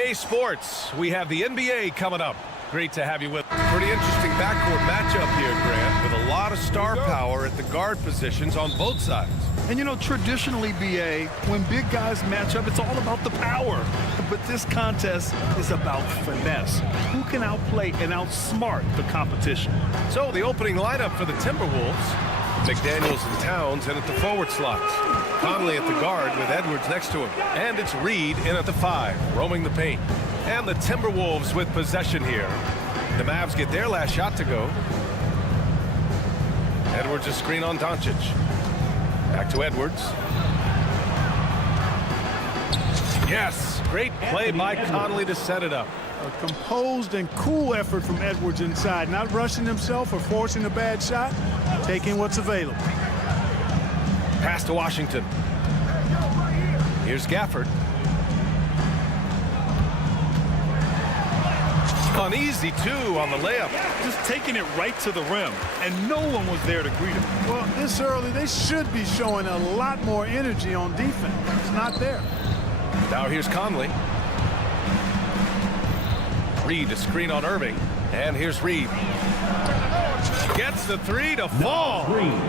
2K Sports, we have the NBA coming up. Great to have you with us. Pretty interesting backcourt matchup here, Grant, with a lot of star power at the guard positions on both sides. And you know, traditionally, BA, when big guys match up, it's all about the power. But this contest is about finesse. Who can outplay and outsmart the competition? So the opening lineup for the Timberwolves, McDaniels and Towns in at the forward slots. Conley at the guard with Edwards next to him. And it's Reed in at the 5, roaming the paint. And the Timberwolves with possession here. The Mavs get their last shot to go. Edwards a screen on Doncic. Back to Edwards. Yes, great play by Conley to set it up. A composed and cool effort from Edwards inside, not rushing himself or forcing a bad shot, taking what's available. Pass to Washington. Here's Gafford. Uneasy, too, on the layup. Just taking it right to the rim, and no one was there to greet him. Well, this early, they should be showing a lot more energy on defense. It's not there. Now here's Conley. Reed, a screen on Irving. And here's Reed. Gets the 3 to fall.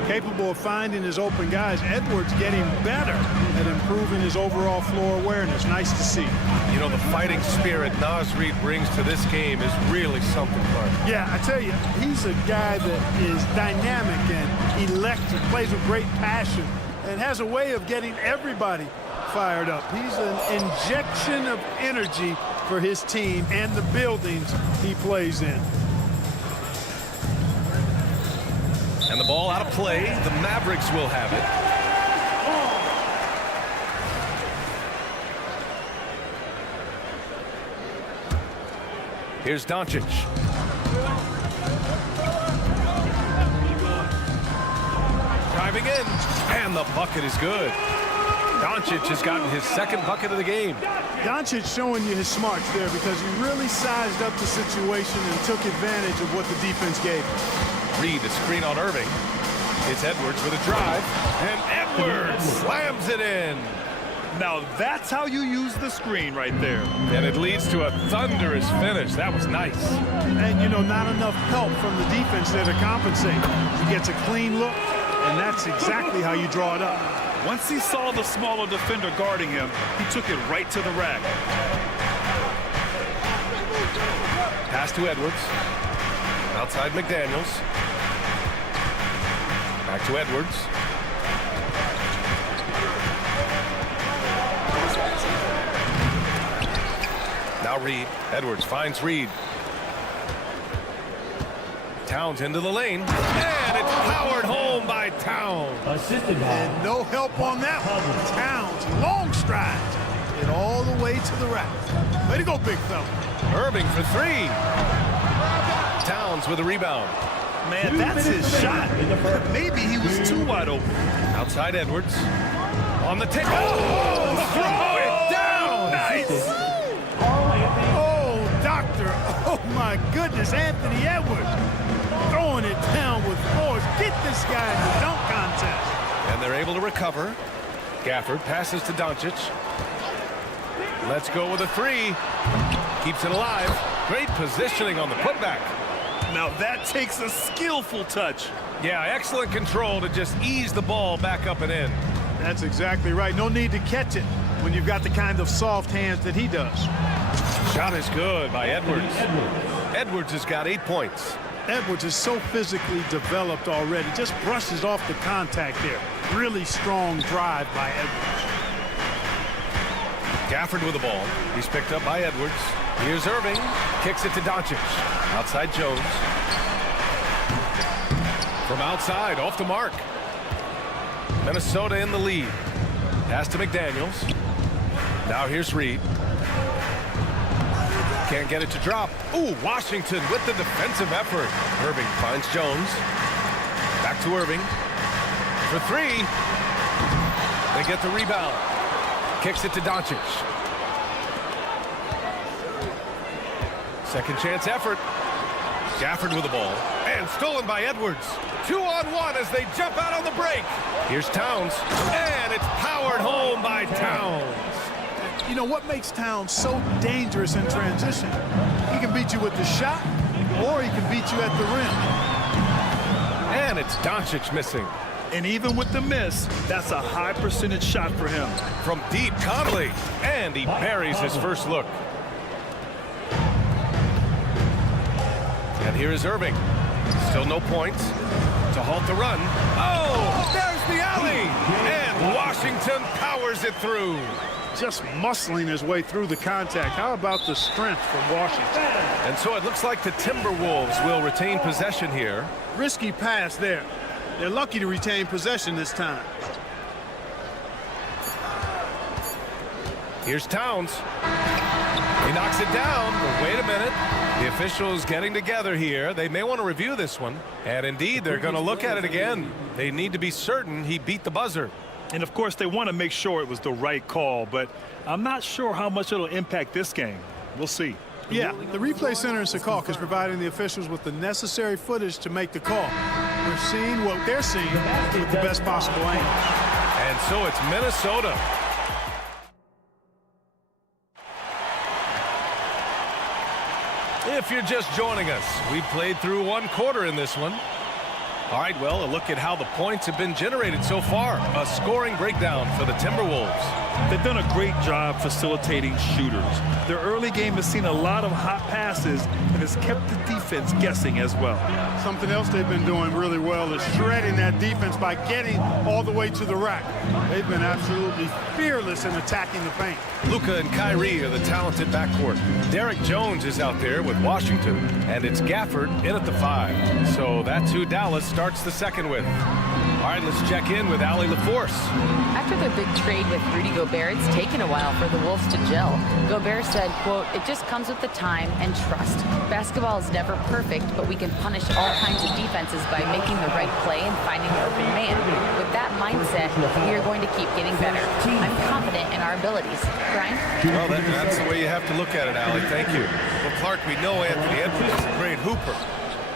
Capable of finding his open guys. Edwards getting better at improving his overall floor awareness. Nice to see. You know, the fighting spirit Naz Reid brings to this game is really something, Clark. Yeah, I tell you, he's a guy that is dynamic and electric, plays with great passion, and has a way of getting everybody fired up. He's an injection of energy for his team and the buildings he plays in. And the ball out of play. The Mavericks will have it. Here's Doncic. Driving in. And the bucket is good. Doncic has gotten his second bucket of the game. Doncic showing you his smarts there because he really sized up the situation and took advantage of what the defense gave him. Reed, a screen on Irving. It's Edwards with a drive. And Edwards slams it in. Now that's how you use the screen right there. And it leads to a thunderous finish. That was nice. And, you know, not enough help from the defense there to compensate. He gets a clean look, and that's exactly how you draw it up. Once he saw the smaller defender guarding him, he took it right to the rack. Pass to Edwards. Outside McDaniels. Back to Edwards. Now Reed. Edwards finds Reed. Towns into the lane. And it's powered home by Towns. And no help on that one. Towns, long strides. Get all the way to the rack. Way to go, big fella. Irving for 3. Towns with a rebound. Man, that's his shot. Maybe he was too wide open. Outside Edwards. On the tip. Oh, throw it down. Nice. Oh, doctor. Oh, my goodness. Anthony Edwards throwing it down with force. Get this guy in the dunk contest. And they're able to recover. Gafford passes to Doncic. Let's go with a 3. Keeps it alive. Great positioning on the putback. Now that takes a skillful touch. Yeah, excellent control to just ease the ball back up and in. That's exactly right. No need to catch it when you've got the kind of soft hands that he does. Shot is good by Edwards. Edwards has got 8 points. Edwards is so physically developed already. Just brushes off the contact there. Really strong drive by Edwards. Gafford with the ball. He's picked up by Edwards. Here's Irving. Kicks it to Doncic. Outside Jones. From outside, off the mark. Minnesota in the lead. Pass to McDaniels. Now here's Reed. Can't get it to drop. Ooh, Washington with the defensive effort. Irving finds Jones. Back to Irving. For 3. They get the rebound. Kicks it to Doncic. Second chance effort. Gafford with the ball. And stolen by Edwards. 2-on-1 as they jump out on the break. Here's Towns. And it's powered home by Towns. You know, what makes Towns so dangerous in transition? He can beat you with the shot, or he can beat you at the rim. And it's Doncic missing. And even with the miss, that's a high percentage shot for him. From deep, Conley. And he buries his first look. And here is Irving. Still no points. To halt the run. Oh, there's the alley. And Washington powers it through. Just muscling his way through the contact. How about the strength from Washington? And so it looks like the Timberwolves will retain possession here. Risky pass there. They're lucky to retain possession this time. Here's Towns. He knocks it down, but wait a minute. The officials getting together here. They may want to review this one. And indeed, they're going to look at it again. They need to be certain he beat the buzzer. And of course, they want to make sure it was the right call, but I'm not sure how much it'll impact this game. We'll see. Yeah, the replay center in Secaucus is providing the officials with the necessary footage to make the call. We're seeing what they're seeing with the best possible angle. And so it's Minnesota. If you're just joining us, we played through one quarter in this one. All right, well, a look at how the points have been generated so far. A scoring breakdown for the Timberwolves. They've done a great job facilitating shooters. Their early game has seen a lot of hot passes and has kept the defense guessing as well. Something else they've been doing really well is shredding that defense by getting all the way to the rack. They've been absolutely fearless in attacking the paint. Luka and Kyrie are the talented backcourt. Derek Jones is out there with Washington, and it's Gafford in at the 5. So that's who Dallas starts the second with. All right, let's check in with Allie LaForce. After their big trade with Rudy Gobert, it's taken a while for the Wolves to gel. Gobert said, quote, "It just comes with the time and trust. Basketball is never perfect, but we can punish all kinds of defenses by making the right play and finding the open man. With that mindset, we are going to keep getting better. I'm confident in our abilities." Brian? Well, that's the way you have to look at it, Allie. Thank you. Well, Clark, we know Anthony Edwards is a great hooper.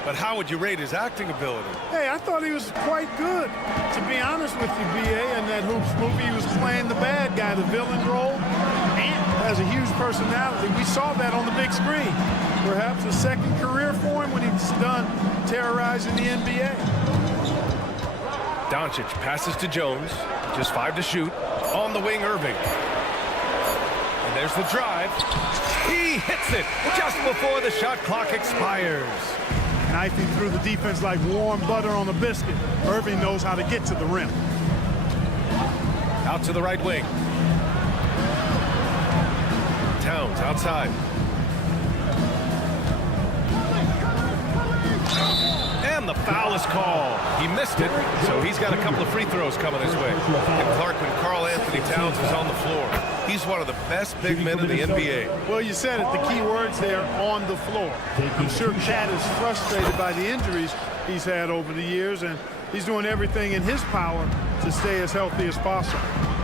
But how would you rate his acting ability? Hey, I thought he was quite good. To be honest with you, B.A., in that Hoops movie, he was playing the bad guy, the villain role, and has a huge personality. We saw that on the big screen. Perhaps a second career for him when he's done terrorizing the NBA. Doncic passes to Jones. Just 5 to shoot. On the wing, Irving. And there's the drive. He hits it just before the shot clock expires. Knifing through the defense like warm butter on a biscuit. Irving knows how to get to the rim. Out to the right wing. Towns outside. And the foul is called. He missed it, so he's got a couple of free throws coming his way. And Clark, when Karl Anthony Towns is on the floor, he's one of the best big men in the NBA. Well, you said it. The key words there, on the floor. I'm sure Cat is frustrated by the injuries he's had over the years, and he's doing everything in his power to stay as healthy as possible,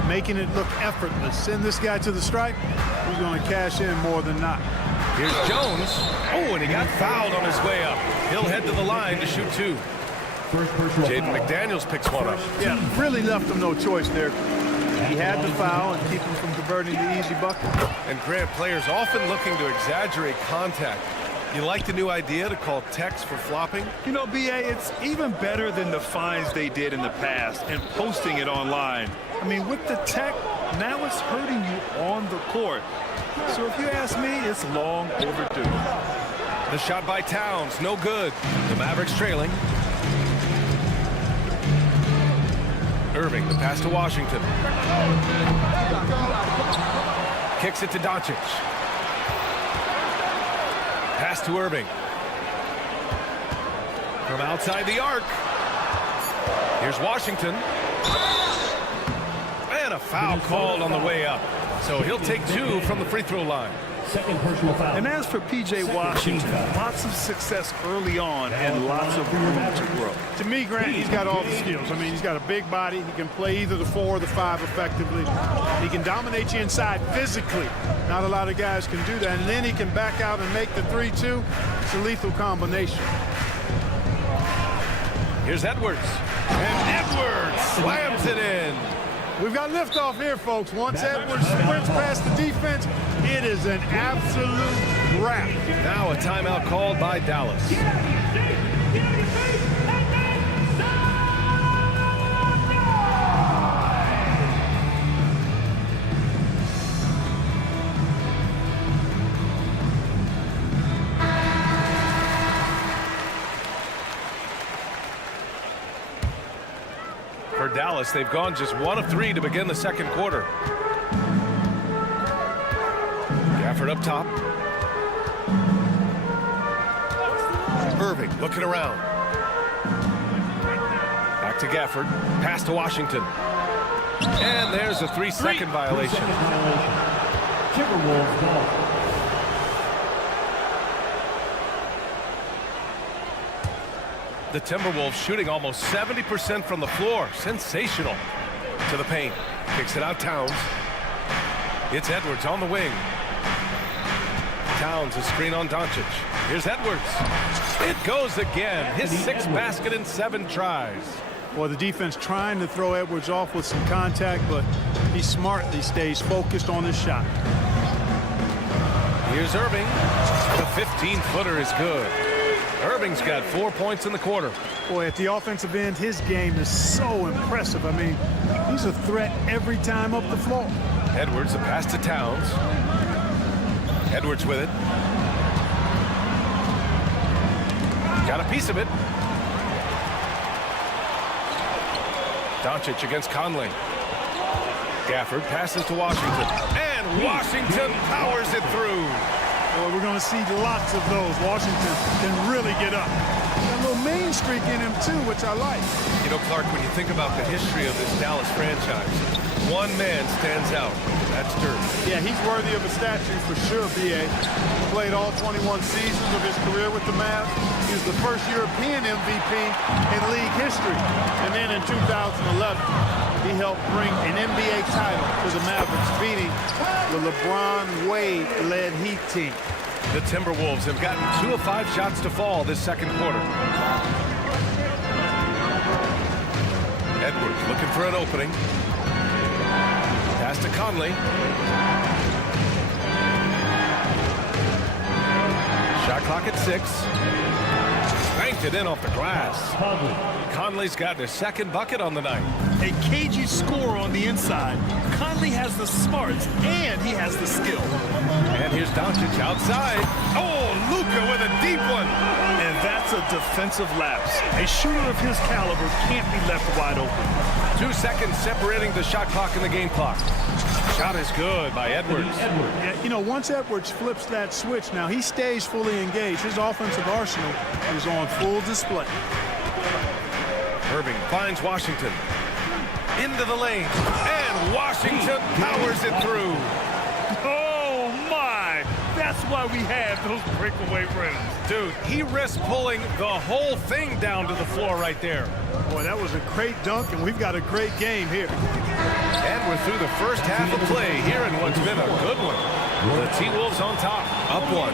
making it look effortless. Send this guy to the stripe, he's going to cash in more than not. Here's Jones. Oh, and he got fouled on his way up. He'll head to the line to shoot 2. Jaden McDaniels picks one up. Yeah, really left him no choice there. He had the foul and keep him from converting the easy bucket. And Grant, players often looking to exaggerate contact. You like the new idea to call techs for flopping? You know, B.A., it's even better than the fines they did in the past and posting it online. I mean, with the tech, now it's hurting you on the court. So if you ask me, it's long overdue. The shot by Towns, no good. The Mavericks trailing. Irving, the pass to Washington. Kicks it to Doncic. Pass to Irving. From outside the arc. Here's Washington. And a foul called on the way up. So he'll take 2 from the free throw line. Second personal foul. And as for P.J. Washington, lots of success early on and lots of room to grow. To me, Grant, he's got all the skills. I mean, he's got a big body. He can play either the 4 or the 5 effectively. He can dominate you inside physically. Not a lot of guys can do that. And then he can back out and make the 3-2. It's a lethal combination. Here's Edwards. And Edwards slams it in. We've got liftoff here, folks. Once Edwards sprints past the defense, it is an absolute wrap. Now a timeout called by Dallas. For Dallas, they've gone just 1 of 3 to begin the second quarter. Gafford up top. Irving looking around. Back to Gafford. Pass to Washington. And there's a 3-second violation. Timberwolves ball. The Timberwolves shooting almost 70% from the floor. Sensational. To the paint. Kicks it out Towns. It's Edwards on the wing. Towns a screen on Doncic. Here's Edwards. It goes again. His 6th basket in 7 tries. Well, the defense trying to throw Edwards off with some contact, but he smartly stays focused on his shot. Here's Irving. The 15-footer is good. Irving's got 4 points in the quarter. Boy, at the offensive end, his game is so impressive. I mean, he's a threat every time up the floor. Edwards, the pass to Towns. Edwards with it. Got a piece of it. Doncic against Conley. Gafford passes to Washington. And Washington powers it through. Boy, we're going to see lots of those. Washington can really get up. Got a little main streak in him, too, which I like. You know, Clark, when you think about the history of this Dallas franchise, one man stands out. That's Dirk. Yeah, he's worthy of a statue for sure, B.A. Played all 21 seasons of his career with the Mavs. He was the first European MVP in league history. And then in 2011, he helped bring an NBA title to the Mavericks, beating the LeBron Wade-led Heat team. The Timberwolves have gotten 2 of 5 shots to fall this second quarter. Edwards looking for an opening. Pass to Conley. Shot clock at 6. Banked it in off the glass. Conley's got his 2nd bucket on the night. A cagey scorer on the inside. Conley has the smarts and he has the skill. And here's Doncic outside. Oh, Luka with a deep one. And that's a defensive lapse. A shooter of his caliber can't be left wide open. 2 seconds separating the shot clock and the game clock. Shot is good by Edwards. Yeah, you know, once Edwards flips that switch, now he stays fully engaged. His offensive arsenal is on full display. Irving finds Washington. Into the lane. And Washington powers it through. Oh, my. That's why we have those breakaway rims. Dude, he risked pulling the whole thing down to the floor right there. Boy, that was a great dunk, and we've got a great game here. And we're through the first half of play here in what's been a good one. The T-Wolves on top, up 1.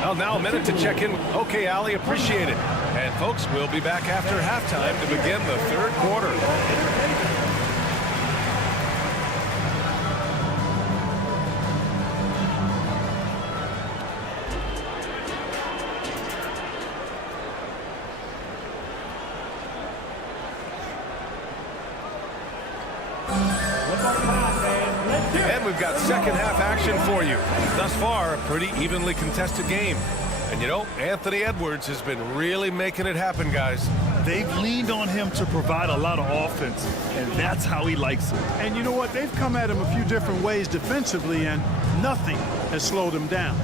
Well, now a minute to check in. Okay, Allie, appreciate it. And folks, we'll be back after halftime to begin the third quarter. And we've got second half action for you. Thus far, a pretty evenly contested game. And you know, Anthony Edwards has been really making it happen, guys. They've leaned on him to provide a lot of offense, and that's how he likes it. And you know what? They've come at him a few different ways defensively, and nothing has slowed him down.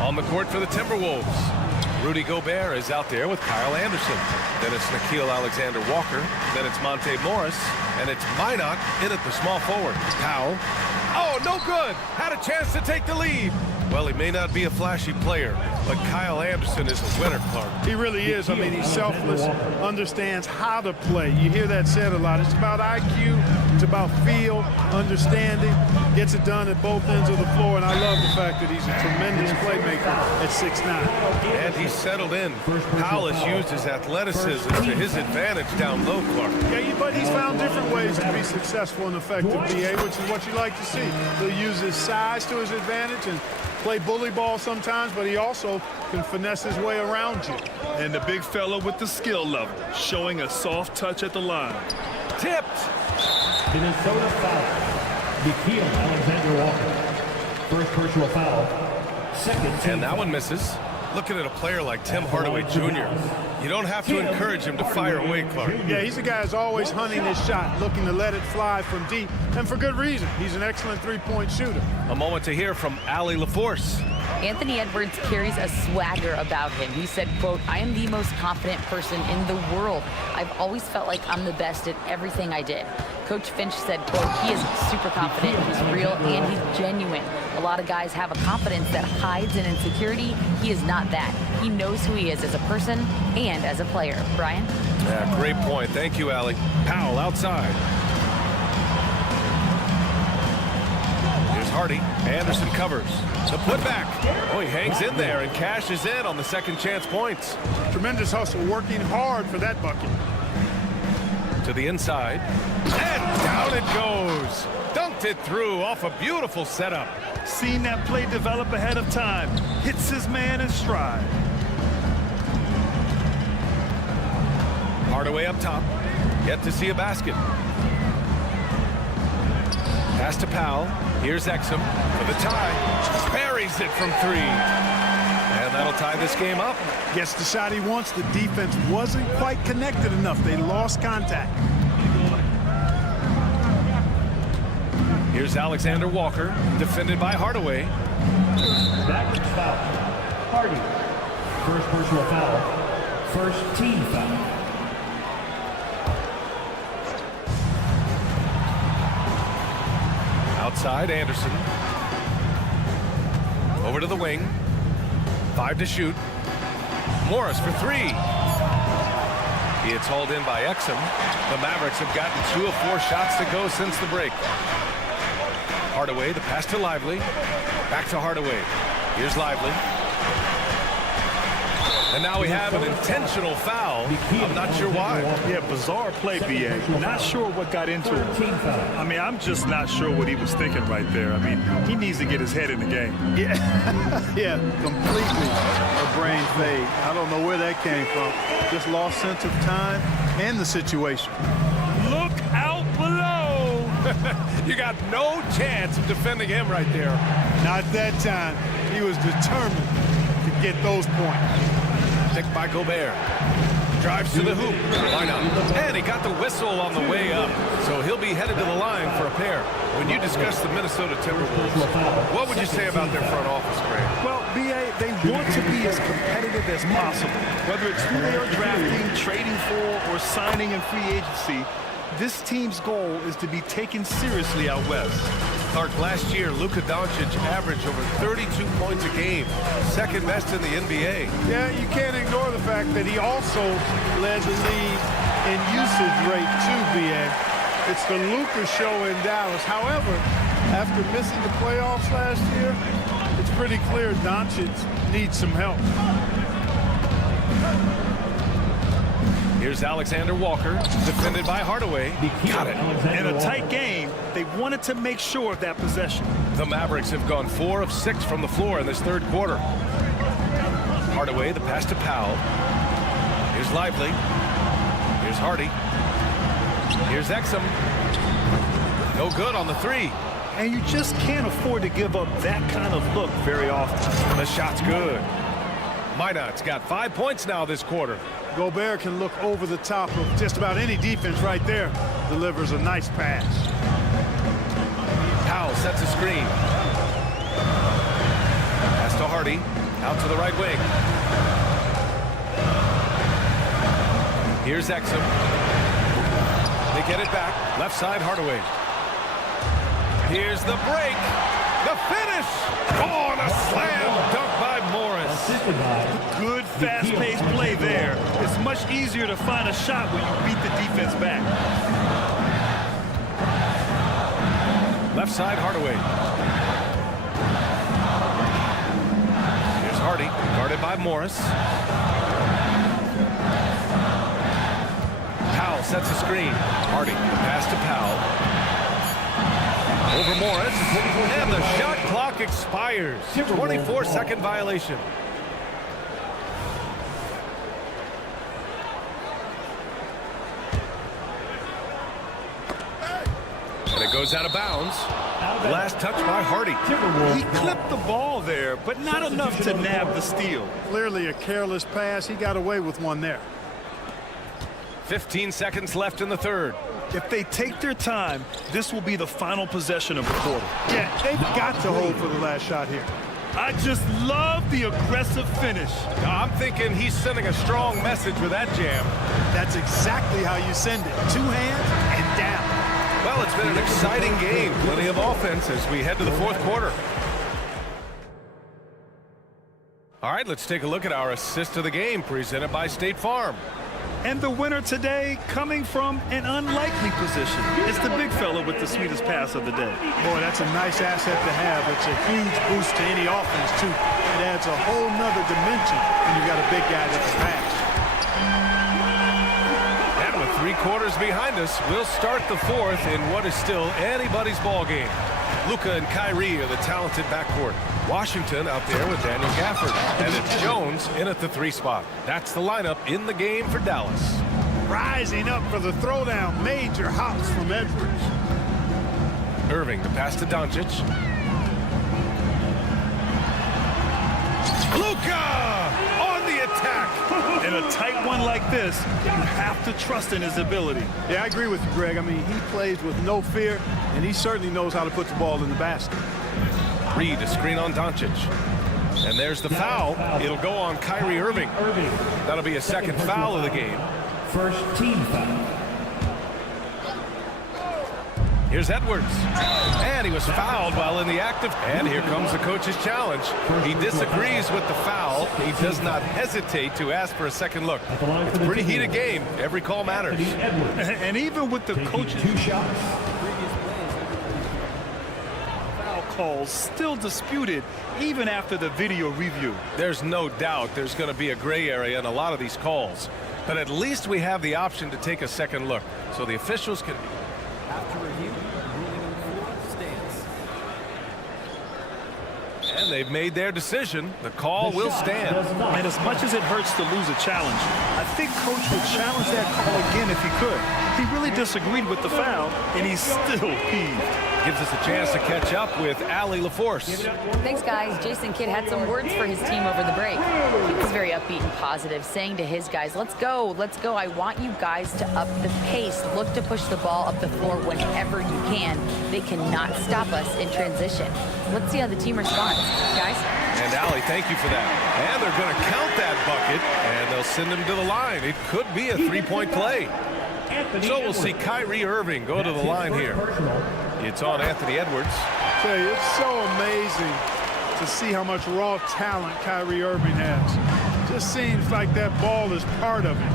On the court for the Timberwolves, Rudy Gobert is out there with Kyle Anderson. Then it's Nickeil Alexander-Walker. Then it's Monte Morris. And it's Minot in at the small forward. Powell. Oh, no good. Had a chance to take the lead. Well, he may not be a flashy player, but Kyle Anderson is a winner, Clark. He really is. I mean, he's selfless, understands how to play. You hear that said a lot. It's about IQ. It's about feel, understanding. Gets it done at both ends of the floor, and I love the fact that he's a tremendous playmaker at 6'9". And he's settled in. Powell has used his athleticism to his advantage down low, Clark. Yeah, but he's found different ways to be successful and effective, BA, which is what you like to see. He'll use his size to his advantage and play bully ball sometimes, but he also can finesse his way around you. And the big fella with the skill level, showing a soft touch at the line. Tipped. Minnesota foul. Nikhil Alexander-Walker. First personal foul. Second team. And that one misses. Looking at a player like Tim Hardaway Jr., you don't have to encourage him to fire away, Clark. Yeah, he's a guy who's always hunting his shot, looking to let it fly from deep, and for good reason. He's an excellent three-point shooter. A moment to hear from Allie LaForce. Anthony Edwards carries a swagger about him. He said, quote, "I am the most confident person in the world. I've always felt like I'm the best at everything I did." Coach Finch said, quote, "He is super confident, he's real, and he's genuine. A lot of guys have a confidence that hides in insecurity. He is not that. He knows who he is as a person and as a player." Brian? Yeah, great point. Thank you, Allie. Powell outside. Here's Hardy. Anderson covers. The putback. Oh, he hangs in there and cashes in on the second chance points. Tremendous hustle, working hard for that bucket. To the inside. And down it goes. Dunked it through off a beautiful setup. Seen that play develop ahead of time. Hits his man in stride. Hardaway up top. Yet to see a basket. Pass to Powell. Here's Exum for the tie. Buries it from three. And that'll tie this game up. Gets the shot he wants. The defense wasn't quite connected enough. They lost contact. Here's Alexander Walker, defended by Hardaway. Backwards foul. Hardy. First personal foul. First team foul. Outside, Anderson. Over to the wing. 5 to shoot. Morris for 3. He is hauled in by Exum. The Mavericks have gotten 2 of 4 shots to go since the break. Hardaway, the pass to Lively. Back to Hardaway. Here's Lively. And now we have an intentional foul. I'm not sure why. Yeah, bizarre play, B.A. Not sure what got into him. I mean, I'm just not sure what he was thinking right there. I mean, he needs to get his head in the game. Yeah, yeah, completely a brain fade. I don't know where that came from. Just lost sense of time and the situation. Look out below. You got no chance of defending him right there. Not that time. He was determined to get those points. Picked by Gobert. Drives to the hoop. Why not? And he got the whistle on the way up. So he'll be headed to the line for a pair. When you discuss the Minnesota Timberwolves, what would you say about their front office, Grant? Well, B.A., they want to be as competitive as possible. Whether it's who they are drafting, trading for, or signing in free agency, this team's goal is to be taken seriously out west. Clark, last year, Luka Doncic averaged over 32 points a game, second best in the NBA. Yeah, you can't ignore the fact that he also led the league in usage rate too, BA. It's the Luka show in Dallas. However, after missing the playoffs last year, it's pretty clear Doncic needs some help. Here's Alexander Walker, defended by Hardaway. Got it. In a tight game, they wanted to make sure of that possession. The Mavericks have gone 4 of 6 from the floor in this third quarter. Hardaway, the pass to Powell. Here's Lively. Here's Hardy. Here's Exum. No good on the 3. And you just can't afford to give up that kind of look very often. The shot's good. Minot's got 5 points now this quarter. Gobert can look over the top of just about any defense right there. Delivers a nice pass. Powell sets a screen. Pass to Hardy. Out to the right wing. Here's Exum. They get it back. Left side, Hardaway. Here's the break. The finish. Oh, and A slam dunk by Morris. Assisted by Good fast-paced play there. It's much easier to find a shot when you beat the defense back. Left side, Hardaway. Here's Hardy, guarded by Morris. Powell sets a screen. Hardy, pass to Powell. Over Morris, and the shot clock expires. 24-second violation. And it goes out of bounds. Last touch by Hardy. He clipped the ball there, but not enough to nab the steal. Clearly a careless pass. He got away with one there. 15 seconds left in the third. If they take their time, this will be the final possession of the quarter. Yeah, they've got to hold for the last shot here. I just love the aggressive finish. I'm thinking he's sending a strong message with that jam. That's exactly how you send it. Two hands and down. Well, it's been an exciting game. Plenty of offense as we head to the fourth quarter. All right, let's take a look at our assist of the game presented by State Farm. And the winner today coming from an unlikely position. It's the big fella with the sweetest pass of the day. Boy, that's a nice asset to have. It's a huge boost to any offense, too. It adds a whole nother dimension when you've got a big guy that can pass. And with 3 quarters behind us, we'll start the fourth in what is still anybody's ball game. Luka and Kyrie are the talented backcourt. Washington out there with Daniel Gafford. And it's Jones in at the 3 spot. That's the lineup in the game for Dallas. Rising up for the throwdown. Major hops from Edwards. Irving, the pass to Doncic. Luka on the attack. In a tight one like this, you have to trust in his ability. Yeah, I agree with you, Greg. I mean, he plays with no fear, and he certainly knows how to put the ball in the basket. Reed, a screen on Doncic. And there's the foul. It'll go on Kyrie Irving. That'll be a second foul of the game. first team foul. Here's Edwards. And he was fouled while in the act of... And here comes the coach's challenge. He disagrees with the foul. He does not hesitate to ask for a second look. It's a pretty heated game. Every call matters. And even with the coach's 2 shots. foul calls still disputed even after the video review. There's no doubt there's going to be a gray area in a lot of these calls. But at least we have the option to take a second look. So the officials can... After review, ruling on the floor stands. And they've made their decision. The call will stand. And as much as it hurts to lose a challenge, I think Coach would challenge that call again if he could. He really disagreed with the foul, and he's still peeved. Gives us a chance to catch up with Allie LaForce. Thanks, guys. Jason Kidd had some words for his team over the break. He was very upbeat and positive, saying to his guys, let's go. I want you guys to up the pace. Look to push the ball up the floor whenever you can. They cannot stop us in transition. Let's see how the team responds. Guys? And Allie, thank you for that. And they're going to count that bucket, and they'll send him to the line. It could be a 3-point play. So we'll see Kyrie Irving go to the line here. It's on Anthony Edwards. I tell you, it's so amazing to see how much raw talent Kyrie Irving has. Just seems like that ball is part of it.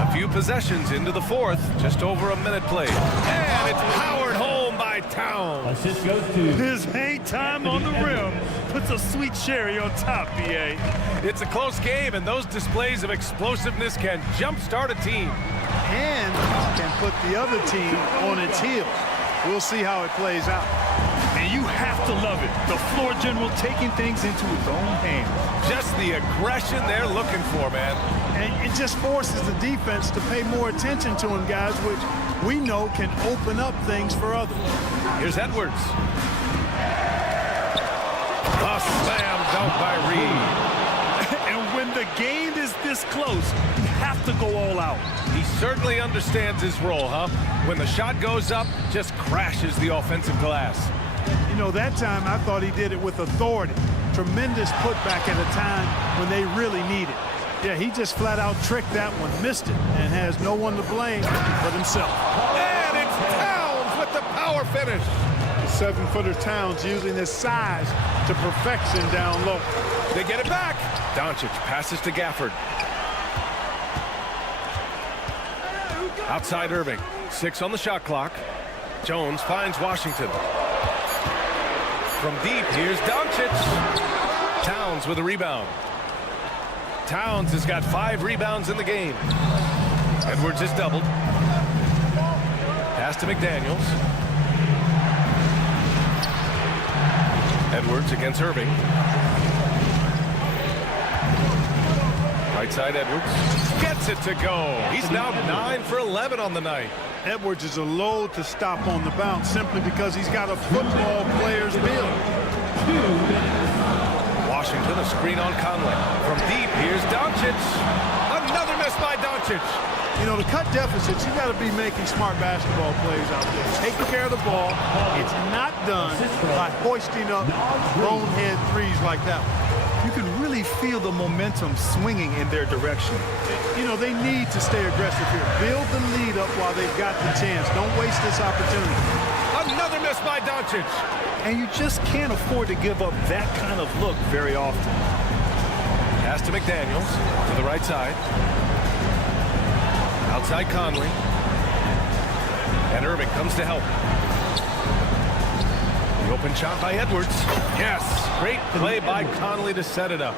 A few possessions into the fourth, just over a minute played. And it's powered home by Towns. Assist goes to His hang time on the rim puts a sweet cherry on top, B.A. It's a close game, and those displays of explosiveness can jumpstart a team. And can put the other team on its heels. We'll see how it plays out. And you have to love it. The floor general taking things into his own hands. Just the aggression they're looking for, man. And it just forces the defense to pay more attention to him, guys, which we know can open up things for others. Here's Edwards. A slam dunk by Reed. And when the game is this close, you have to go all out. He certainly understands his role, huh? When the shot goes up, just crashes the offensive glass. You know, that time I thought he did it with authority. Tremendous putback at a time when they really need it. Yeah, he just flat out tricked that one, missed it, and has no one to blame but himself. And it's Towns with the power finish. 7-footer Towns using his size to perfection down low. They get it back. Doncic passes to Gafford. Outside Irving. 6 on the shot clock. Jones finds Washington. From deep, here's Doncic. Towns with a rebound. Towns has got 5 rebounds in the game. Edwards is doubled. Pass to McDaniels. Edwards against Irving. Right side Edwards. Gets it to go. He's now 9 for 11 on the night. Edwards is a load to stop on the bounce simply because he's got a football player's build. Washington, a screen on Conley. From deep, here's Doncic. Another miss by Doncic. You know, to cut deficits, you got to be making smart basketball plays out there. Taking care of the ball. It's not done by hoisting up bonehead threes like that one. You can really feel the momentum swinging in their direction. You know, they need to stay aggressive here. Build the lead up while they've got the chance. Don't waste this opportunity. Another miss by Doncic. And you just can't afford to give up that kind of look very often. Pass to McDaniels to the right side. Outside Conley. And Irving comes to help. The open shot by Edwards. Yes, great play by Conley to set it up.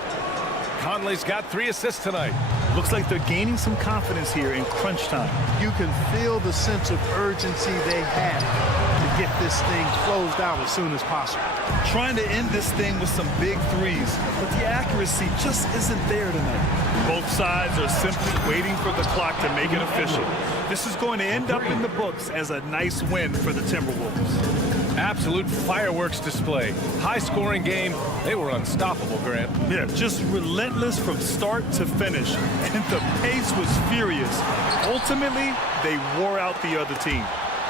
Conley's got 3 assists tonight. Looks like they're gaining some confidence here in crunch time. You can feel the sense of urgency they have to get this thing closed out as soon as possible. Trying to end this thing with some big threes, but the accuracy just isn't there tonight. Both sides are simply waiting for the clock to make it official. This is going to end up in the books as a nice win for the Timberwolves. Absolute fireworks display. High-scoring game. They were unstoppable, Grant. Yeah, just relentless from start to finish. And the pace was furious. Ultimately, they wore out the other team.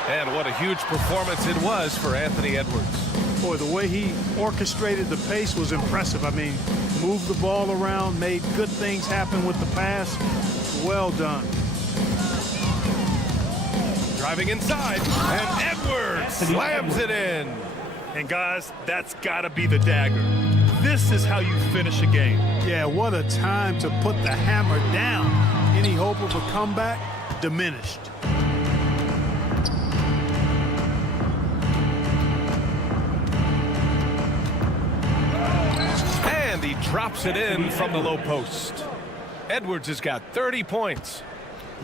And what a huge performance it was for Anthony Edwards. Boy, the way he orchestrated the pace was impressive. I mean, moved the ball around, made good things happen with the pass. Well done. Driving inside, and Edwards slams it in. And guys, that's got to be the dagger. This is how you finish a game. Yeah, what a time to put the hammer down. Any hope of a comeback? Diminished. And he drops it in from the low post. Edwards has got 30 points.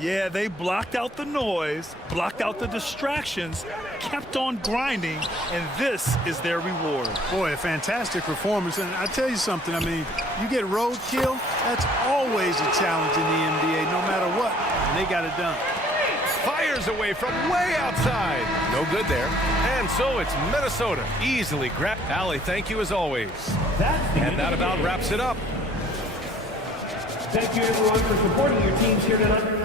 Yeah, they blocked out the noise, blocked out the distractions, kept on grinding, and this is their reward. Boy, a fantastic performance. And I tell you something, I mean, you get roadkill, that's always a challenge in the NBA, no matter what. And they got it done. Fires away from way outside. No good there. And so it's Minnesota easily grabbed. Allie, thank you as always. And that about wraps it up. Thank you, everyone, for supporting your teams here tonight.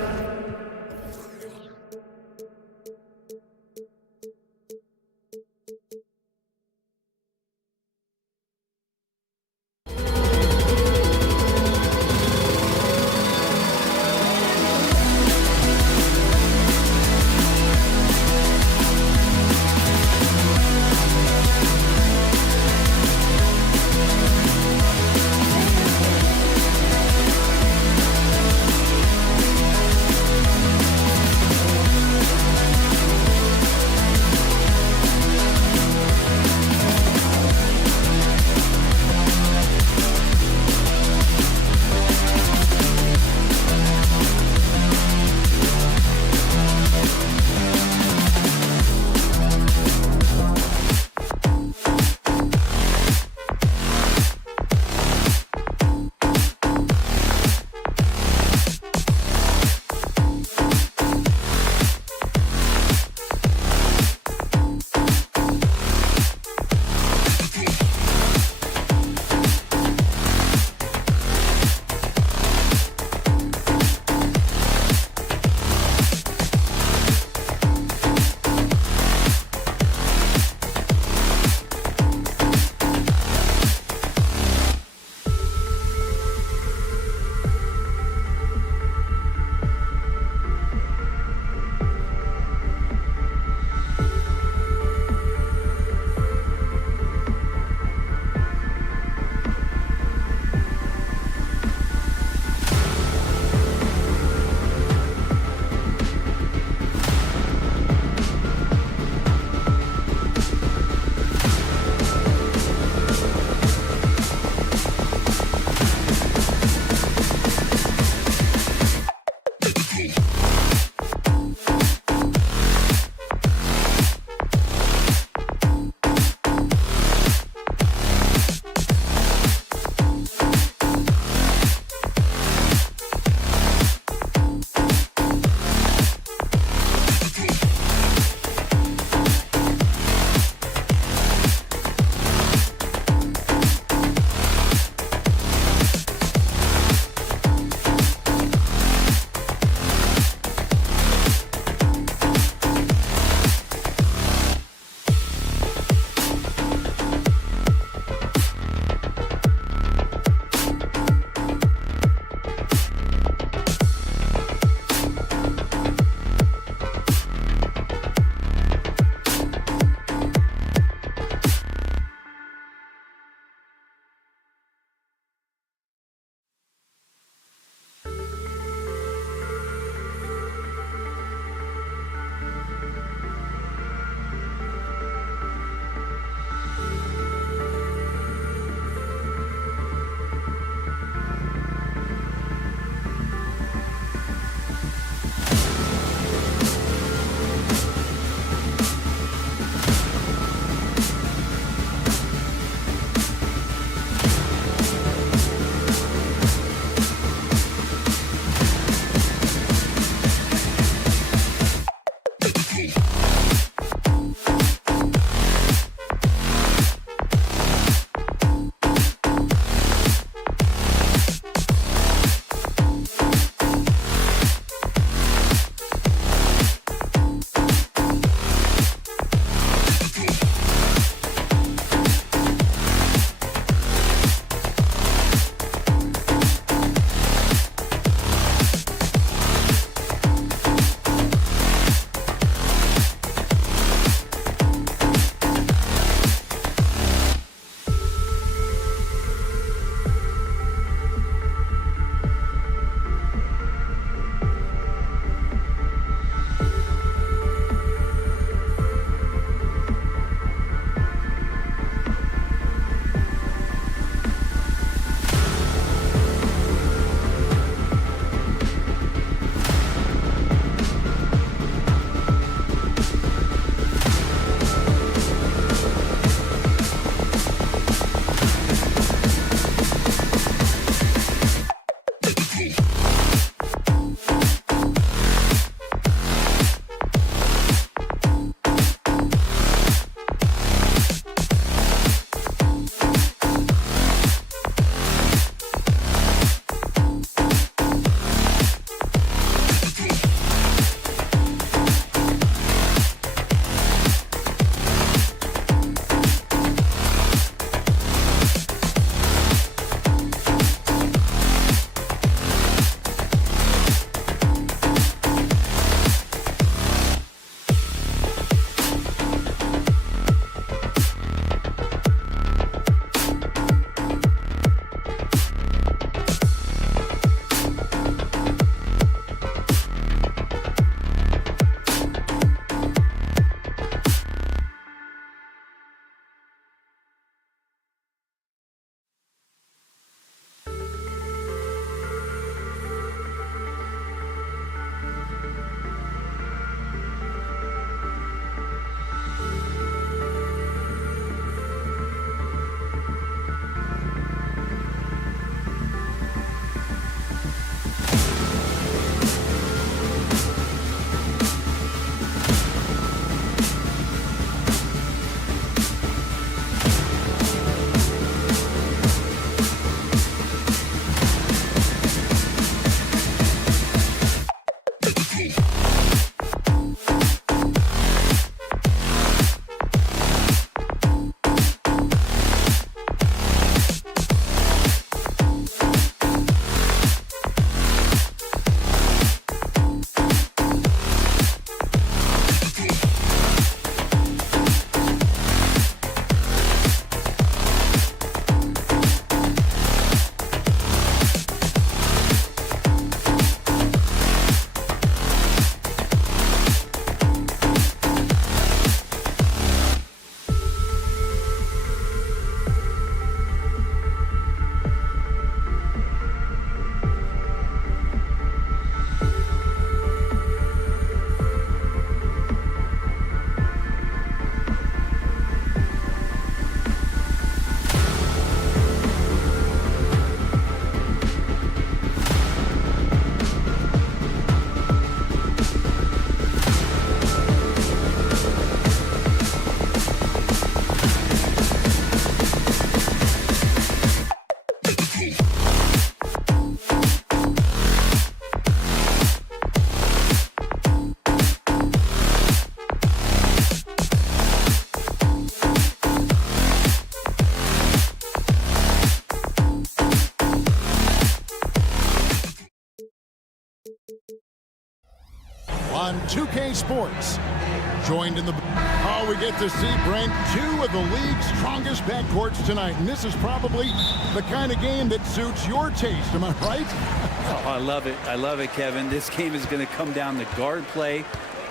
on 2K Sports. Joined in the... Oh, we get to see, Brent, two of the league's strongest backcourts tonight. And this is probably the kind of game that suits your taste. Am I right? Oh, I love it. I love it, Kevin. This game is going to come down to guard play.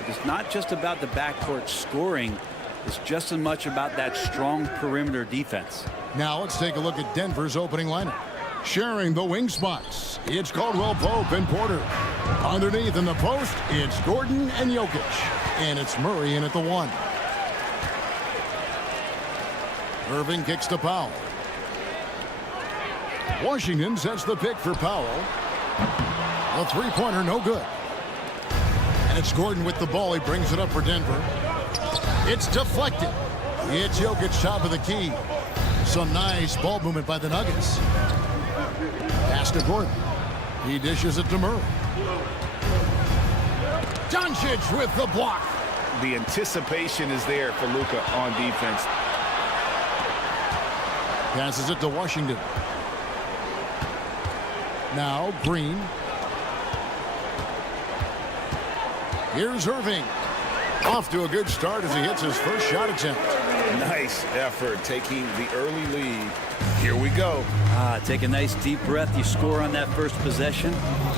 It's not just about the backcourt scoring. It's just as much about that strong perimeter defense. Now let's take a look at Denver's opening lineup. Sharing the wing spots, it's Caldwell Pope and Porter. Underneath in the post, it's Gordon and Jokic. And it's Murray in at the 1. Irving kicks to Powell. Washington sets the pick for Powell. A three-pointer, no good. And it's Gordon with the ball. He brings it up for Denver. It's deflected. It's Jokic top of the key. Some nice ball movement by the Nuggets. Pass to Gordon. He dishes it to Murray. Doncic with the block. The anticipation is there for Luka on defense. Passes it to Washington. Now Green. Here's Irving. Off to a good start as he hits his first shot attempt. Nice effort taking the early lead. Here we go. Take a nice deep breath. You score on that first possession.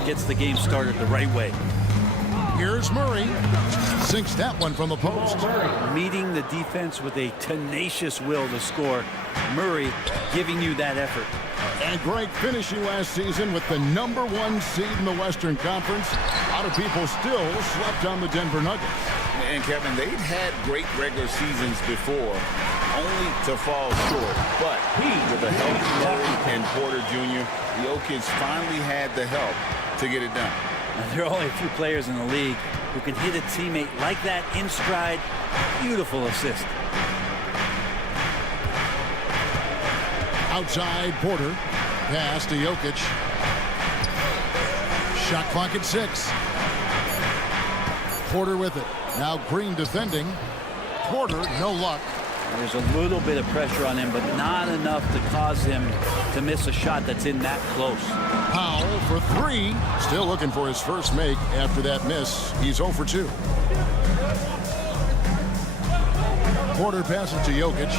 Gets the game started the right way. Here's Murray. Sinks that one from the post. Meeting the defense with a tenacious will to score. Murray giving you that effort. And Greg finishing last season with the #1 seed in the Western Conference. A lot of people still slept on the Denver Nuggets. And Kevin, they'd had great regular seasons before, only to fall short. But with the help of Murray and Porter Jr., the Jokic finally had the help to get it done. Now, there are only a few players in the league who can hit a teammate like that in stride. Beautiful assist. Outside Porter. Pass to Jokic. Shot clock at 6. Porter with it. Now Green defending. Porter, no luck. There's a little bit of pressure on him, but not enough to cause him to miss a shot that's in that close. Powell for 3. Still looking for his first make after that miss. He's 0 for 2. Porter passes to Jokic.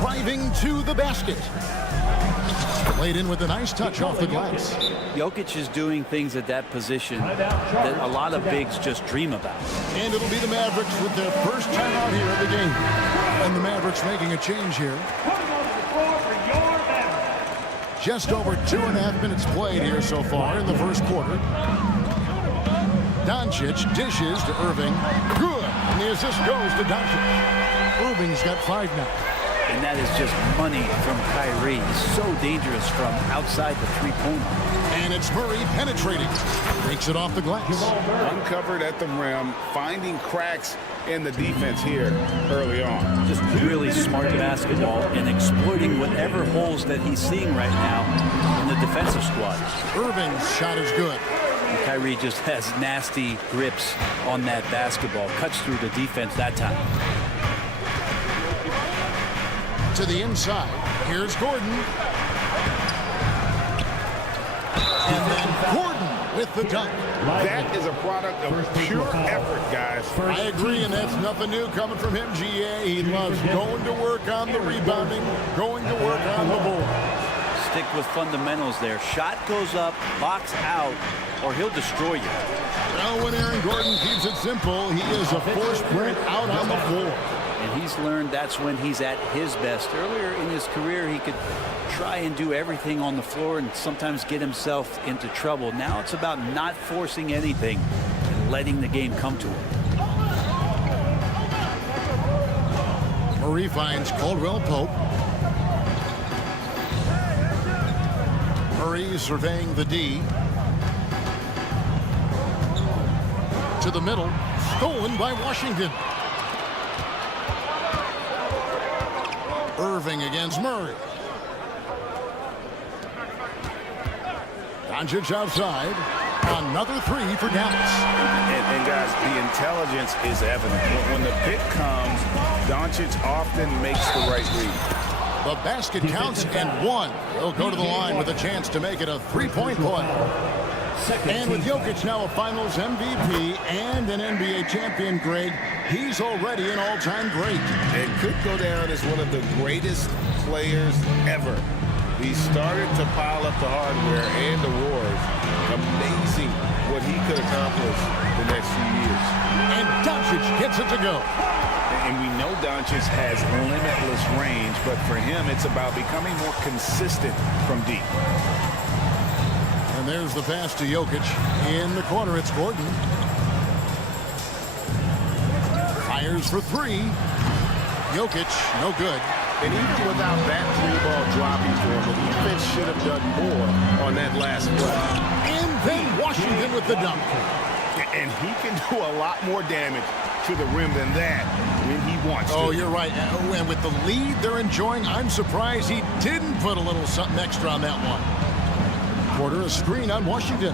Driving to the basket. Laid in with a nice touch off the glass. Jokic is doing things at that position that a lot of bigs just dream about. And it'll be the Mavericks with their first time out here of the game. And the Mavericks making a change here. Just over 2.5 minutes played here so far in the first quarter. Doncic dishes to Irving. Good. And the assist goes to Doncic. Irving's got 5 now. And that is just money from Kyrie. So dangerous from outside the three-pointer. And it's Murray penetrating. Takes it off the glass. Uncovered at the rim, finding cracks in the defense here early on. Just really smart basketball and exploiting whatever holes that he's seeing right now in the defensive squad. Irving's shot is good. And Kyrie just has nasty grips on that basketball. Cuts through the defense that time. To the inside. Here's Gordon. And then Gordon with the dunk. That is a product of pure effort, guys. I agree, and that's nothing new coming from him, GA. He loves going to work on the rebounding, going to work on the board. Stick with fundamentals there. Shot goes up, box out, or he'll destroy you. Well, when Aaron Gordon keeps it simple, he is a force print out on the floor. And he's learned that's when he's at his best. Earlier in his career, he could try and do everything on the floor and sometimes get himself into trouble. Now it's about not forcing anything and letting the game come to him. Murray finds Caldwell Pope. Murray surveying the D. To the middle. Stolen by Washington. Irving against Murray. Doncic outside. Another 3 for Dallas. And guys, the intelligence is evident. When the pick comes, Doncic often makes the right read. The basket counts and one. He'll go to the line with a chance to make it a three-point play. And with Jokic now a Finals MVP and an NBA champion, Greg, he's already an all-time great. And could go down as one of the greatest players ever. He started to pile up the hardware and awards. Amazing what he could accomplish the next few years. And Doncic gets it to go. And we know Doncic has limitless range, but for him, it's about becoming more consistent from deep. And there's the pass to Jokic. In the corner, it's Gordon. Fires for three. Jokic, no good. And even without that three-ball dropping for him, the defense should have done more on that last play. And then Washington with the dunk. And he can do a lot more damage to the rim than that when he wants to. Oh, you're right. And with the lead they're enjoying, I'm surprised he didn't put a little something extra on that one. Quarter a screen on Washington.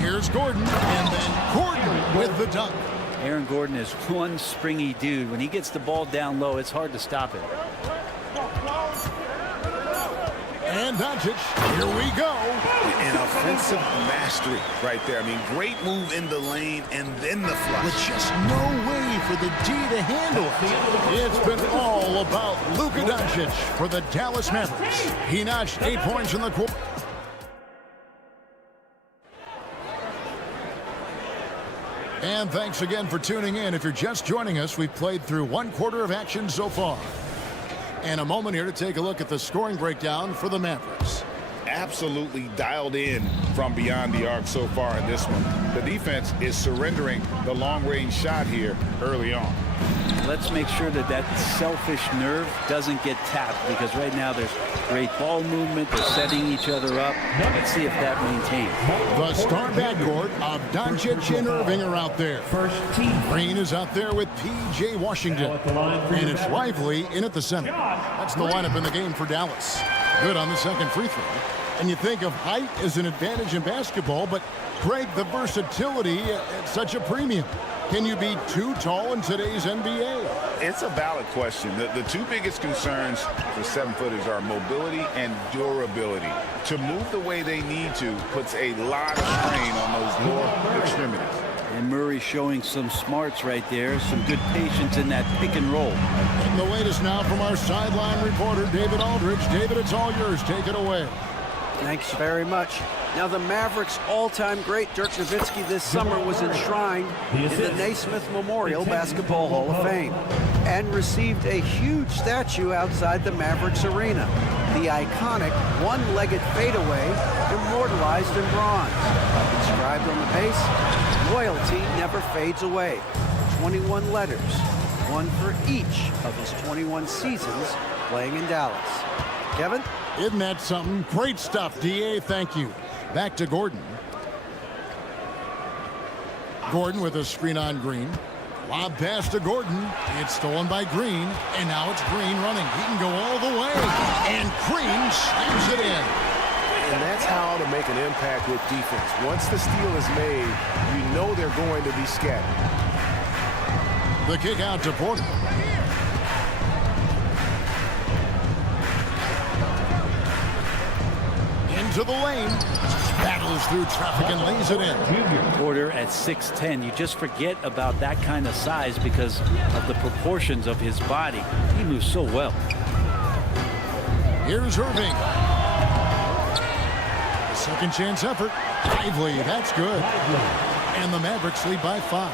Here's Gordon, and then Gordon with the dunk. Aaron Gordon is one springy dude. When he gets the ball down low, it's hard to stop it. And Doncic, here we go. An offensive mastery right there. I mean, great move in the lane and then the flush. With just no way for the D to handle it. It's been all about Luka Doncic for the Dallas Mavericks. He notched 8 points in the quarter. And thanks again for tuning in. If you're just joining us, we've played through one quarter of action so far. And a moment here to take a look at the scoring breakdown for the Mavericks. Absolutely dialed in from beyond the arc so far in this one. The defense is surrendering the long-range shot here early on. Let's make sure that that selfish nerve doesn't get tapped, because right now there's great ball movement. They're setting each other up. Let's see if that maintains. The star backcourt of Doncic and Irving are out there. Green is out there with P.J. Washington. And it's Lively in at the center. That's the lineup in the game for Dallas. Good on the second free throw. And you think of height as an advantage in basketball, but Greg, the versatility at such a premium. Can you be too tall in today's NBA? It's a valid question. The two biggest concerns for 7-footers are mobility and durability. To move the way they need to puts a lot of strain on those lower extremities. And Murray showing some smarts right there, some good patience in that pick and roll. And the latest now from our sideline reporter, David Aldridge. David, it's all yours. Take it away. Thanks very much. Now, the Mavericks' all-time great Dirk Nowitzki this summer was enshrined in the Naismith Memorial Basketball Hall of Fame and received a huge statue outside the Mavericks arena. The iconic one-legged fadeaway immortalized in bronze. Inscribed on the base, loyalty never fades away. 21 letters, one for each of his 21 seasons playing in Dallas. Kevin? Isn't that something? Great stuff, D.A. Thank you. Back to Gordon. Gordon with a screen on Green. Lob pass to Gordon. It's stolen by Green. And now it's Green running. He can go all the way. And Green slams it in. And that's how to make an impact with defense. Once the steal is made, you know they're going to be scattered. The kick out to Porter. Into the lane. Battles through traffic and lays it in. Porter at 6'10". You just forget about that kind of size because of the proportions of his body. He moves so well. Here's Irving. A second chance effort. Lively, that's good. And the Mavericks lead by 5.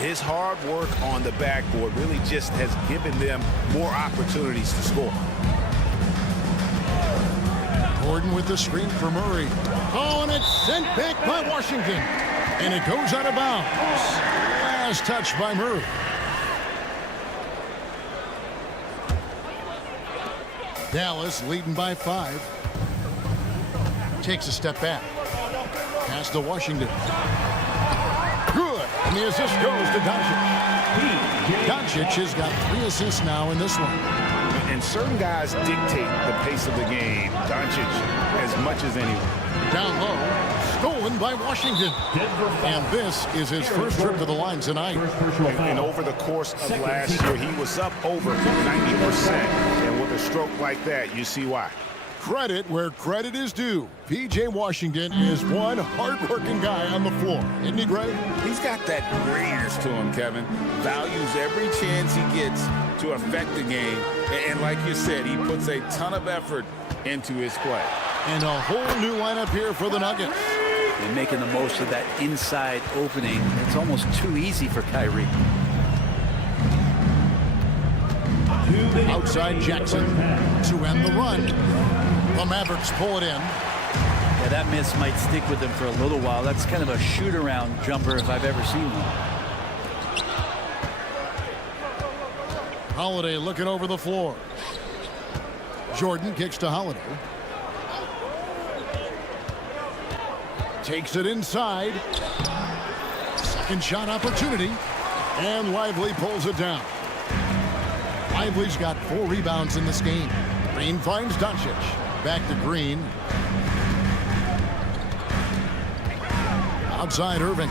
His hard work on the backboard really just has given them more opportunities to score. Gordon with the screen for Murray. Oh, and it's sent back by Washington. And it goes out of bounds. Last touch by Murray. Dallas leading by 5. Takes a step back. Pass to Washington. Good. And the assist goes to Doncic. Doncic has got 3 assists now in this one. And certain guys dictate the pace of the game. Doncic as much as anyone. Down low, stolen by Washington. And this is his first trip to the line tonight. And over the course of last year, he was up over 90%. And stroke like that, you see why. Credit where credit is due. P.J. Washington is one hard-working guy on the floor. Isn't he, Greg? He's got that greenness to him, Kevin. Values every chance he gets to affect the game. And like you said, he puts a ton of effort into his play. And a whole new lineup here for the Nuggets. And making the most of that inside opening. It's almost too easy for Kyrie. Outside Jackson to end the run. The Mavericks pull it in. Yeah, that miss might stick with him for a little while. That's kind of a shoot-around jumper if I've ever seen one. Holiday looking over the floor. Jordan kicks to Holiday. Takes it inside. Second shot opportunity. And Lively pulls it down. Lively's got 4 rebounds in this game. Green finds Doncic. Back to Green. Outside Irving.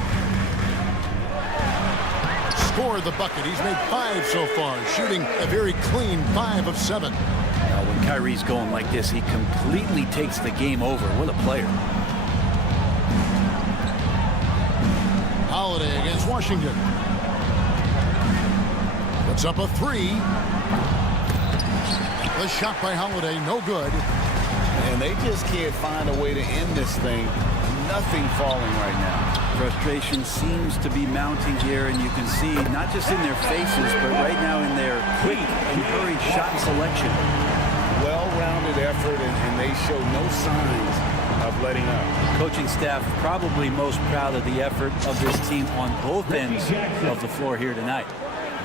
Scored the bucket. He's made 5 so far, shooting a very clean 5 of 7. Now, when Kyrie's going like this, he completely takes the game over. What a player. Holiday against Washington. Puts up a 3. The shot by Holiday, no good. And they just can't find a way to end this thing. Nothing falling right now. Frustration seems to be mounting here, and you can see not just in their faces, but right now in their quick and hurried shot selection. Well-rounded effort, and they show no signs of letting up. Coaching staff probably most proud of the effort of this team on both ends of the floor here tonight.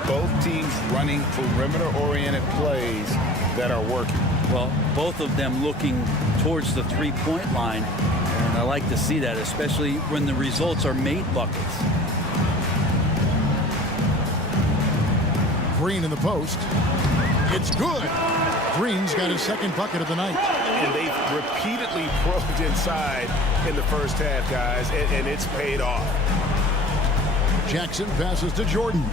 Both teams running perimeter-oriented plays that are working. Well, both of them looking towards the three-point line, and I like to see that, especially when the results are made buckets. Green in the post. It's good. Green's got his second bucket of the night. And they've repeatedly probed inside in the first half, guys, and it's paid off. Jackson passes to Jordan.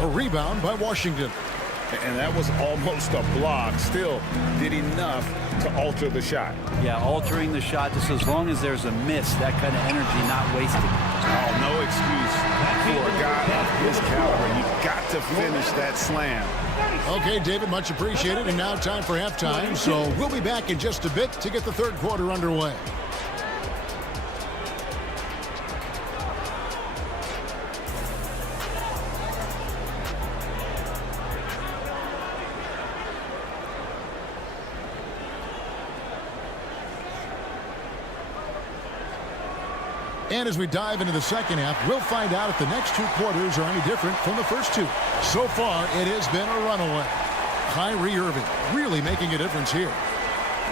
A rebound by Washington. And that was almost a block. Still did enough to alter the shot. Yeah, altering the shot just as long as there's a miss, that kind of energy not wasted. Oh, no excuse for a guy of his caliber. You got to finish that slam. Okay, David, much appreciated. And now time for halftime. So we'll be back in just a bit to get the third quarter underway. And as we dive into the second half, we'll find out if the next 2 quarters are any different from the first 2. So far, it has been a runaway. Kyrie Irving really making a difference here.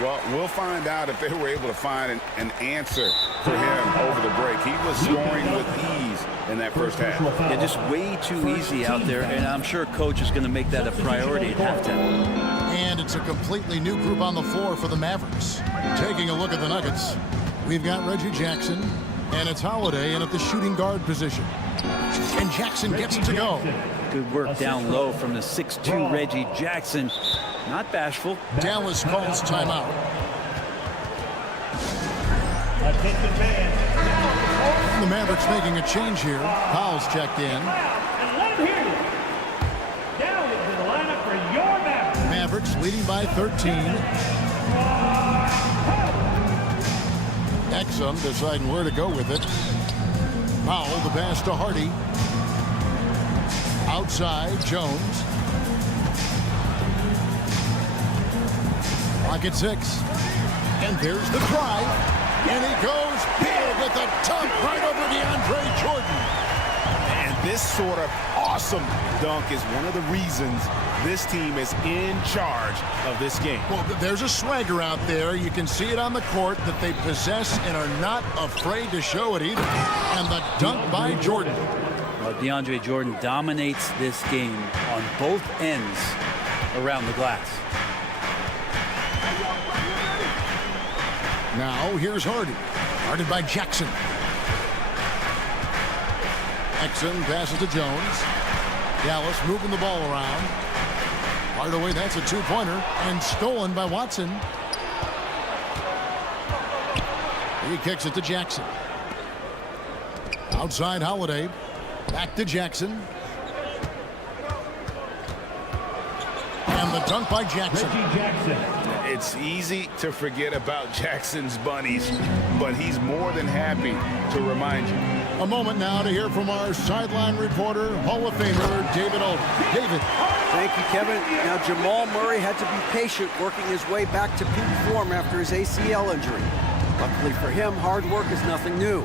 Well, we'll find out if they were able to find an answer for him over the break. He was scoring with ease in that first half. Yeah, just way too easy out there, and I'm sure Coach is going to make that a priority at halftime. And it's a completely new group on the floor for the Mavericks. Taking a look at the Nuggets, we've got Reggie Jackson, and it's Holiday in at the shooting guard position. And Jackson gets it to go. Good work down low from the 6'2" Reggie Jackson. Not bashful. Dallas calls timeout. The Mavericks making a change here. Powell's checked in. Mavericks leading by 13. Exum deciding where to go with it. Powell, the pass to Hardy. Outside, Jones. Clock at 6. And there's the drive. And he goes big with a dunk right over DeAndre Jordan. And this sort of awesome dunk is one of the reasons this team is in charge of this game. Well, there's a swagger out there. You can see it on the court that they possess and are not afraid to show it either. And the dunk by Jordan. Well, DeAndre Jordan dominates this game on both ends around the glass. Now here's Hardy. Guarded by Jackson. Exum passes to Jones. Dallas moving the ball around. Hardaway, that's a two-pointer, and stolen by Watson. He kicks it to Jackson. Outside Holiday. Back to Jackson. And the dunk by Jackson. It's easy to forget about Jackson's bunnies, but he's more than happy to remind you. A moment now to hear from our sideline reporter, Hall of Famer David Alden. David. Thank you, Kevin. Now, Jamal Murray had to be patient working his way back to peak form after his ACL injury. Luckily for him, hard work is nothing new.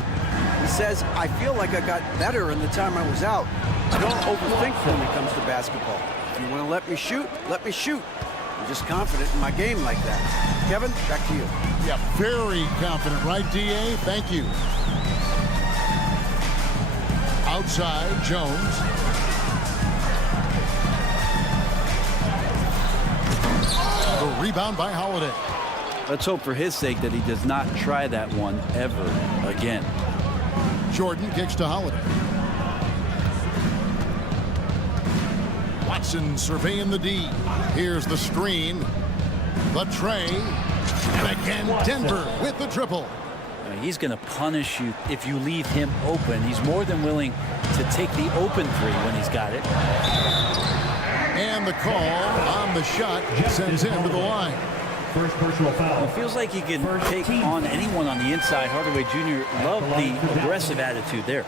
He says, I feel like I got better in the time I was out. I don't overthink when it comes to basketball. If you want to let me shoot, let me shoot. I'm just confident in my game like that. Kevin, back to you. Yeah, very confident, right, D.A.? Thank you. Outside, Jones. The rebound by Holiday. Let's hope for his sake that he does not try that one ever again. Jordan kicks to Holiday. Watson surveying the D. Here's the screen. The tray. And again, Denver with the triple. He's going to punish you if you leave him open. He's more than willing to take the open three when he's got it. And the call on the shot sends him to the line. First personal foul. It feels like he can take on anyone on the inside. Hardaway Jr. loved the aggressive attitude there.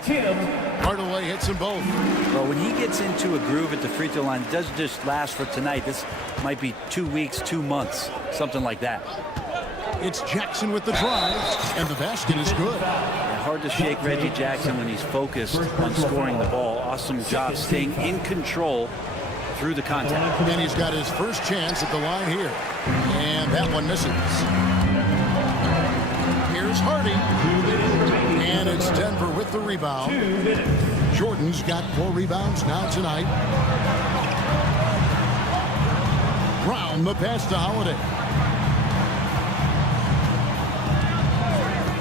Hardaway hits them both. Well, when he gets into a groove at the free throw line, it doesn't just last for tonight. This might be 2 weeks, 2 months, something like that. It's Jackson with the drive, and the basket is good. Hard to shake Reggie Jackson when he's focused on scoring the ball. Awesome job staying in control through the contact. And he's got his first chance at the line here. And that one misses. Here's Hardy. And it's Denver with the rebound. Jordan's got 4 rebounds now tonight. Brown the pass to Holiday.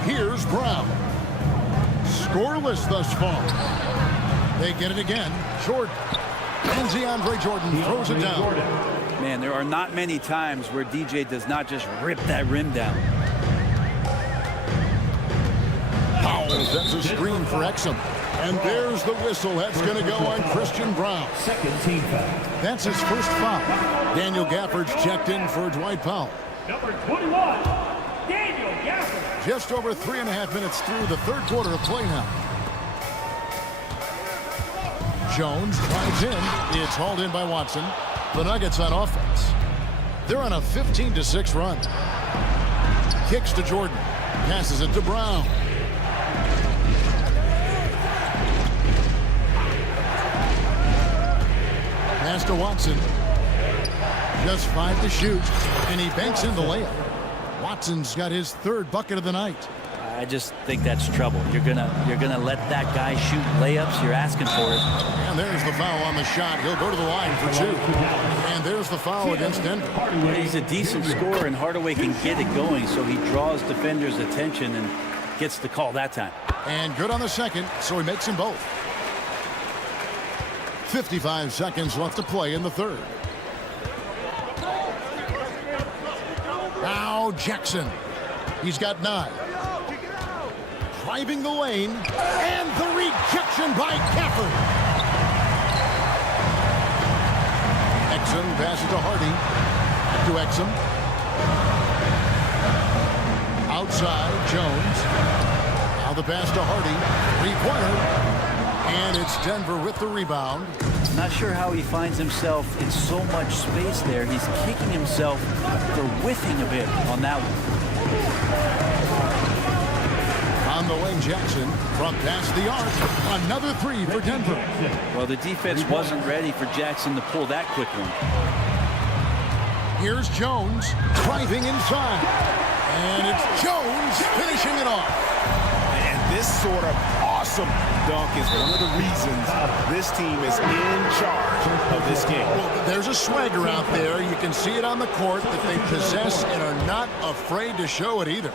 Here's Brown. Scoreless thus far. They get it again. Jordan. And DeAndre Jordan throws it down. Man, there are not many times where DJ does not just rip that rim down. Powell sets a screen for Exum. And there's the whistle. That's going to go on Christian Brown. Second team foul. That's his first foul. Daniel Gafford's checked in for Dwight Powell. Number 21, Daniel Gafford. Just over 3.5 minutes through the third quarter of play now. Jones drives in. It's hauled in by Watson. The Nuggets on offense. They're on a 15-6 run. Kicks to Jordan. Passes it to Brown. Pass to Watson. Just 5 to shoot. And he banks in the layup. Watson's got his 3rd bucket of the night. I just think that's trouble. You're gonna let that guy shoot layups. You're asking for it. And there's the foul on the shot. He'll go to the line for 2. And there's the foul against Denver. He's a decent scorer, and Hardaway can get it going, so he draws defenders' attention and gets the call that time. And good on the second, so he makes them both. 55 seconds left to play in the third. Now Jackson. He's got 9. Driving the lane, and the rejection by Gafford. Exum passes to Hardy. To Exum. Outside, Jones. Now the pass to Hardy. 3-pointer. And it's Denver with the rebound. Not sure how he finds himself in so much space there. He's kicking himself for whiffing a bit on that one. On the wing, Jackson from past the arc. Another 3 for Denver. Well, the defense wasn't ready for Jackson to pull that quick one. Here's Jones driving inside. And it's Jones finishing it off. And this sort of awesome dunk is one of the reasons this team is in charge of this game. Well, there's a swagger out there. You can see it on the court that they possess and are not afraid to show it either.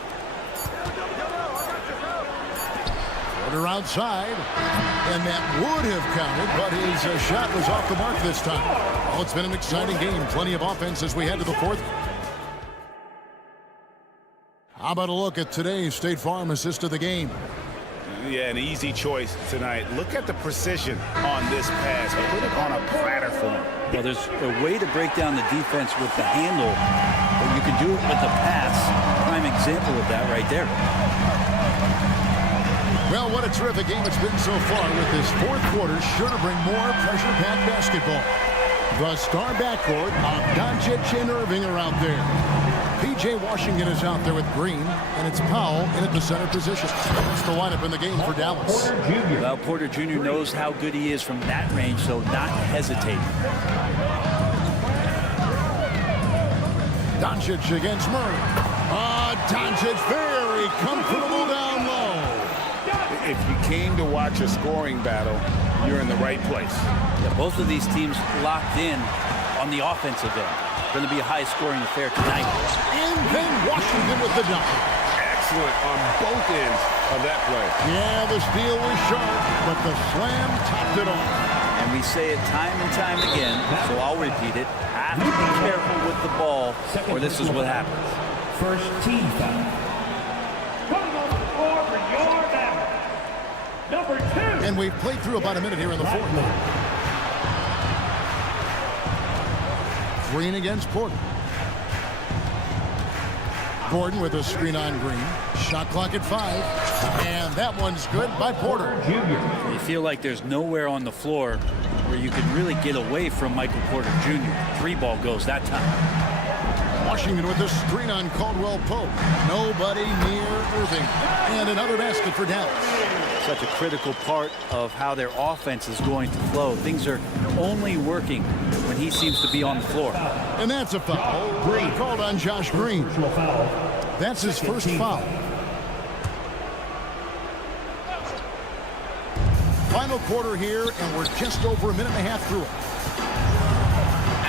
Porter outside, and that would have counted, but his shot was off the mark this time. Oh, it's been an exciting game. Plenty of offense as we head to the fourth. How about a look at today's State Farm assist of the game? Yeah, an easy choice tonight. Look at the precision on this pass. Put it on a platter for him. Well, there's a way to break down the defense with the handle, but you can do it with the pass. Prime example of that right there. Well, what a terrific game it's been so far, with this fourth quarter sure to bring more pressure-packed basketball. The star backcourt of Doncic and Irving are out there. P.J. Washington is out there with Green, and it's Powell in at the center position. That's the lineup in the game for Dallas. Well, Porter Jr. knows how good he is from that range, so not hesitating. Doncic against Murray. Doncic very comfortable down low. If you came to watch a scoring battle, you're in the right place. Yeah, both of these teams locked in on the offensive end. Going to be a high-scoring affair tonight. And then Washington with the dunk. Excellent on both ends of that play. Yeah, the steal was sharp, but the slam topped it off. And we say it time and time again, so I'll repeat it. Have to be careful with the ball, or this is what happens. First team foul. Coming on the floor for your Mavericks. Number 2. And we've played through about a minute here in the fourth. Green against Porter. Gordon with a screen on Green. Shot clock at 5. And that one's good by Porter. You feel like there's nowhere on the floor where you can really get away from Michael Porter Jr. 3-ball goes that time. Washington with a screen on Caldwell Pope. Nobody near Irving. And another basket for Dallas. Such a critical part of how their offense is going to flow. Things are only working when he seems to be on the floor. And that's a foul. Green called on Josh Green. That's his first foul. Final quarter here, and we're just over a minute and a half through it.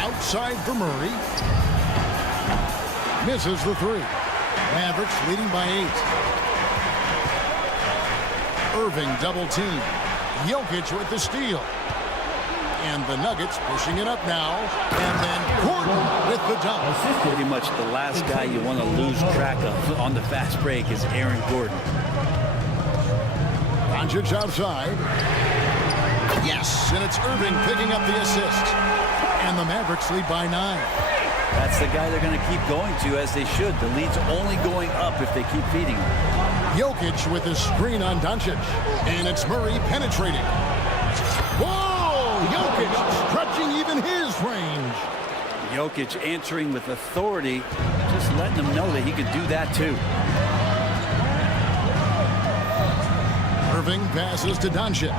Outside for Murray. Misses the 3. Mavericks leading by 8. Irving double team. Jokic with the steal. And the Nuggets pushing it up now. And then Gordon with the dunk. Pretty much the last guy you want to lose track of on the fast break is Aaron Gordon. Doncic outside. Yes, and it's Irving picking up the assist. And the Mavericks lead by 9. That's the guy they're going to keep going to, as they should. The lead's only going up if they keep feeding him. Jokic with his screen on Doncic. And it's Murray penetrating. Whoa! Jokic stretching even his range. Jokic answering with authority, just letting them know that he could do that too. Irving passes to Doncic.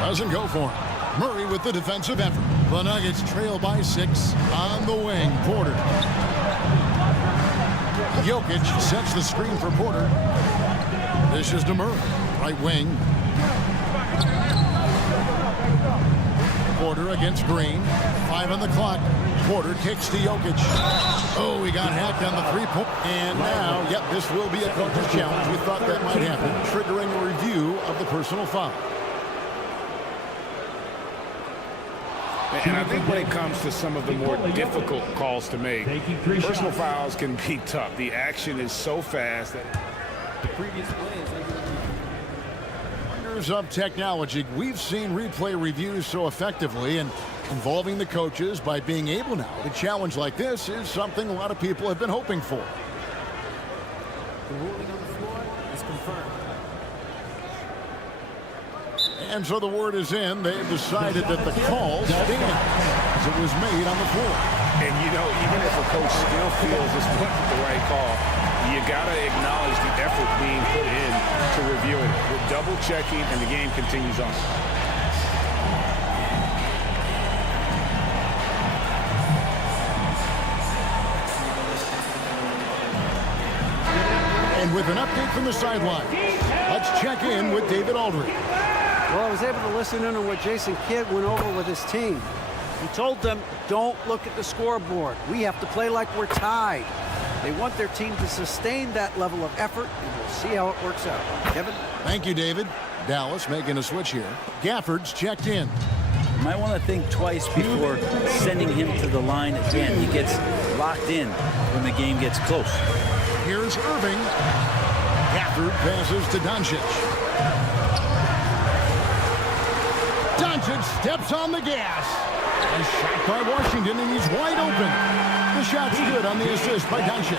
Doesn't go for him. Murray with the defensive effort. The Nuggets trail by 6 on the wing. Porter. Jokic sets the screen for Porter. Dishes to Murray. Right wing. Porter against Green. 5 on the clock. Porter kicks to Jokic. Oh, he got hacked on the 3-point. And now, yep, this will be a coach's challenge. We thought that might happen, triggering a review of the personal foul. And I think when it comes to some of the more difficult calls to make, personal fouls can be tough. The action is so fast that The previous play is Wonders of technology. We've seen replay reviews so effectively, and involving the coaches by being able now to challenge like this is something a lot of people have been hoping for. the ruling on the floor is confirmed. And so the word is in. They've decided that the call stands as it was made on the floor. And, you know, even if a coach still feels this wasn't the right call, you got to acknowledge the effort being put in to reviewing it. We're double checking, and the game continues on. And with an update from the sideline, let's check in with David Aldridge. Well, I was able to listen in on what Jason Kidd went over with his team. He told them, don't look at the scoreboard. We have to play like we're tied. They want their team to sustain that level of effort, and we'll see how it works out. Kevin? Thank you, David. Dallas making a switch here. Gafford's checked in. You might want to think twice before sending him to the line again. He gets locked in when the game gets close. Here's Irving. Gafford passes to Doncic. Doncic steps on the gas. A shot by Washington, and he's wide open. The shot's good on the assist by Doncic.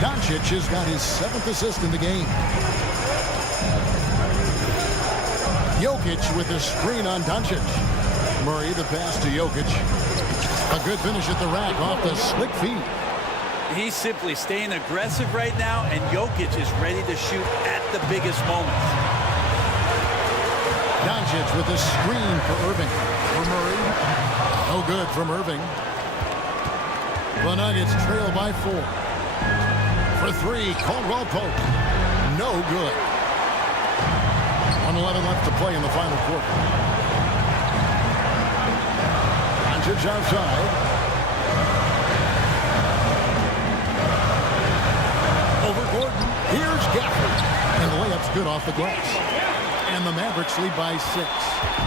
Doncic has got his 7th assist in the game. Jokic with a screen on Doncic. Murray the pass to Jokic. A good finish at the rack off the slick feet. He's simply staying aggressive right now, and Jokic is ready to shoot at the biggest moments. Doncic with a screen for Irving. For Murray. No good from Irving. The Nuggets trail by 4. For 3, Caldwell Pope. No good. 1:11 left to play in the final quarter. Doncic outside. Over Gordon. Here's Gafford. And the layup's good off the glass. And the Mavericks lead by 6.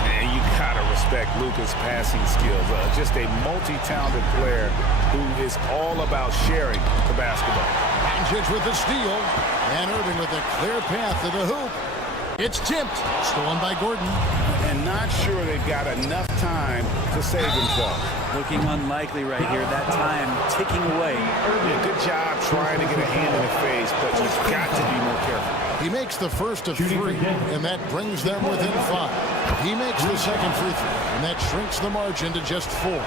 And you gotta respect Luka's passing skills. Just a multi-talented player who is all about sharing the basketball. Doncic with the steal. And Irving with a clear path to the hoop. It's tipped. Stolen by Gordon. And not sure they've got enough time to save themselves. Looking unlikely right here. That time ticking away. Yeah, good job trying to get a hand in the face, but you've got to be more careful. He makes the first of 3, and that brings them within 5. He makes the second free throw, and that shrinks the margin to just 4.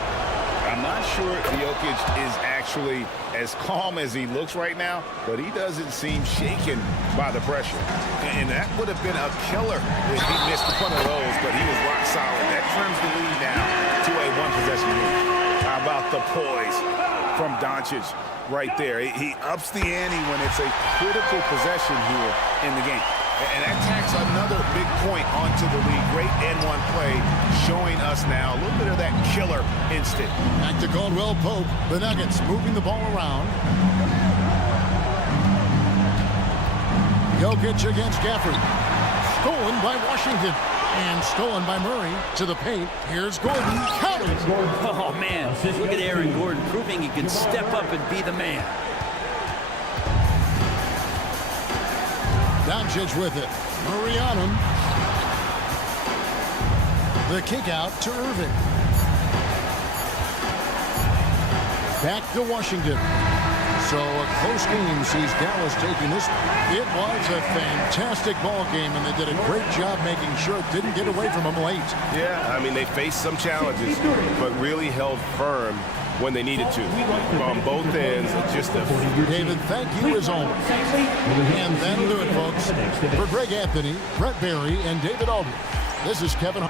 I'm not sure Jokic is actually as calm as he looks right now, but he doesn't seem shaken by the pressure. And that would have been a killer if he missed one of those, but he was rock solid. That trims the lead down to a one-possession game. How about the poise from Doncic right there? He ups the ante when it's a critical possession here in the game. And that tacks another big point onto the lead. Great N1 play showing us now a little bit of that killer instinct. Back to Caldwell Pope. The Nuggets moving the ball around. Jokic against Gafford. Stolen by Washington. And stolen by Murray to the paint. Here's Gordon. Counted. Oh, man. Look at Aaron Gordon proving he can step up and be the man. Doncic with it. Murray on him. The kick out to Irving. Back to Washington. So a close game sees Dallas taking this. It was a fantastic ball game, and they did a great job making sure it didn't get away from them late. Yeah, I mean, they faced some challenges, but really held firm when they needed to. On both ends, just a... David, thank you as always. And that'll do it, folks. For Greg Anthony, Brett Barry, and David Aldridge, this is Kevin.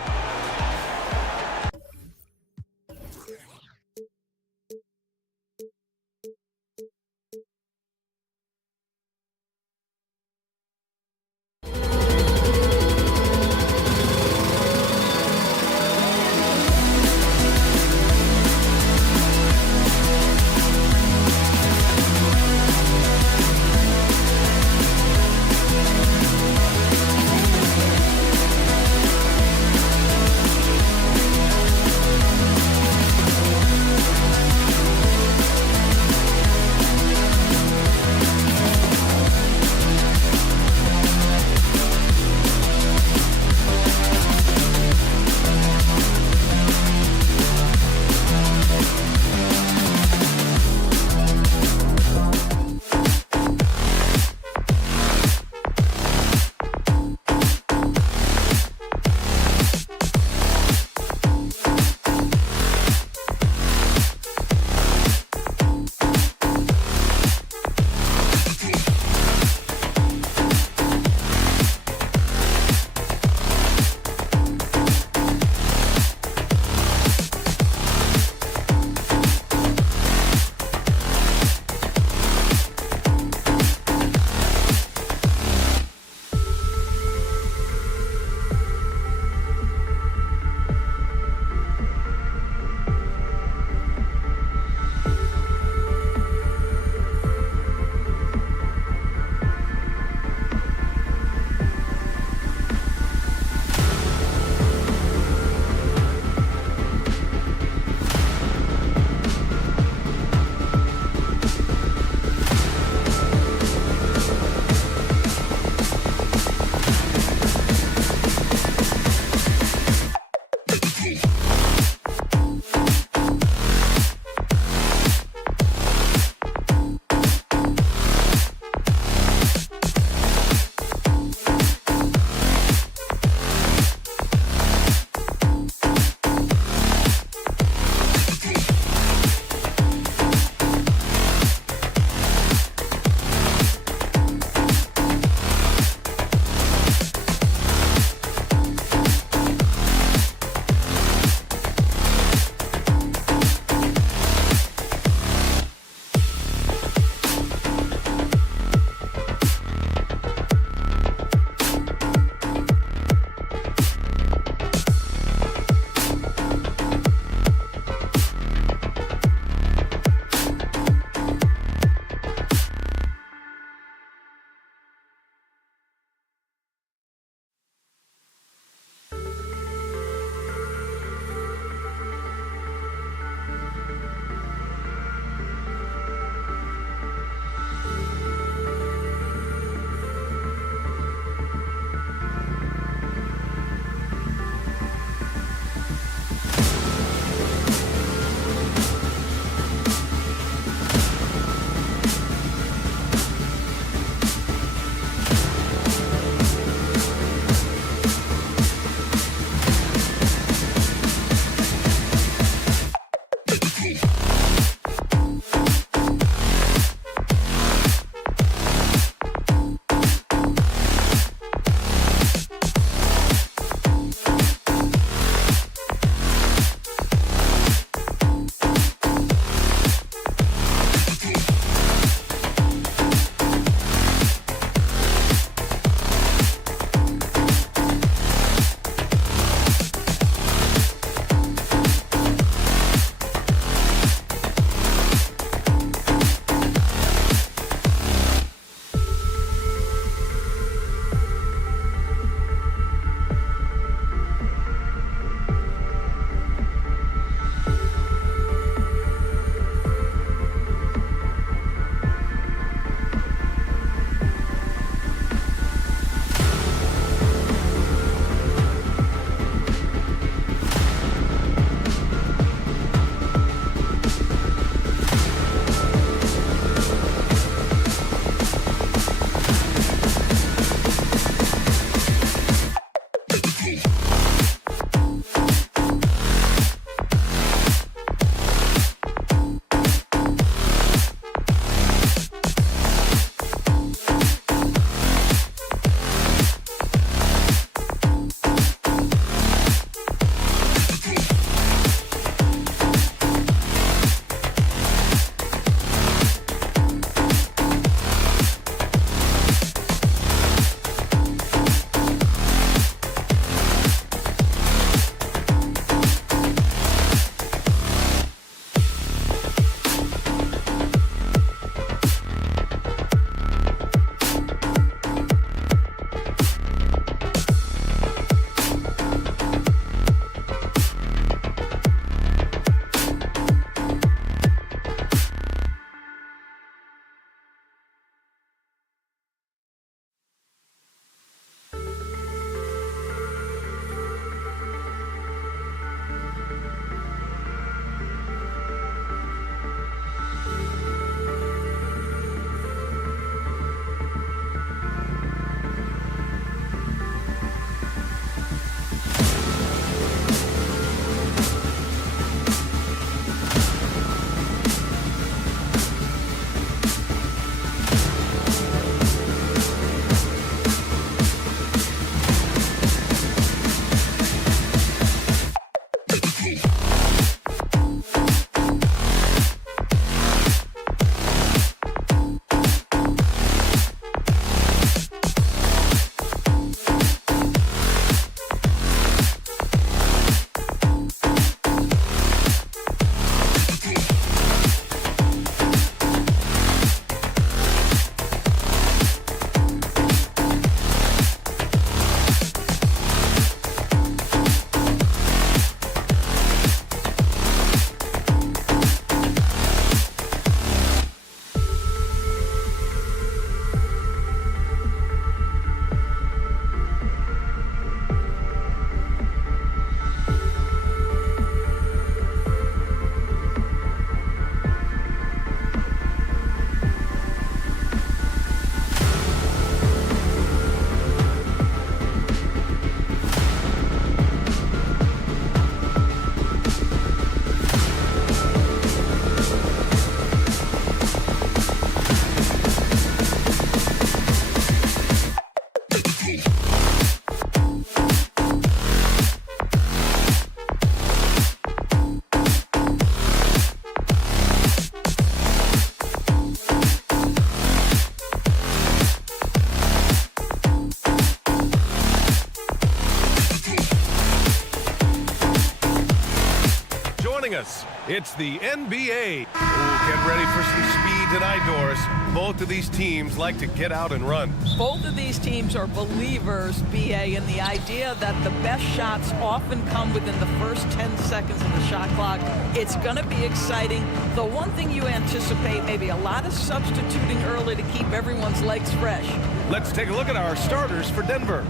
joining us. It's the NBA. Ooh, get ready for some speed tonight, Doris. Both of these teams like to get out and run. Both of these teams are believers, BA, in the idea that the best shots often come within the first 10 seconds of the shot clock. It's going to be exciting. The one thing you anticipate, maybe a lot of substituting early to keep everyone's legs fresh. Let's take a look at our starters for Denver.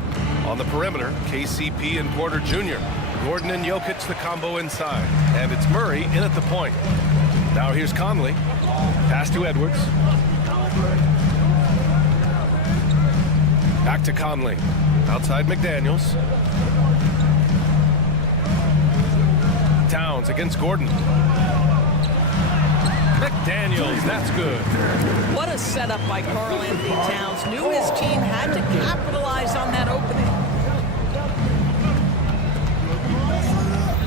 On the perimeter, KCP and Porter Jr. Gordon and Jokic, the combo inside. And it's Murray in at the point. Now here's Conley. Pass to Edwards. Back to Conley. Outside McDaniels. Towns against Gordon. McDaniels, that's good. What a setup by Karl Anthony Towns. Knew his team had to capitalize on that opening.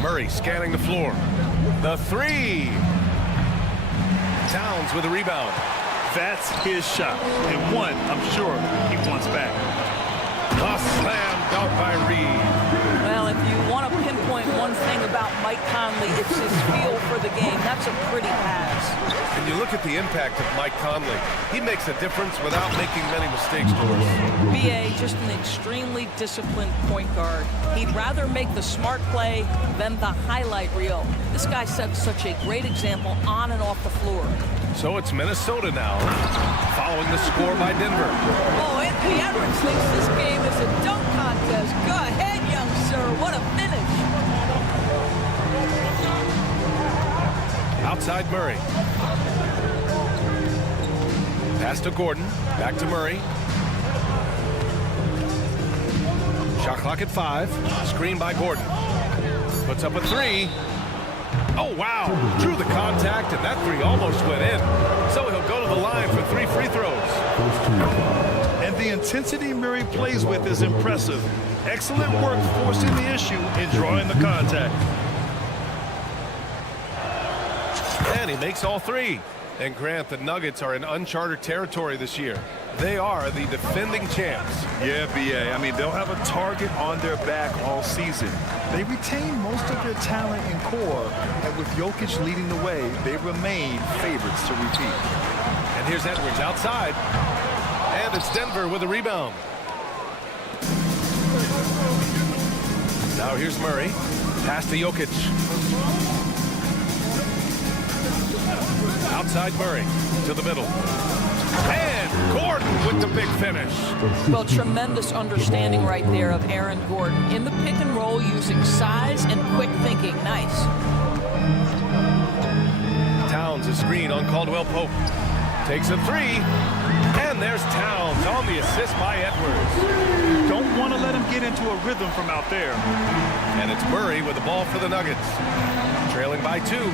Murray scanning the floor. The three. Towns with a rebound. That's his shot, and one I'm sure he wants back. A slam dunk by Reed. Well, if you want to pinpoint one thing about Mike Conley, it's his feel for the game. That's a pretty pass. And you look at the impact of Mike Conley. He makes a difference without making many mistakes, Doris. BA, just an extremely disciplined point guard. He'd rather make the smart play than the highlight reel. This guy sets such a great example on and off the floor. So it's Minnesota now, following the score by Denver. Oh, Anthony Edwards thinks this game is a dunk contest. Go ahead, young sir. What a finish. Outside Murray. Pass to Gordon. Back to Murray. Shot clock at 5. Screen by Gordon. Puts up a three. Oh, wow. Drew the contact, and that three almost went in. So he'll go to the line for 3 free throws. And the intensity Murray plays with is impressive. Excellent work forcing the issue and drawing the contact. And he makes all 3. And Grant, the Nuggets are in uncharted territory this year. They are the defending champs. Yeah, BA. I mean, they'll have a target on their back all season. They retain most of their talent in core, and with Jokic leading the way, they remain favorites to repeat. And here's Edwards outside. And it's Denver with a rebound. Now here's Murray. Pass to Jokic. Outside Murray to the middle. And Gordon with the big finish. Well, tremendous understanding right there of Aaron Gordon. In the pick and roll, using size and quick thinking. Nice. Towns a screen on Caldwell Pope. Takes a 3. And there's Towns on the assist by Edwards. Don't want to let him get into a rhythm from out there. And it's Murray with the ball for the Nuggets. Trailing by 2.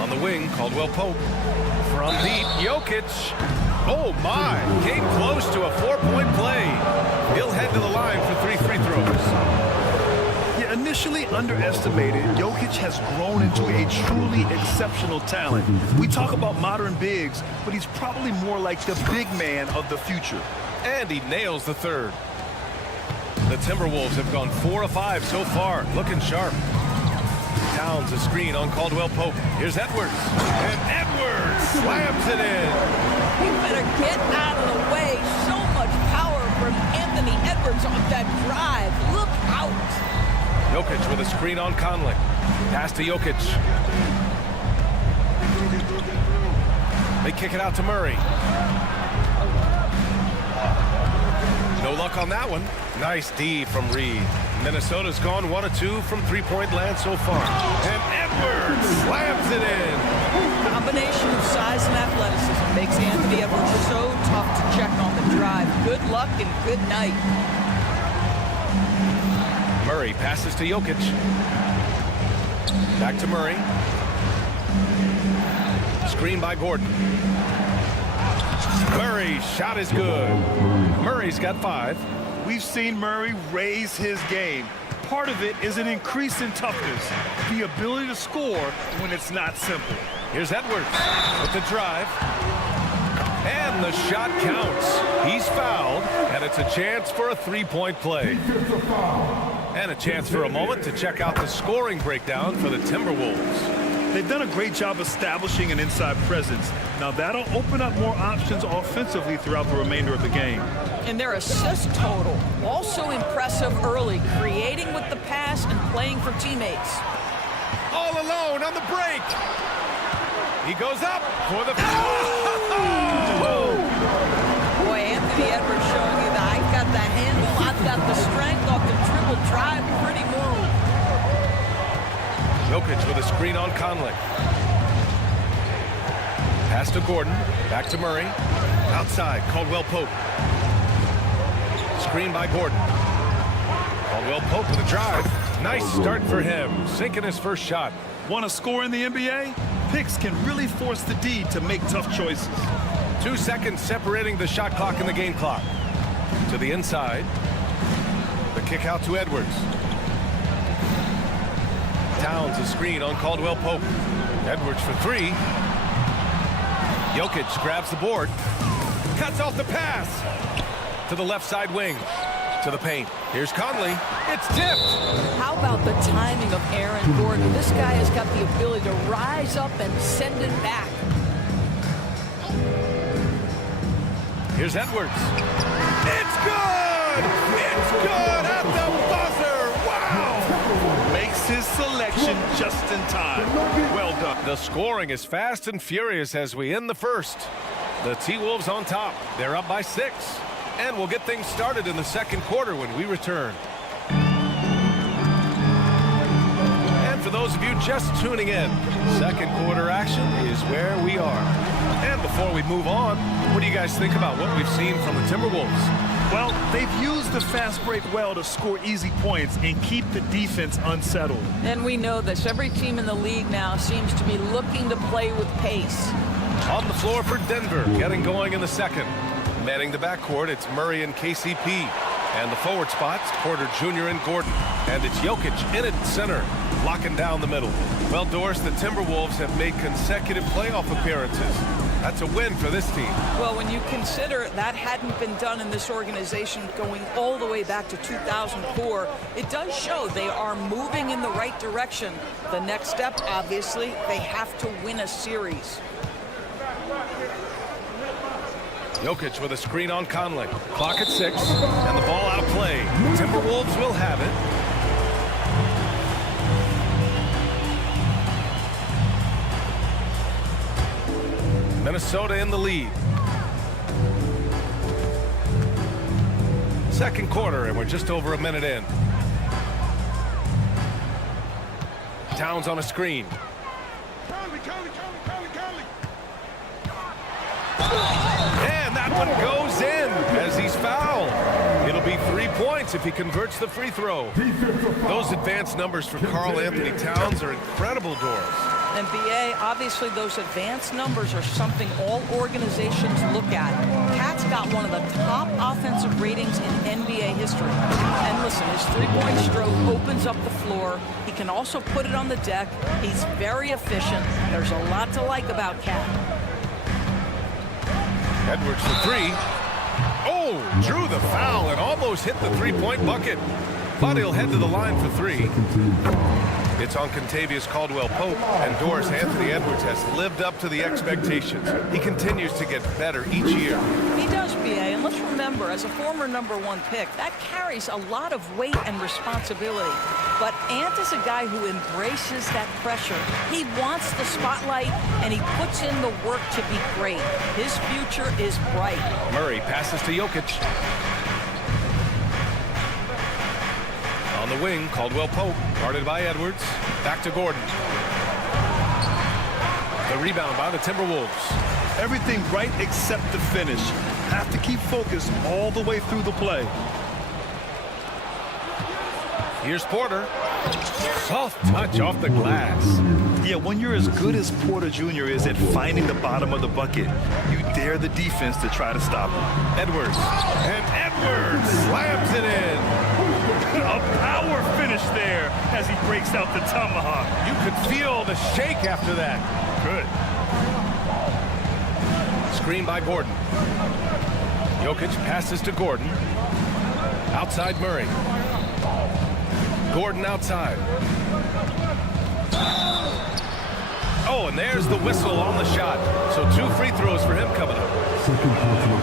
On the wing, Caldwell Pope. From deep, Jokic. Oh, my. Came close to a 4-point play. He'll head to the line for 3 free throws. Yeah, initially underestimated, Jokic has grown into a truly exceptional talent. We talk about modern bigs, but he's probably more like the big man of the future. And he nails the 3rd. The Timberwolves have gone 4 of 5 so far. Looking sharp. Towns a screen on Caldwell Pope. Here's Edwards. And Edwards slams it in. You better get out of the way. So much power from Anthony Edwards on that drive. Look out. Jokic with a screen on Conley. Pass to Jokic. They kick it out to Murray. No luck on that one. Nice D from Reed. Minnesota's gone 1 of 2 from three-point land so far. And Edwards slams it in. Combination of size and athleticism makes Anthony Edwards so tough to check on the drive. Good luck and good night. Murray passes to Jokic. Back to Murray. Screen by Gordon. Murray's shot is good. Murray's got 5. We've seen Murray raise his game. Part of it is an increase in toughness, the ability to score when it's not simple. Here's Edwards with the drive. And the shot counts. He's fouled, and it's a chance for a 3-point play. And a chance for a moment to check out the scoring breakdown for the Timberwolves. They've done a great job establishing an inside presence. Now that'll open up more options offensively throughout the remainder of the game. And their assist total, also impressive early, creating with the pass and playing for teammates. All alone on the break. He goes up for the... Boy, Anthony Edwards showing you that I've got the handle, I've got the strength off the dribble drive, pretty move. Jokic with a screen on Conley. Pass to Gordon, back to Murray. Outside, Caldwell Pope. Screen by Gordon. Caldwell Pope with a drive. Nice start for him, sinking his first shot. Want to score in the NBA? Picks can really force the D to make tough choices. 2 seconds separating the shot clock and the game clock. To the inside. The kick out to Edwards. Towns a screen on Caldwell Pope. Edwards for three. Jokic grabs the board. Cuts off the pass. To the left side wing. To the paint. Here's Conley. It's tipped. How about the timing of Aaron Gordon? This guy has got the ability to rise up and send it back. Here's Edwards. It's good! It's good at the buzzer! Wow! Makes his selection just in time. Well done. The scoring is fast and furious as we end the first. The T-Wolves on top. They're up by 6. And we'll get things started in the second quarter when we return. And for those of you just tuning in, second quarter action is where we are. And before we move on, what do you guys think about what we've seen from the Timberwolves? Well, they've used the fast break well to score easy points and keep the defense unsettled. And we know this. Every team in the league now seems to be looking to play with pace. On the floor for Denver, getting going in the second. Manning the backcourt, it's Murray and KCP. And the forward spots, Porter Jr. and Gordon. And it's Jokic in at center, locking down the middle. Well, Doris, the Timberwolves have made consecutive playoff appearances. That's a win for this team. Well, when you consider that hadn't been done in this organization going all the way back to 2004, it does show they are moving in the right direction. The next step, obviously, they have to win a series. Jokic with a screen on Conley. Clock at 6, and the ball out of play. Timberwolves will have it. Minnesota in the lead. Second quarter, and we're just over a minute in. Towns on a screen. And that one goes in as he's fouled. It'll be 3 points if he converts the free throw. Those advanced numbers for Karl Anthony Towns are incredible, Doris. And BA, obviously those advanced numbers are something all organizations look at. Cat's got one of the top offensive ratings in NBA history. And listen, his three-point stroke opens up the floor. He can also put it on the deck. He's very efficient. There's a lot to like about Cat. Edwards for three. Oh, drew the foul and almost hit the three-point bucket. But he'll head to the line for three. It's on Contavious Caldwell-Pope, and Doris Anthony Edwards has lived up to the expectations. He continues to get better each year. He does, BA, and let's remember, as a former #1 pick, that carries a lot of weight and responsibility. But Ant is a guy who embraces that pressure. He wants the spotlight, and he puts in the work to be great. His future is bright. Murray passes to Jokic. On the wing, Caldwell-Pope, guarded by Edwards. Back to Gordon. The rebound by the Timberwolves. Everything right except the finish. Have to keep focused all the way through the play. Here's Porter. Soft touch off the glass. Yeah, when you're as good as Porter Jr. is at finding the bottom of the bucket, you dare the defense to try to stop him. Edwards. And Edwards slams it in. A power finish there as he breaks out the tomahawk. You could feel the shake after that. Good. Screen by Gordon. Jokic passes to Gordon. Outside Murray. Gordon outside. Oh, and there's the whistle on the shot. So 2 free throws for him coming up.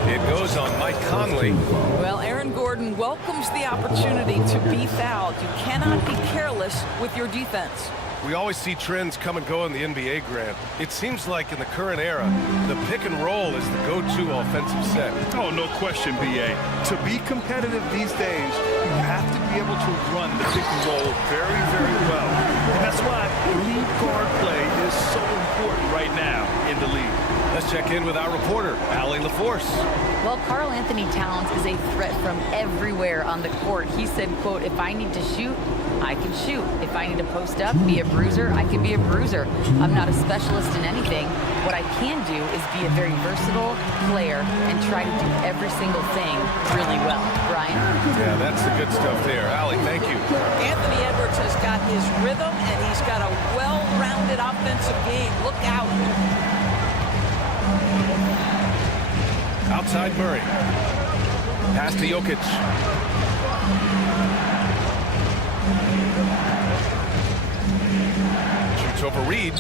It goes on Mike Conley. Well, Aaron Gordon welcomes the opportunity to be fouled. You cannot be careless with your defense. We always see trends come and go in the NBA, Grant. It seems like in the current era, the pick and roll is the go-to offensive set. Oh, no question, B.A. To be competitive these days, you have to be able to run the pick and roll very, very well. And that's why lead guard play is so important right now in the league. Let's check in with our reporter, Allie LaForce. Well, Karl Anthony Towns is a threat from everywhere on the court. He said, quote, if I need to shoot, I can shoot. If I need to post up, be a bruiser, I can be a bruiser. I'm not a specialist in anything. What I can do is be a very versatile player and try to do every single thing really well. Brian? Yeah, that's the good stuff there. Allie, thank you. Anthony Edwards has got his rhythm, and he's got a well-rounded offensive game. Look out. Outside Murray. Pass to Jokic. Shoots over Reed.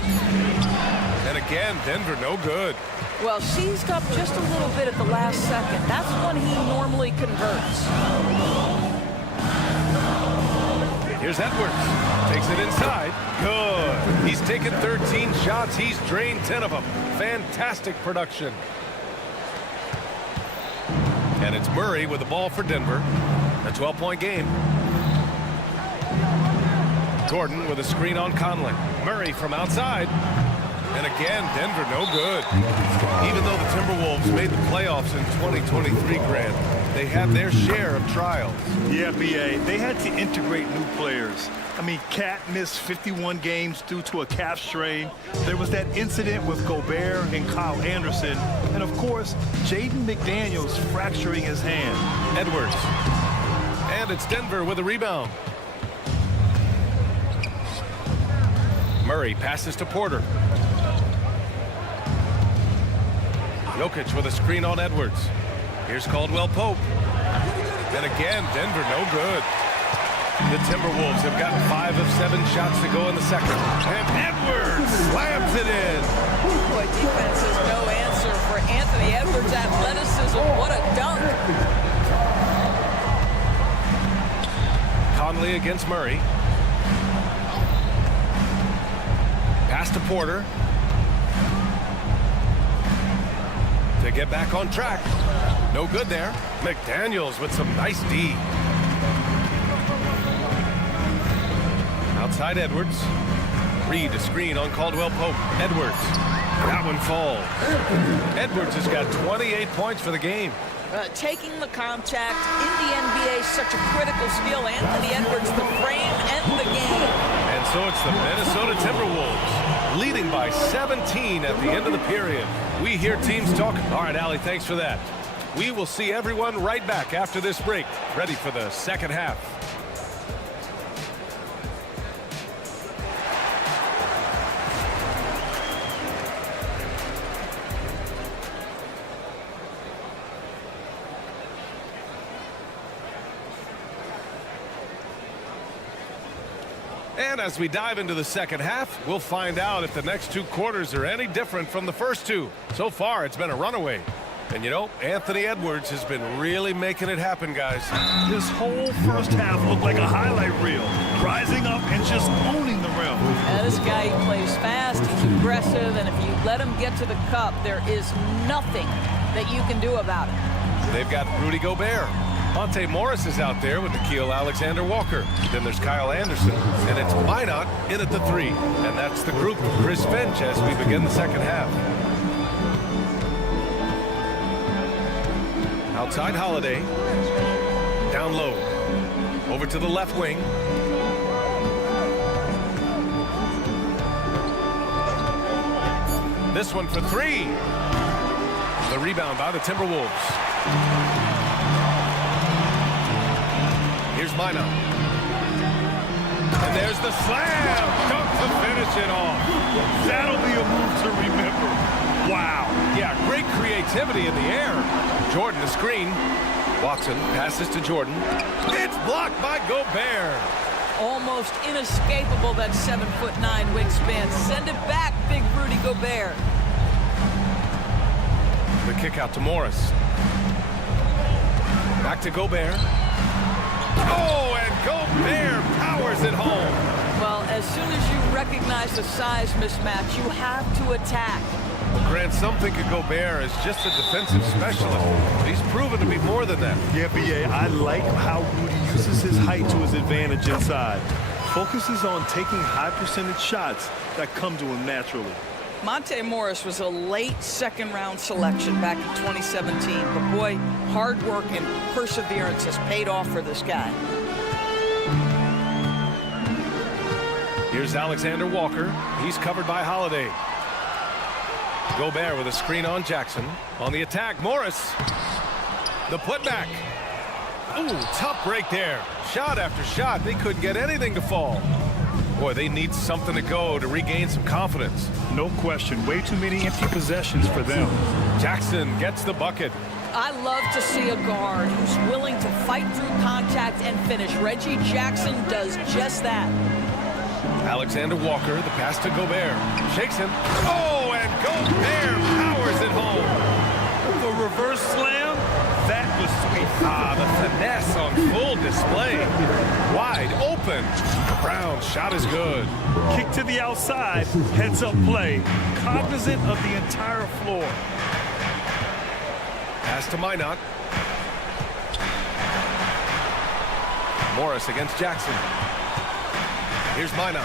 And again, Denver no good. Well, seized up just a little bit at the last second. That's when he normally converts. Here's Edwards. Takes it inside. Good. He's taken 13 shots. He's drained 10 of them. Fantastic production. And it's Murray with the ball for Denver. A 12-point game. Gordon with a screen on Conley. Murray from outside. And again, Denver no good. Even though the Timberwolves made the playoffs in 2023, Grant, they had their share of trials. Yeah, B.A. They had to integrate new players. I mean, Cat missed 51 games due to a calf strain. There was that incident with Gobert and Kyle Anderson. And, of course, Jaden McDaniels fracturing his hand. Edwards. And it's Denver with a rebound. Murray passes to Porter. Jokic with a screen on Edwards. Here's Caldwell Pope. And again, Denver no good. The Timberwolves have gotten 5 of 7 shots to go in the second. And Edwards slams it in. Boy, defense is no answer for Anthony Edwards' athleticism. What a dunk. Conley against Murray. Pass to Porter. To get back on track. No good there. McDaniels with some nice D. Outside Edwards. Reed a screen on Caldwell Pope. Edwards. That one falls. Edwards has got 28 points for the game. Taking the contact in the NBA is such a critical skill. Anthony Edwards, the frame and the game. And so it's the Minnesota Timberwolves leading by 17 at the end of the period. We hear teams talk. All right, Allie, thanks for that. We will see everyone right back after this break, ready for the second half. And as we dive into the second half, we'll find out if the next 2 quarters are any different from the first 2. So far, it's been a runaway. And, you know, Anthony Edwards has been really making it happen, guys. This whole first half looked like a highlight reel. Rising up and just owning the rim. This guy plays fast, he's aggressive, and if you let him get to the cup, there is nothing that you can do about it. They've got Rudy Gobert. Monte Morris is out there with Nickeil Alexander-Walker. Then there's Kyle Anderson, and it's Minot in at the 3. And that's the group of Chris Finch as we begin the second half. Outside Holiday. Down low. Over to the left wing. This one for 3. The rebound by the Timberwolves. Here's Minot. And there's the slam. Dunk to finish it off. That'll be a move to remember. Wow. Yeah, great creativity in the air. Jordan the screen. Watson passes to Jordan. It's blocked by Gobert. almost inescapable, that 7'9" wingspan. Send it back, big Rudy Gobert. The kick out to Morris. Back to Gobert. Oh, and Gobert powers it home. Well, as soon as you recognize the size mismatch, you have to attack. Grant, some think of Gobert as just a defensive specialist, but he's proven to be more than that. Yeah, B.A., I like how Rudy uses his height to his advantage inside. Focuses on taking high percentage shots that come to him naturally. Monte Morris was a late second-round selection back in 2017, but boy, hard work and perseverance has paid off for this guy. Here's Alexander Walker. He's covered by Holiday. Gobert with a screen on Jackson. On the attack, Morris. The putback. Ooh, tough break there. Shot after shot. They couldn't get anything to fall. Boy, they need something to go to regain some confidence. No question. Way too many empty possessions for them. Jackson gets the bucket. I love to see a guard who's willing to fight through contact and finish. Reggie Jackson does just that. Alexander Walker, the pass to Gobert. Shakes him. Oh, and Gobert powers it home. The reverse slam, that was sweet. Ah, the finesse on full display. Wide open. Brown's shot is good. Kick to the outside, heads up play. Cognizant of the entire floor. Pass to Minot. Morris against Jackson. Here's Minot.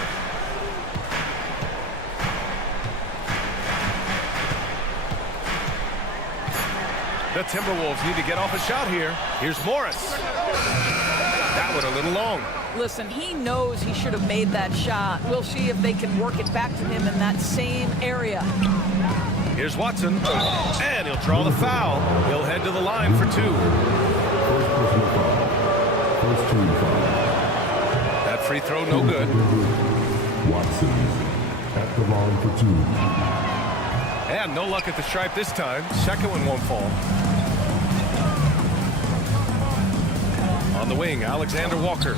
The Timberwolves need to get off a shot here. Here's Morris. That one a little long. Listen, he knows he should have made that shot. We'll see if they can work it back to him in that same area. Here's Watson. And he'll draw the foul. He'll head to the line for two. That free throw no good. Watson at the line for two. And no luck at the stripe this time. Second one won't fall. On the wing, Alexander Walker.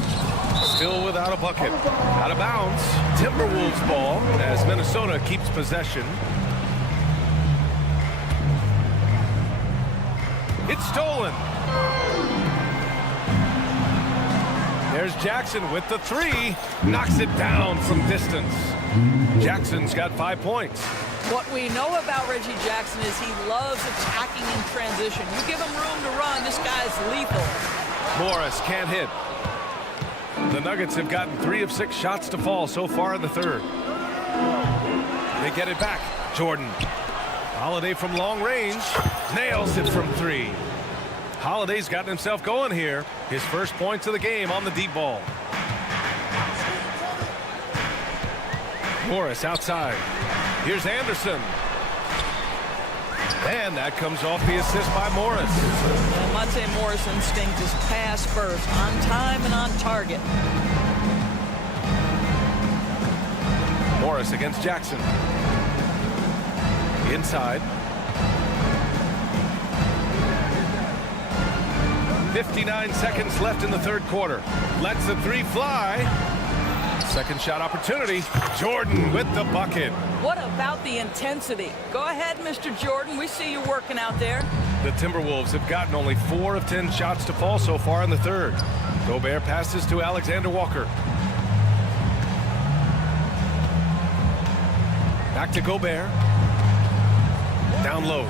Still without a bucket. Out of bounds. Timberwolves ball as Minnesota keeps possession. It's stolen. There's Jackson with the three. Knocks it down from distance. Jackson's got 5 points. What we know about Reggie Jackson is he loves attacking in transition. You give him room to run, this guy's lethal. Morris can't hit. The Nuggets have gotten 3 of 6 shots to fall so far in the third. They get it back. Jordan. Holiday from long range. Nails it from 3. Holiday's gotten himself going here. His first points of the game on the deep ball. Morris outside. Here's Anderson. And that comes off the assist by Morris. Well, Monte Morris' instinct is pass first, on time and on target. Morris against Jackson. Inside. 59 seconds left in the third quarter. Lets the three fly. Second shot opportunity. Jordan with the bucket. What about the intensity? Go ahead, Mr. Jordan. We see you working out there. The Timberwolves have gotten only 4 of 10 shots to fall so far in the third. Gobert passes to Alexander Walker. Back to Gobert. Down low.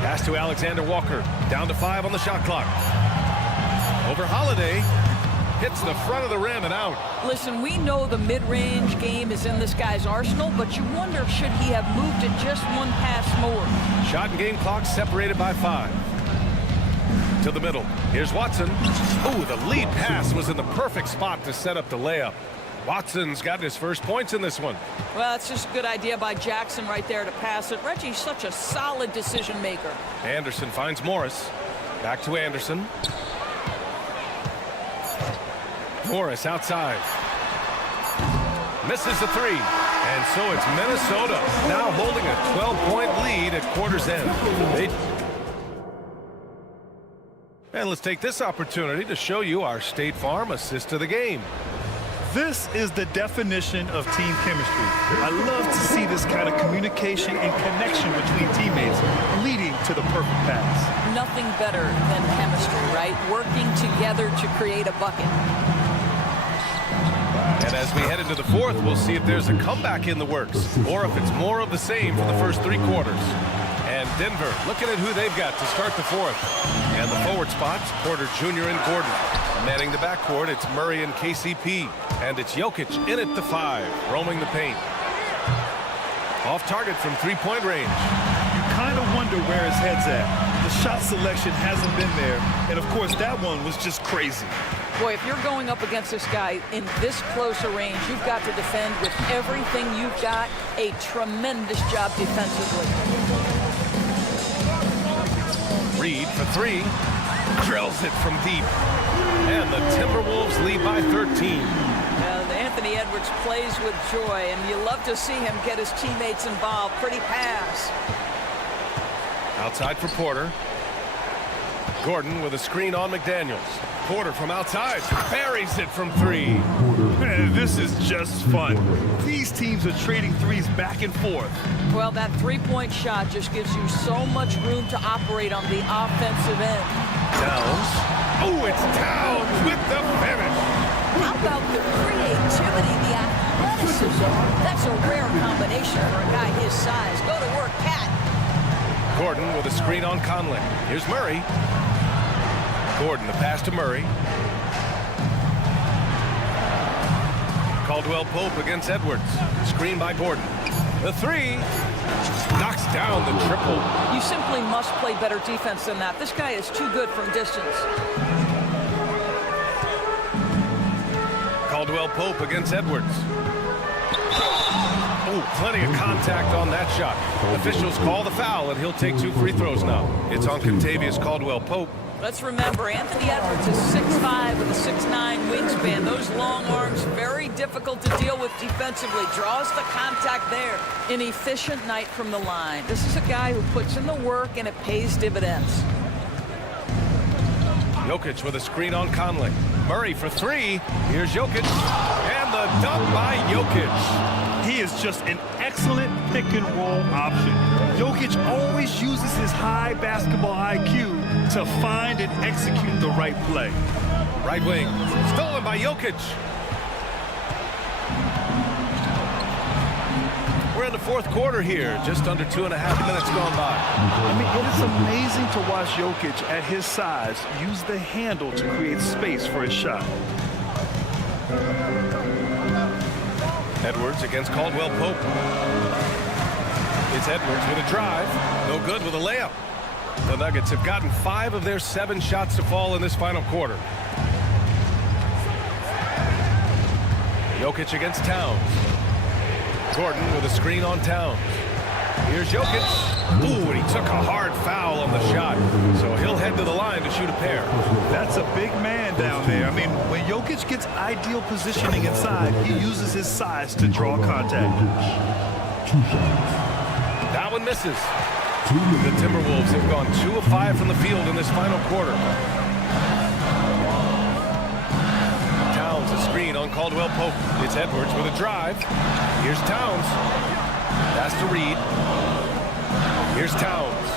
Pass to Alexander Walker. Down to 5 on the shot clock. Over Holiday. Hits the front of the rim and out. Listen, we know the mid-range game is in this guy's arsenal, but you wonder, should he have moved it just one pass more? Shot and game clock separated by 5. To the middle. Here's Watson. Ooh, the lead pass was in the perfect spot to set up the layup. Watson's got his first points in this one. Well, it's just a good idea by Jackson right there to pass it. Reggie's such a solid decision maker. Anderson finds Morris. Back to Anderson. Morris outside. Misses the 3. And so it's Minnesota now holding a 12-point lead at quarter's end. And let's take this opportunity to show you our State Farm assist of the game. This is the definition of team chemistry. I love to see this kind of communication and connection between teammates leading to the perfect pass. Nothing better than chemistry, right? Working together to create a bucket. And as we head into the fourth, we'll see if there's a comeback in the works or if it's more of the same for the first 3 quarters. And Denver looking at who they've got to start the fourth. And the forward spots, Porter Jr. and Gordon. Manning the backcourt, it's Murray and KCP. And it's Jokic in at the 5, roaming the paint. Off target from 3-point range. You kind of wonder where his head's at. The shot selection hasn't been there. And, of course, that one was just crazy. Boy, if you're going up against this guy in this close a range, you've got to defend with everything you've got. A tremendous job defensively. Reed for 3. Drills it from deep. And the Timberwolves lead by 13. Anthony Edwards plays with joy, and you love to see him get his teammates involved. Pretty pass. Outside for Porter. Gordon with a screen on McDaniels. Porter from outside. Buries it from 3. Man, this is just fun. These teams are trading threes back and forth. Well, that 3-point shot just gives you so much room to operate on the offensive end. Towns. Oh, it's Towns with the finish. How about the creativity, the athleticism? That's a rare combination for a guy his size. Go to work, Cat. Gordon with a screen on Conley. Here's Murray. Gordon, the pass to Murray. Caldwell Pope against Edwards. Screen by Gordon. The 3. Knocks down the triple. You simply must play better defense than that. This guy is too good from distance. Caldwell Pope against Edwards. Oh, plenty of contact on that shot. Officials call the foul, and he'll take 2 free throws now. It's on Contavious Caldwell Pope. Let's remember, Anthony Edwards is 6'5" with a 6'9" wingspan. Those long arms, very difficult to deal with defensively. Draws the contact there. An efficient night from the line. This is a guy who puts in the work, and it pays dividends. Jokic with a screen on Conley. Murray for 3. Here's Jokic. And the dunk by Jokic. He is just an excellent pick-and-roll option. Jokic always uses his high basketball IQ to find and execute the right play. Right wing. Stolen by Jokic. We're in the fourth quarter here. Just under 2.5 minutes gone by. I mean, it is amazing to watch Jokic at his size use the handle to create space for his shot. Edwards against Caldwell Pope. It's Edwards with a drive. No good with a layup. The Nuggets have gotten 5 of their 7 shots to fall in this final quarter. Jokic against Towns. Gordon with a screen on Towns. Here's Jokic. Ooh, and he took a hard foul on the shot. So he'll head to the line to shoot a pair. That's a big man down there. I mean, when Jokic gets ideal positioning inside, he uses his size to draw contact. That one misses. The Timberwolves have gone 2 of 5 from the field in this final quarter. Towns a screen on Caldwell Pope. It's Edwards with a drive. Here's Towns. Pass to Reed. Here's Towns.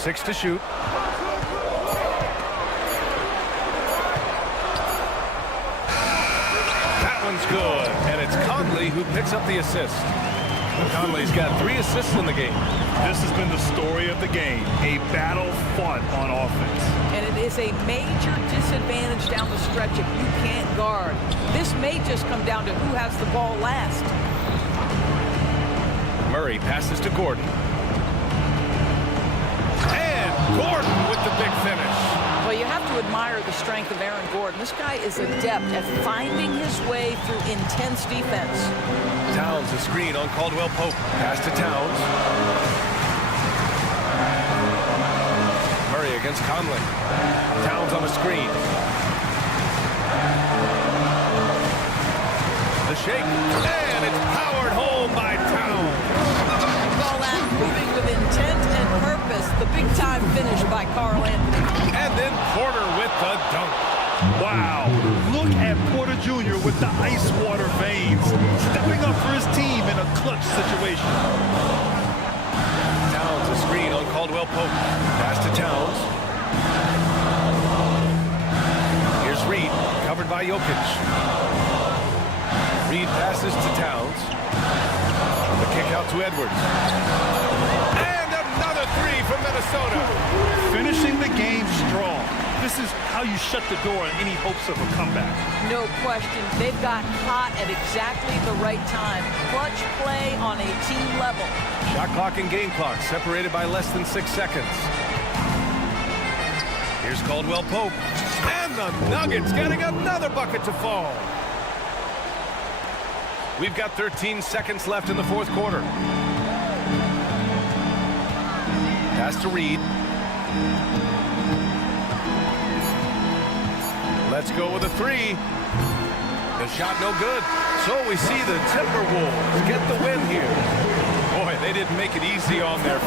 6 to shoot. That one's good. And it's Conley who picks up the assist. Conley's got 3 assists in the game. This has been the story of the game, a battle fought on offense. And it is a major disadvantage down the stretch if you can't guard. This may just come down to who has the ball last. Murray passes to Gordon. And Gordon with the big finish. Well, you have to admire the strength of Aaron Gordon. This guy is adept at finding his way through intense defense. Towns a screen on Caldwell Pope. Pass to Towns. Murray against Conley. Towns on a screen. The shake. And it's powered home by Towns. Call that moving with intent and purpose. The big-time finish by Karl Anthony. Wow. Look at Porter Jr. with the ice water veins, stepping up for his team in a clutch situation. Towns a screen on Caldwell Pope. Pass to Towns. Here's Reed, covered by Jokic. Reed passes to Towns. The kick out to Edwards. And another three from Minnesota. Finishing the game strong. This is how you shut the door on any hopes of a comeback. No question. They've got hot at exactly the right time. Clutch play on a team level. Shot clock and game clock separated by less than 6 seconds. Here's Caldwell Pope. And the Nuggets getting another bucket to fall. We've got 13 seconds left in the fourth quarter. Pass to Reed. Let's go with a three. The shot no good. So we see the Timberwolves get the win here. Boy, they didn't make it easy on their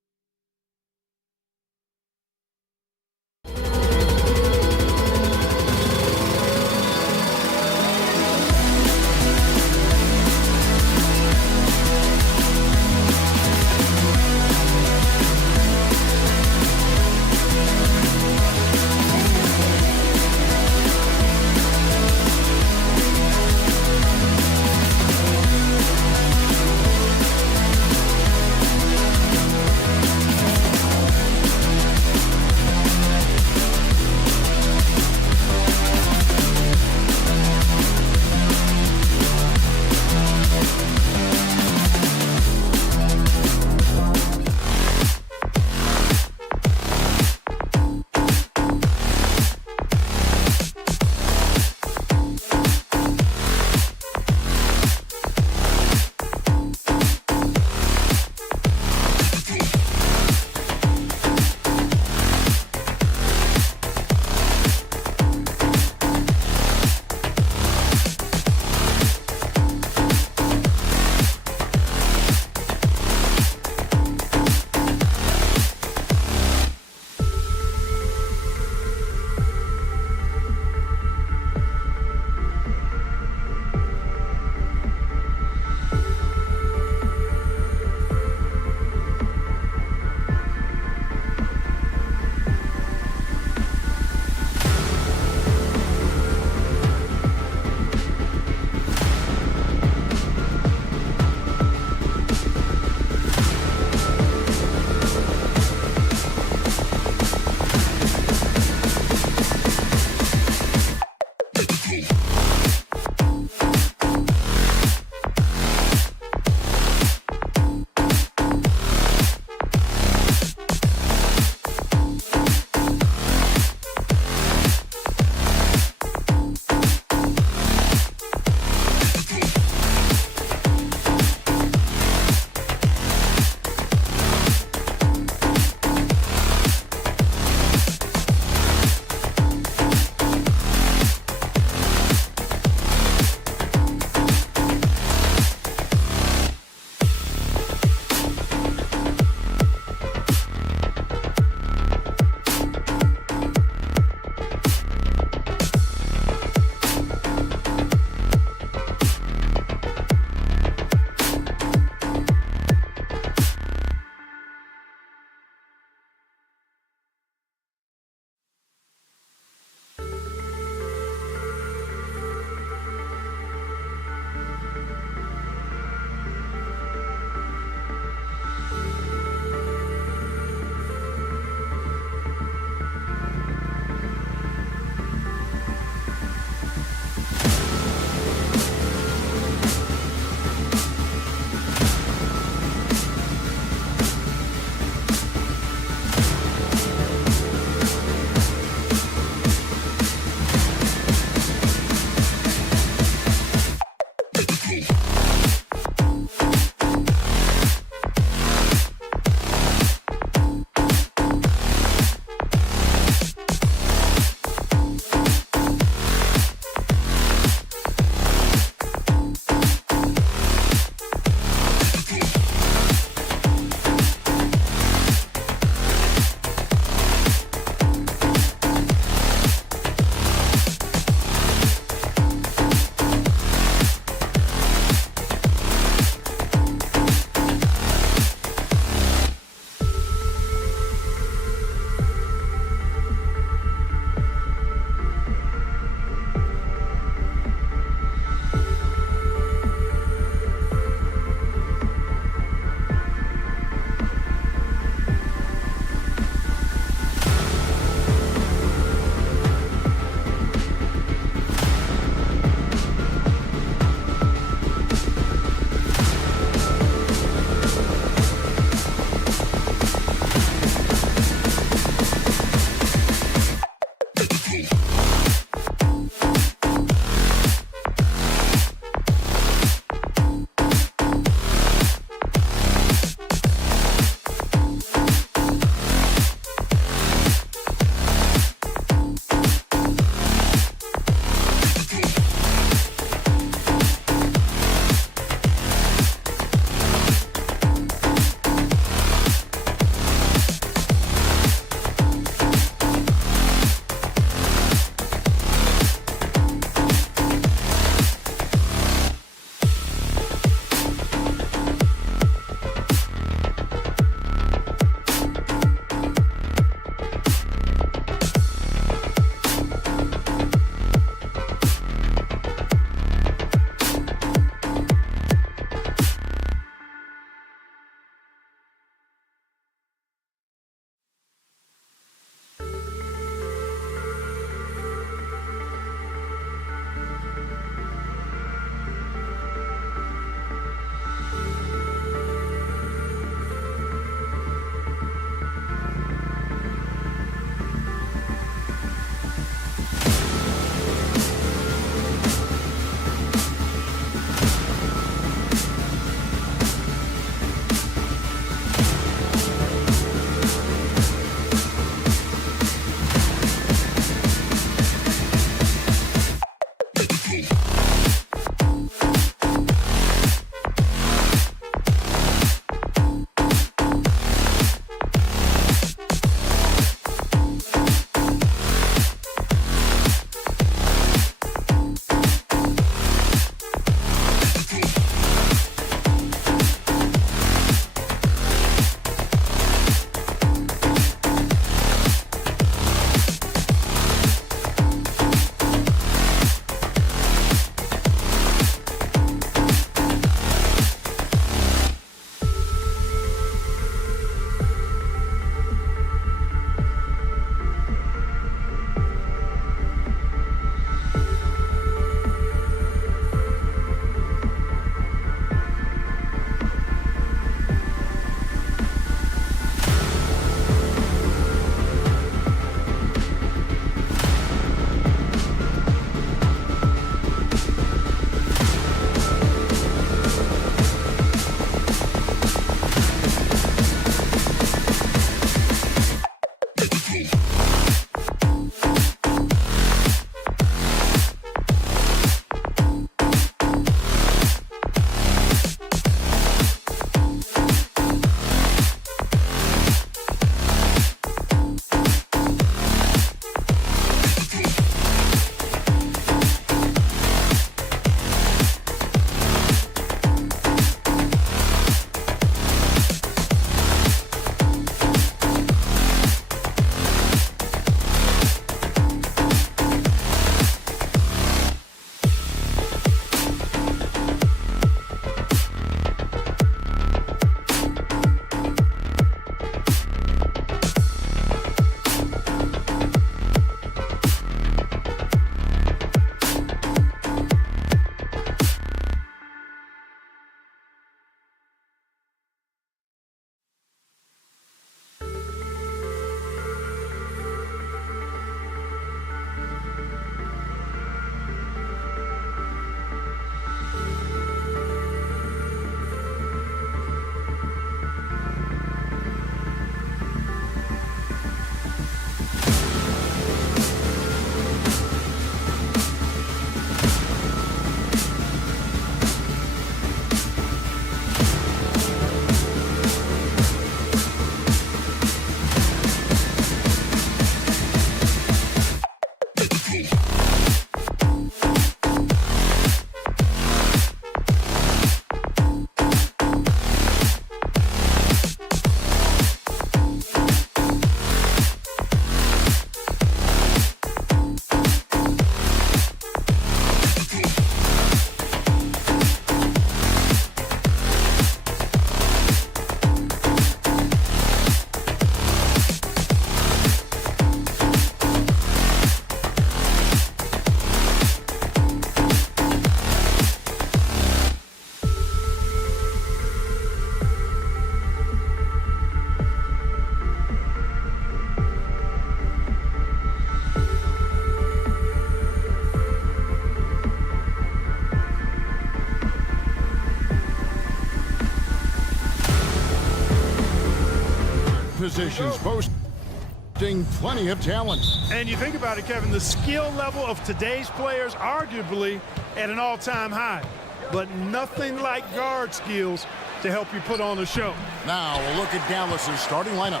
positions, boasting plenty of talent. And you think about it, Kevin, the skill level of today's players arguably at an all-time high. But nothing like guard skills to help you put on a show. Now we'll look at Dallas's starting lineup.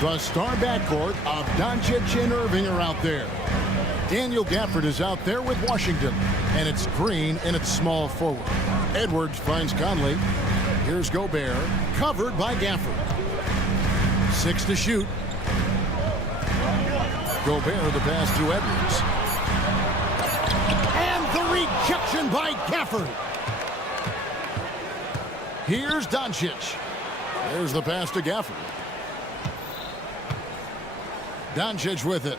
The star backcourt of Doncic and Irving are out there. Daniel Gafford is out there with Washington. And it's Green in its small forward. Edwards finds Conley. Here's Gobert, covered by Gafford. 6 to shoot. Gobert the pass to Edwards. And the rejection by Gafford. Here's Doncic. There's the pass to Gafford. Doncic with it.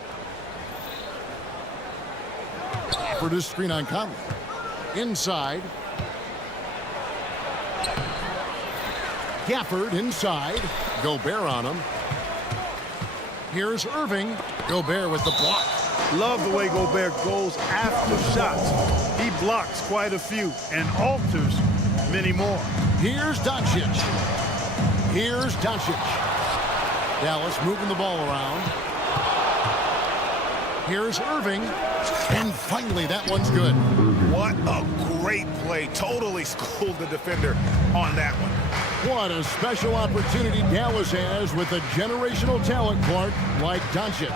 Gafford is screen on Conley. Inside. Gafford inside. Gobert on him. Here's Irving. Gobert with the block. Love the way Gobert goes after shots. He blocks quite a few and alters many more. Here's Doncic. Here's Doncic. Dallas moving the ball around. Here's Irving. And finally, that one's good. What a great play. Totally schooled the defender on that one. What a special opportunity Dallas has with a generational talent, Clark, like Doncic.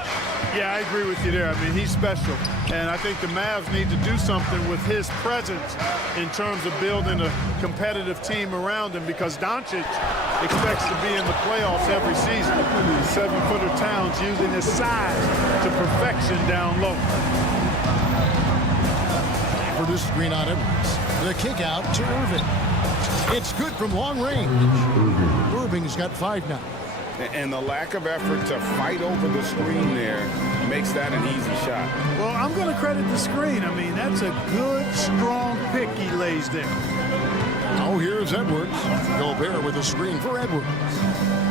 Yeah, I agree with you there. I mean, he's special. And I think the Mavs need to do something with his presence in terms of building a competitive team around him, because Doncic expects to be in the playoffs every season. The 7-footer Towns using his size to perfection down low. For this screen on Edwards. The kick out to Irving. It's good from long range. Irving's got 5 now. And the lack of effort to fight over the screen there makes that an easy shot. Well, I'm going to credit the screen. I mean, that's a good, strong pick he lays there. Oh, here's Edwards. Gobert with a screen for Edwards.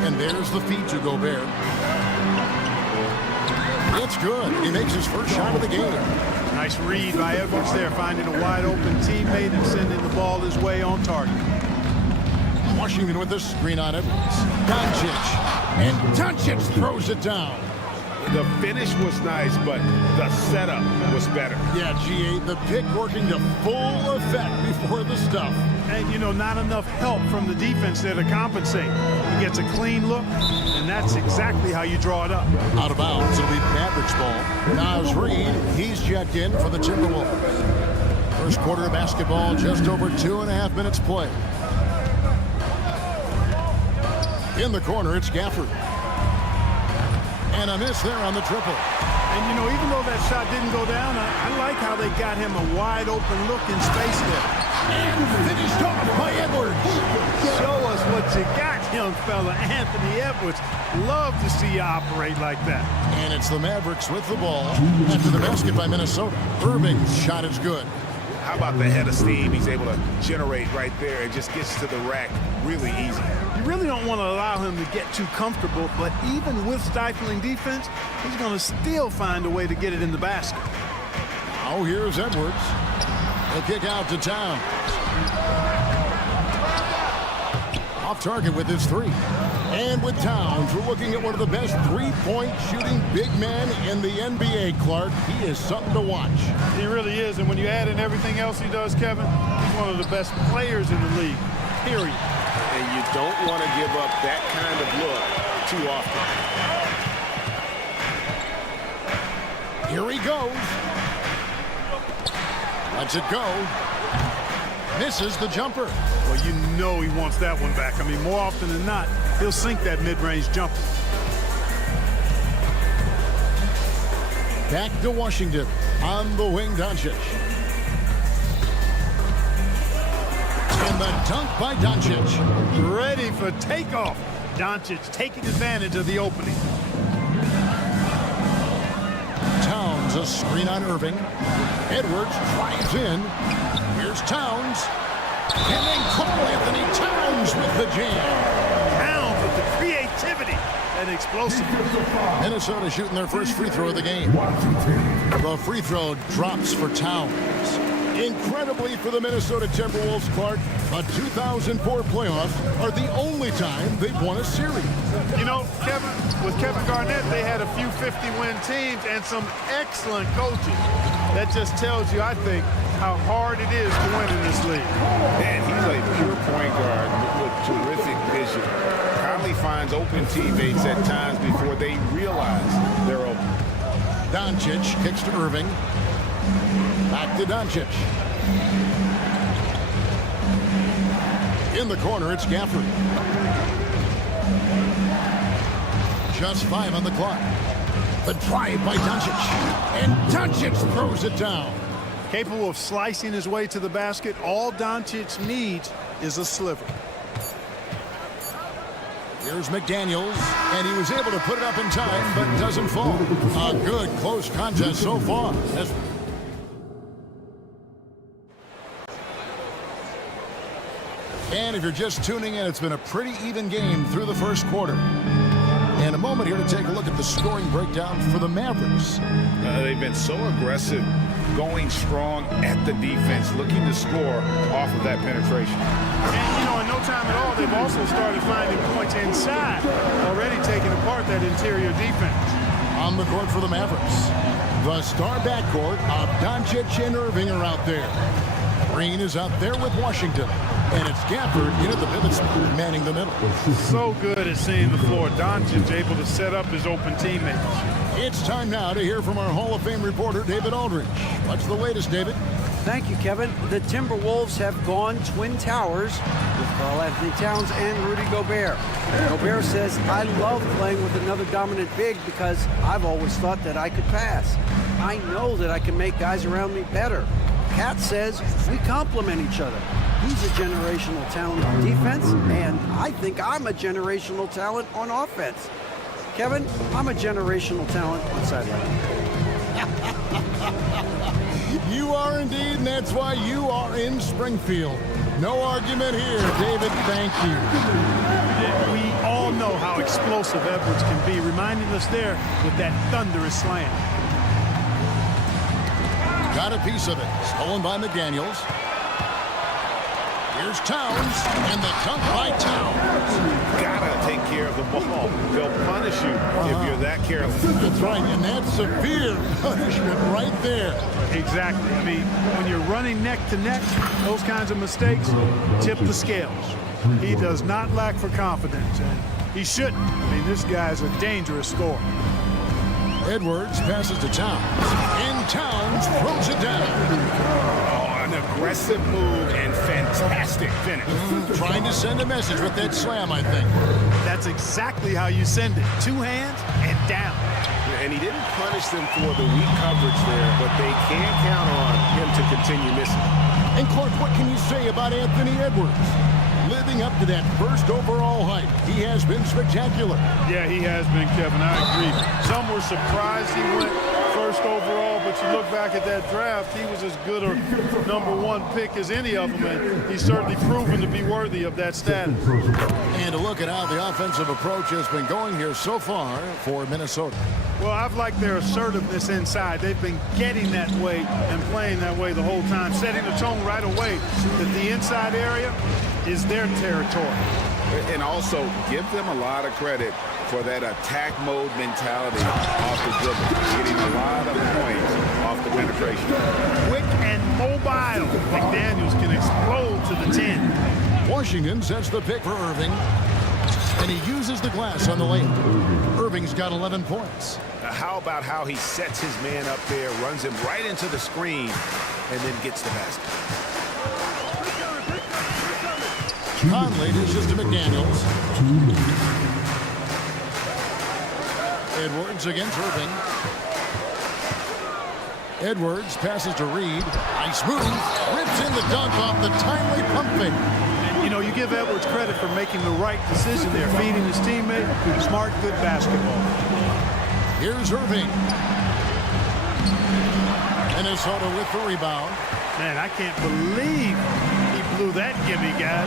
And there's the feed to Gobert. It's good. He makes his first shot of the game. Nice read by Edwards there, finding a wide-open teammate and sending the ball his way on target. Washington with the screen on Edwards. Doncic. And Doncic throws it down. The finish was nice, but the setup was better. Yeah, G8, the pick working to full effect before the stuff. And, you know, not enough help from the defense there to compensate. He gets a clean look, and that's exactly how you draw it up. Out of bounds, it'll be Mavericks ball. Naz Reid, he's checked in for the Timberwolves. First quarter of basketball, just over 2.5 minutes play. In the corner, it's Gafford. And a miss there on the triple. And, you know, even though that shot didn't go down, I like how they got him a wide-open look in space there. And finished off by Edwards. Show us what you got, young fella. Anthony Edwards. Love to see you operate like that. And it's the Mavericks with the ball after the basket by Minnesota. Irving's shot is good. How about the head of steam he's able to generate right there and just gets to the rack really easy. You really don't want to allow him to get too comfortable, but even with stifling defense, he's going to still find a way to get it in the basket. Oh, here's Edwards. The kick out to Towns. Off target with his 3. And with Towns, we're looking at one of the best three-point shooting big men in the NBA, Clark. He is something to watch. He really is, and when you add in everything else he does, Kevin, he's one of the best players in the league, period. And you don't want to give up that kind of look too often. Here he goes. Lets it go. Misses the jumper. Well, you know he wants that one back. I mean, more often than not, he'll sink that mid-range jumper. Back to Washington on the wing, Doncic. And the dunk by Doncic. Ready for takeoff. Doncic taking advantage of the opening. Towns, a screen on Irving. Edwards drives in. Here's Towns. And then Cole Anthony Towns with the jam. Towns with the creativity and explosiveness. Minnesota shooting their first free throw of the game. The free throw drops for Towns. Incredibly for the Minnesota Timberwolves, Clark, the 2004 playoffs are the only time they've won a series. You know, Kevin, with Kevin Garnett, they had a few 50-win teams and some excellent coaches. That just tells you, I think, how hard it is to win in this league. And he's a pure point guard with terrific vision. Conley finds open teammates at times before they realize they're open. Doncic kicks to Irving. Back to Doncic. In the corner, it's Gafford. Just 5 on the clock. The drive by Doncic. And Doncic throws it down. Capable of slicing his way to the basket, all Doncic needs is a sliver. Here's McDaniels, and he was able to put it up in time, but doesn't fall. A good, close contest so far. And if you're just tuning in, it's been a pretty even game through the first quarter. And a moment here to take a look at the scoring breakdown for the Mavericks. They've been so aggressive, going strong at the defense, looking to score off of that penetration. And, you know, in no time at all, they've also started finding points inside, already taking apart that interior defense. On the court for the Mavericks, the star backcourt of Doncic and Irving are out there. Green is out there with Washington. And it's Gafford in at the pivot spot, manning the middle. So good at seeing the floor. Doncic able to set up his open teammates. It's time now to hear from our Hall of Fame reporter, David Aldridge. What's the latest, David? Thank you, Kevin. The Timberwolves have gone Twin Towers with Karl-Anthony Towns and Rudy Gobert. Gobert says, I love playing with another dominant big because I've always thought that I could pass. I know that I can make guys around me better. Cat says we complement each other. He's a generational talent on defense, and I think I'm a generational talent on offense. Kevin, I'm a generational talent on sideline. You are indeed, and that's why you are in Springfield. No argument here, David. Thank you. We all know how explosive Edwards can be, reminding us there with that thunderous slam. Got a piece of it. Stolen by McDaniels. Here's Towns, and the dunk by Towns. Gotta take care of the ball. They'll punish you if you're that careless. That's right, and that's severe punishment right there. Exactly. I mean, when you're running neck to neck, those kinds of mistakes tip the scales. He does not lack for confidence, and he shouldn't. I mean, this guy's a dangerous scorer. Edwards passes to Towns, and Towns throws it down. Oh, an aggressive move and fantastic finish. Trying to send a message with that slam, I think. That's exactly how you send it. 2 hands and down. And he didn't punish them for the weak coverage there, but they can count on him to continue missing. And Clark, what can you say about Anthony Edwards? Living up to that first overall hype, he has been spectacular. Yeah, he has been, Kevin. I agree. Some were surprised he went first overall, but you look back at that draft, he was as good a #1 pick as any of them, and he's certainly proven to be worthy of that status. And to look at how the offensive approach has been going here so far for Minnesota. Well, I've liked their assertiveness inside. They've been getting that way and playing that way the whole time, setting the tone right away that the inside area is their territory. And also, give them a lot of credit for that attack mode mentality off the dribble, getting a lot of points off the penetration. Quick and mobile. McDaniels can explode to the 10. Washington sets the pick for Irving, and he uses the glass on the lane. Irving's got 11 points. How about how he sets his man up there, runs him right into the screen, and then gets the basket. Conley dishes to McDaniels. Edwards against Irving. Edwards passes to Reed. Nice move. Rips in the dunk off the timely pump fake. And, you know, you give Edwards credit for making the right decision there, feeding his teammate. Smart, good basketball. Here's Irving. Minnesota with the rebound. Man, I can't believe he blew that gimme, guys.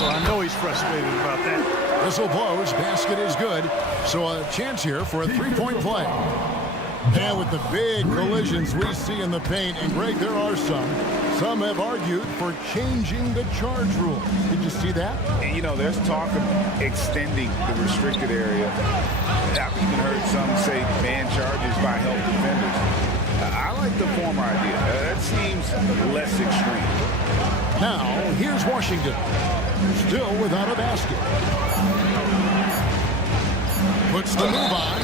Well, I know he's frustrated about that. Whistle blows. Basket is good. So a chance here for a three-point play. And with the big collisions we see in the paint, and Greg, there are some have argued for changing the charge rule. Did you see that? And, you know, there's talk of extending the restricted area. I've even heard some say ban charges by help defenders. I like the former idea. That seems less extreme. Now, here's Washington. Still without a basket. Puts the move on.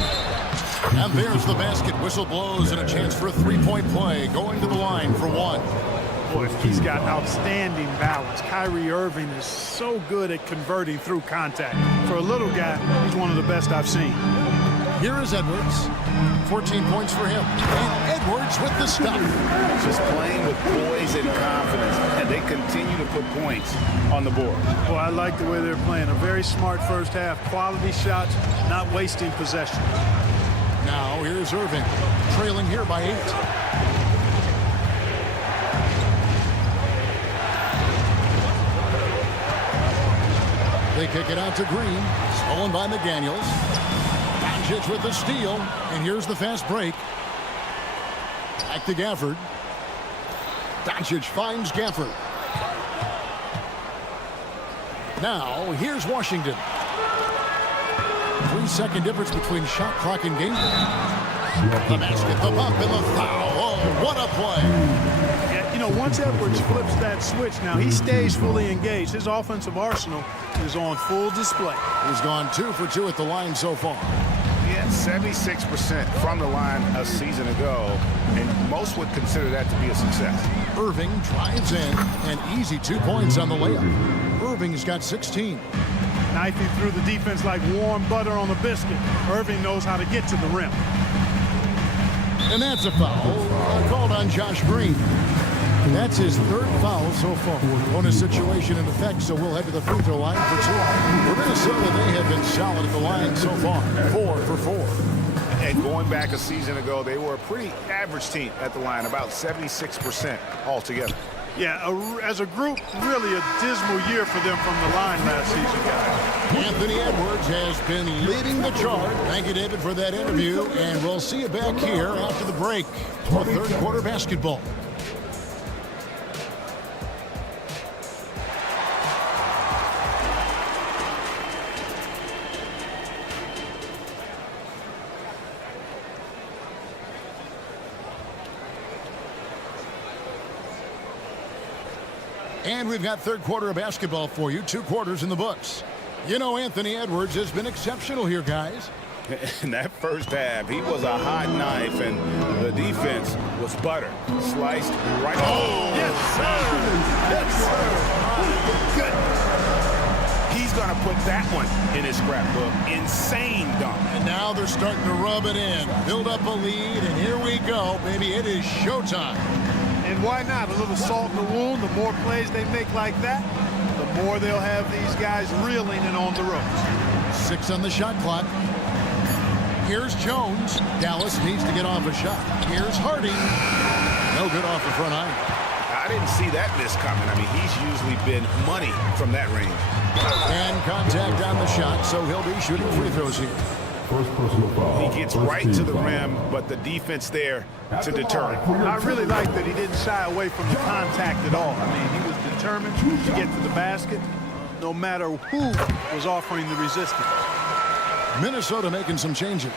And there's the basket. Whistle blows and a chance for a three-point play. Going to the line for one. Boy, he's got outstanding balance. Kyrie Irving is so good at converting through contact. For a little guy, he's one of the best I've seen. Here is Edwards. 14 points for him. And Edwards with the stop. Just playing with poise and confidence, and they continue to put points on the board. Well, I like the way they're playing. A very smart first half. Quality shots, not wasting possession. Now here's Irving, trailing here by 8. They kick it out to Green, stolen by McDaniels. Doncic with the steal, and here's the fast break. Back to Gafford. Doncic finds Gafford. Now here's Washington. 3-second difference between shot clock and game. The basket, the bump, and the foul. Oh, what a play. Yeah, you know, once Edwards flips that switch, now he stays fully engaged. His offensive arsenal is on full display. He's gone 2 for 2 at the line so far. Yeah, 76% from the line a season ago, and most would consider that to be a success. Irving drives in, and easy 2 points on the layup. Irving's got 16. Knifing through the defense like warm butter on a biscuit. Irving knows how to get to the rim. And that's a foul called on Josh Green. That's his 3rd foul so far. Bonus situation in effect, so we'll head to the free throw line for 2. For Minnesota, they have been solid at the line so far. 4 for 4. And going back a season ago, they were a pretty average team at the line, about 76% altogether. Yeah, as a group, really a dismal year for them from the line last season, guys. Anthony Edwards has been leading the charge. Thank you, David, for that interview. And we'll see you back here after the break for third quarter basketball. And we've got third quarter of basketball for you. 2 quarters in the books. You know, Anthony Edwards has been exceptional here, guys. In that first half, he was a hot knife, and the defense was butter. Sliced right. Oh, yes, sir. Yes, sir. Goodness. He's going to put that one in his scrapbook. Insane dunk. And now they're starting to rub it in. Build up a lead, and here we go, baby. It is showtime. And why not? A little salt in the wound. The more plays they make like that, the more they'll have these guys reeling and on the ropes. 6 on the shot clock. Here's Jones. Dallas needs to get off a shot. Here's Hardy. No good off the front iron. I didn't see that miss coming. I mean, he's usually been money from that range. And contact on the shot, so he'll be shooting free throws here. He gets right to the rim, but the defense there to deter him. I really like that he didn't shy away from the contact at all. I mean, he was determined to get to the basket no matter who was offering the resistance. Minnesota making some changes.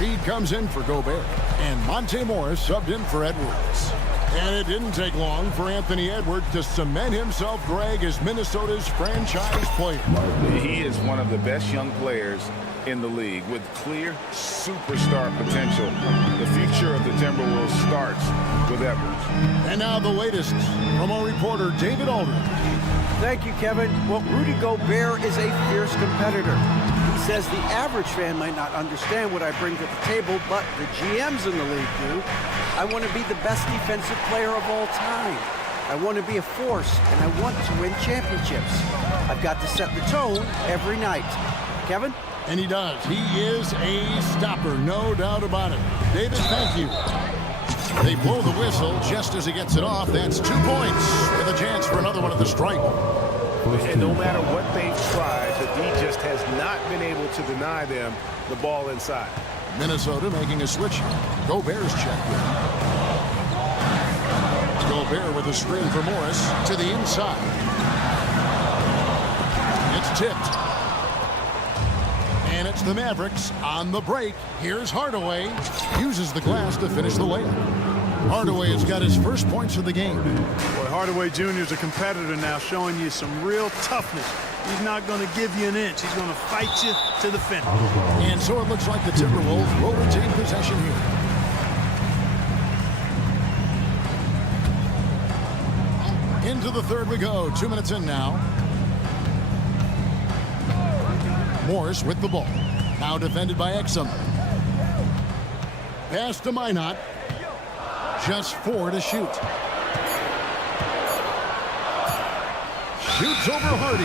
Reed comes in for Gobert, and Monte Morris subbed in for Edwards. And it didn't take long for Anthony Edwards to cement himself, Greg, as Minnesota's franchise player. He is one of the best young players in the league with clear superstar potential. The future of the Timberwolves starts with Edwards. And now the latest from our reporter, David Aldridge. Thank you, Kevin. Well, Rudy Gobert is a fierce competitor. He says the average fan might not understand what I bring to the table, but the GMs in the league do. I want to be the best defensive player of all time. I want to be a force, and I want to win championships. I've got to set the tone every night. Kevin? And he does. He is a stopper, no doubt about it. David, thank you. They blow the whistle just as he gets it off. That's 2 points with a chance for another one at the stripe. And no matter what they've tried, the D just has not been able to deny them the ball inside. Minnesota making a switch. Gobert's checked in. Gobert with a screen for Morris to the inside. It's tipped. And it's the Mavericks on the break. Here's Hardaway. Uses the glass to finish the layup. Hardaway has got his first points of the game. Boy, Hardaway Jr. is a competitor now, showing you some real toughness. He's not going to give you an inch. He's going to fight you to the finish. And so it looks like the Timberwolves will retain possession here. Into the third we go. 2 minutes in now. Morris with the ball. Now defended by Exum. Pass to Minot. Just 4 to shoot. Shoots over Hardy.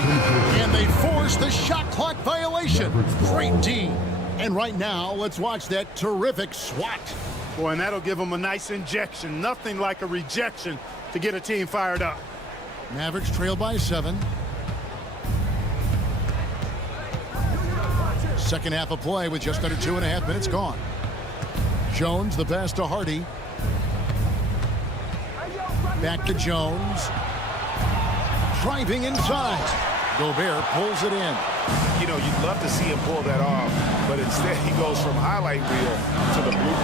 And they force the shot clock violation. Great D. And right now, let's watch that terrific swat. Boy, and that'll give them a nice injection. Nothing like a rejection to get a team fired up. Mavericks trail by 7. Second half of play with just under 2.5 minutes gone. Jones, the pass to Hardy. Back to Jones. Driving inside. Gobert pulls it in. You know, you'd love to see him pull that off, but instead he goes from highlight reel to the blue.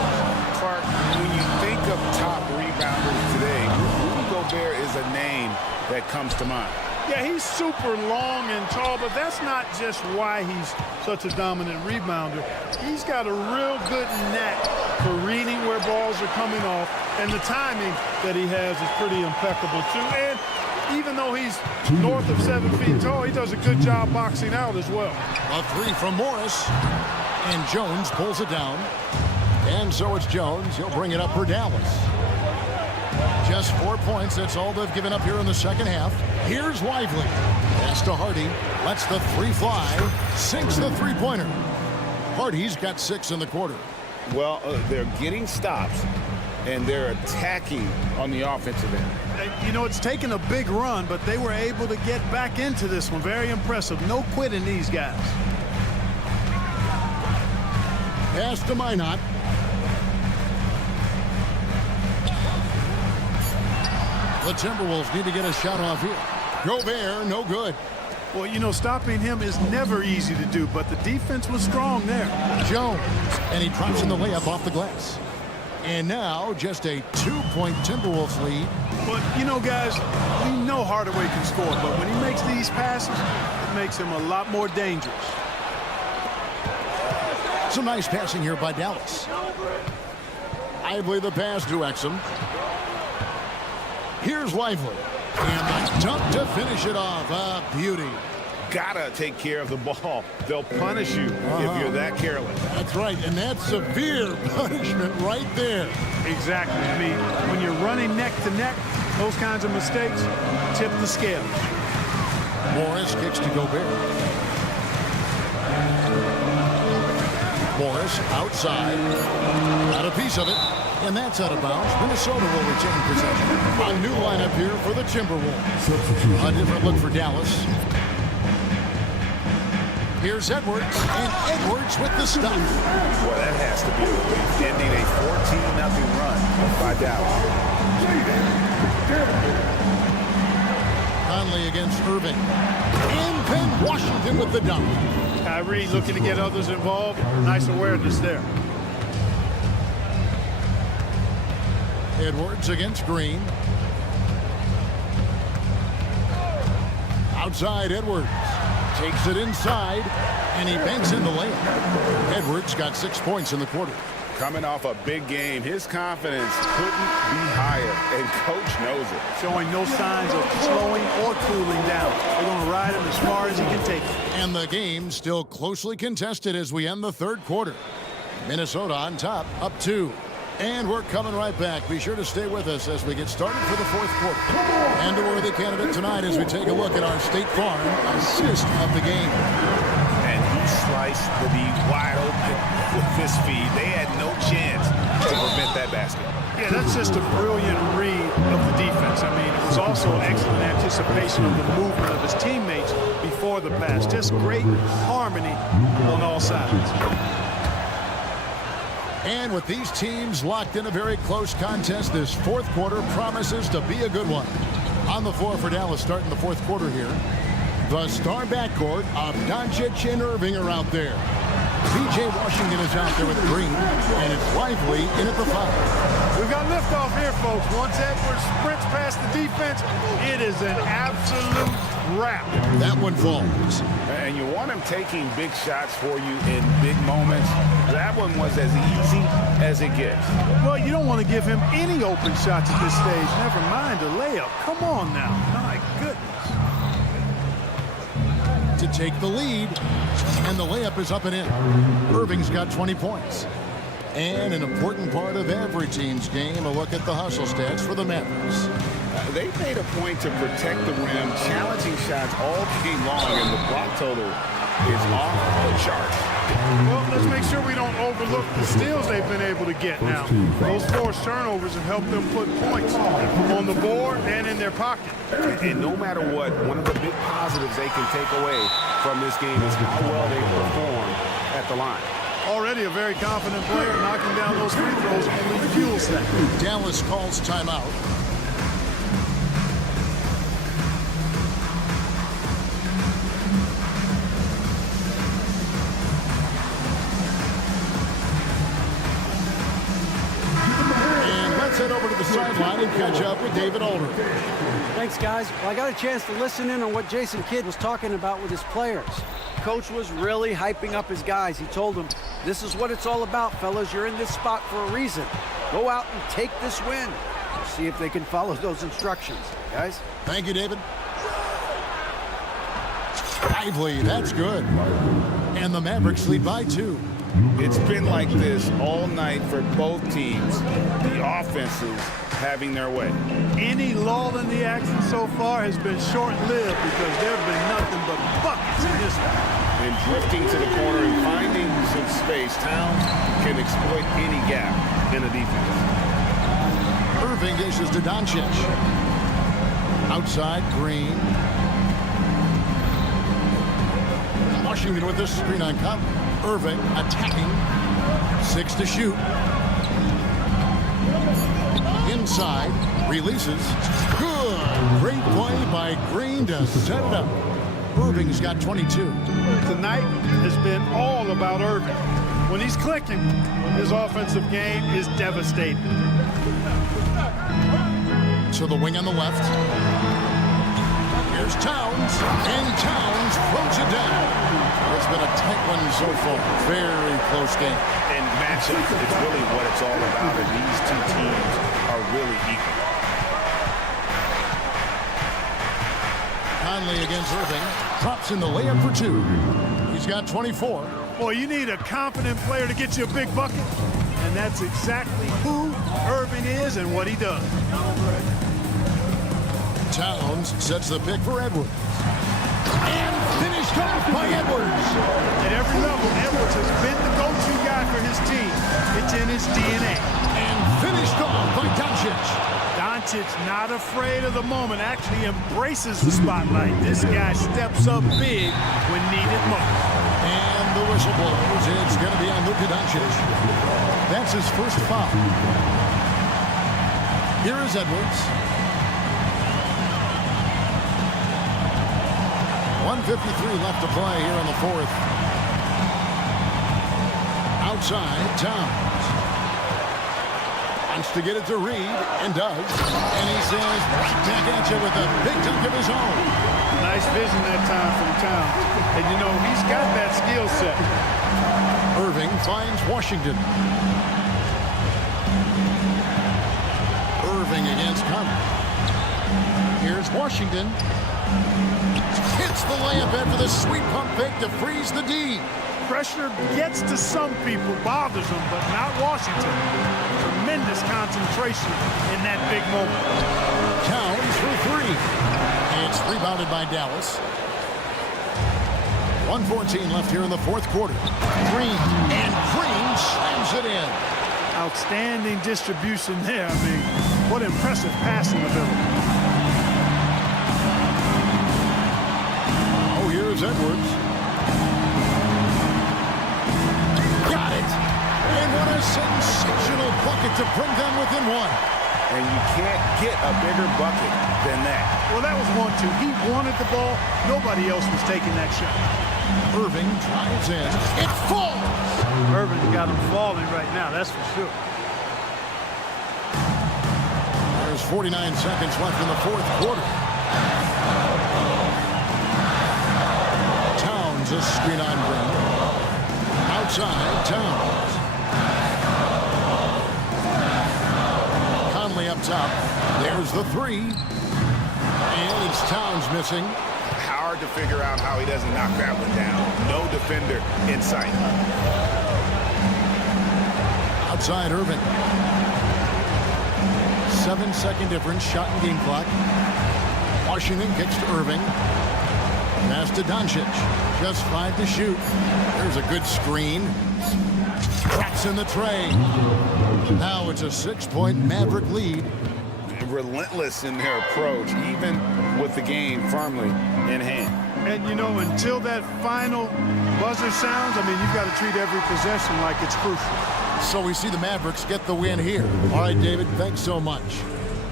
Clark, when you think of top rebounders today, Rudy Gobert is a name that comes to mind. Yeah, he's super long and tall, but that's not just why he's such a dominant rebounder. He's got a real good knack for reading where balls are coming off, and the timing that he has is pretty impeccable too. And even though he's north of 7 feet tall, he does a good job boxing out as well. A 3 from Morris, and Jones pulls it down. And so it's Jones. He'll bring it up for Dallas. Just 4 points. That's all they've given up here in the second half. Here's Lively. Pass to Hardy. Lets the 3 fly. Sinks the three-pointer. Hardy's got 6 in the quarter. Well, they're getting stops, and they're attacking on the offensive end. You know, it's taken a big run, but they were able to get back into this one. Very impressive. No quitting these guys. Pass to Minot. The Timberwolves need to get a shot off here. Gobert, no good. Well, you know, stopping him is never easy to do, but the defense was strong there. Jones, and he drops in the layup off the glass. And now just a 2-point Timberwolves lead. But, you know, guys, we know Hardaway can score, but when he makes these passes, it makes him a lot more dangerous. Some nice passing here by Dallas. Lively the pass to Exum. Here's Lively. And the dunk to finish it off. A beauty. Gotta take care of the ball. They'll punish you if you're that careless. That's right, and that's severe punishment right there. Exactly. I mean, when you're running neck to neck, those kinds of mistakes tip the scale. Morris kicks to Gobert. Morris outside. Got a piece of it. And that's out of bounds. Minnesota will retain possession. A new lineup here for the Timberwolves. A different look for Dallas. Here's Edwards, and Edwards with the stop. Well, that has to be ending a 14-0 run by Dallas. Conley against Irving. And then Washington with the dunk. Kyrie looking to get others involved. Nice awareness there. Edwards against Green. Outside Edwards. Takes it inside, and he banks in the layup. Edwards got 6 points in the quarter. Coming off a big game, his confidence couldn't be higher, and coach knows it. Showing no signs of slowing or cooling down. They're going to ride him as far as he can take it. And the game still closely contested as we end the third quarter. Minnesota on top, up 2. And we're coming right back. Be sure to stay with us as we get started for the fourth quarter. And a worthy candidate tonight as we take a look at our State Farm assist of the game. And he sliced the D wide open with this feed. They had no chance to prevent that basket. Yeah, that's just a brilliant read of the defense. I mean, it was also excellent anticipation of the movement of his teammates before the pass. Just great harmony on all sides. And with these teams locked in a very close contest, this fourth quarter promises to be a good one. On the floor for Dallas starting the fourth quarter here. The star backcourt of Doncic and Irving are out there. P.J. Washington is out there with Green, and it's Lively in at the 5. We've got liftoff here, folks. Once Edwards sprints past the defense, it is an absolute wrap. That one falls. And you want him taking big shots for you in big moments. That one was as easy as it gets. Well, you don't want to give him any open shots at this stage. Never mind a layup. Come on now. My goodness. To take the lead, and the layup is up and in. Irving's got 20 points. And an important part of every team's game, a look at the hustle stats for the Mavericks. They made a point to protect the rim, challenging shots all game long, and the block total is off the charts. Well, let's make sure we don't overlook the steals they've been able to get now. Those forced turnovers have helped them put points on the board and in their pocket. And no matter what, one of the big positives they can take away from this game is how well they perform at the line. Already a very confident player, knocking down those free throws only fuels that. Dallas calls timeout. Head over to the sideline and catch up with David Aldridge. Thanks, guys. Well, I got a chance to listen in on what Jason Kidd was talking about with his players. Coach was really hyping up his guys. He told them, this is what it's all about, fellas. You're in this spot for a reason. Go out and take this win. See if they can follow those instructions, guys. Thank you, David. Lively, that's good. And the Mavericks lead by 2. It's been like this all night for both teams. The offenses having their way. Any lull in the action so far has been short-lived because there have been nothing but buckets in this one. And drifting to the corner and finding some space, Towns can exploit any gap in the defense. Irving dishes to Doncic. Outside, Green. Washington with this screen on cup. Irving attacking. 6 to shoot. Inside. Releases. Good. Great play by Green to set it up. Irving's got 22. Tonight has been all about Irving. When he's clicking, his offensive game is devastating. To the wing on the left. Here's Towns, and Towns throws it down. It's been a tight one so far. Very close game. And matchups, it's really what it's all about, and these two teams are really equal. Conley against Irving. Drops in the layup for 2. He's got 24. Boy, you need a confident player to get you a big bucket. And that's exactly who Irving is and what he does. Towns sets the pick for Edwards. And finished off by Edwards. At every level, Edwards has been the go-to guy for his team. It's in his DNA. And finished off by Doncic. Doncic not afraid of the moment, actually embraces the spotlight. This guy steps up big when needed most. And the whistle blows. It's going to be on Luka Doncic. That's his first foul. Here is Edwards. 1:53 left to play here in the fourth. Outside, Towns. Wants to get it to Reed, and does. And he says, right back at you with a big dunk of his own. Nice vision that time from Towns. And you know, he's got that skill set. Irving finds Washington. Irving against Conley. Here's Washington. Hits the layup after the sweet pump fake to freeze the D. Pressure gets to some people, bothers them, but not Washington. Tremendous concentration in that big moment. Towns for 3. It's rebounded by Dallas. 1:14 left here in the fourth quarter. Green, and Green slams it in. Outstanding distribution there. I mean, what impressive passing ability. Here's Edwards. Got it. And what a to bring them within one. And you can't get a bigger bucket than that. Well, that was 1-2. He wanted the ball. Nobody else was taking that shot. Irving drives in. It falls. Irving's got him falling right now, that's for sure. There's 49 seconds left in the fourth quarter. Towns a screen on Brown. Outside, Towns. Conley up top. There's the three. And it's Towns missing. Hard to figure out how he doesn't knock that one down. No defender in sight. Outside Irving. 7-second difference, shot and game clock. Washington kicks to Irving. Pass to Doncic. Just 5 to shoot. There's a good screen. Drops in the tray. Now it's a 6-point Maverick lead. Relentless in their approach, even with the game firmly in hand. And, you know, until that final buzzer sounds, I mean, you've got to treat every possession like it's crucial. So we see the Mavericks get the win here. All right, David, thanks so much.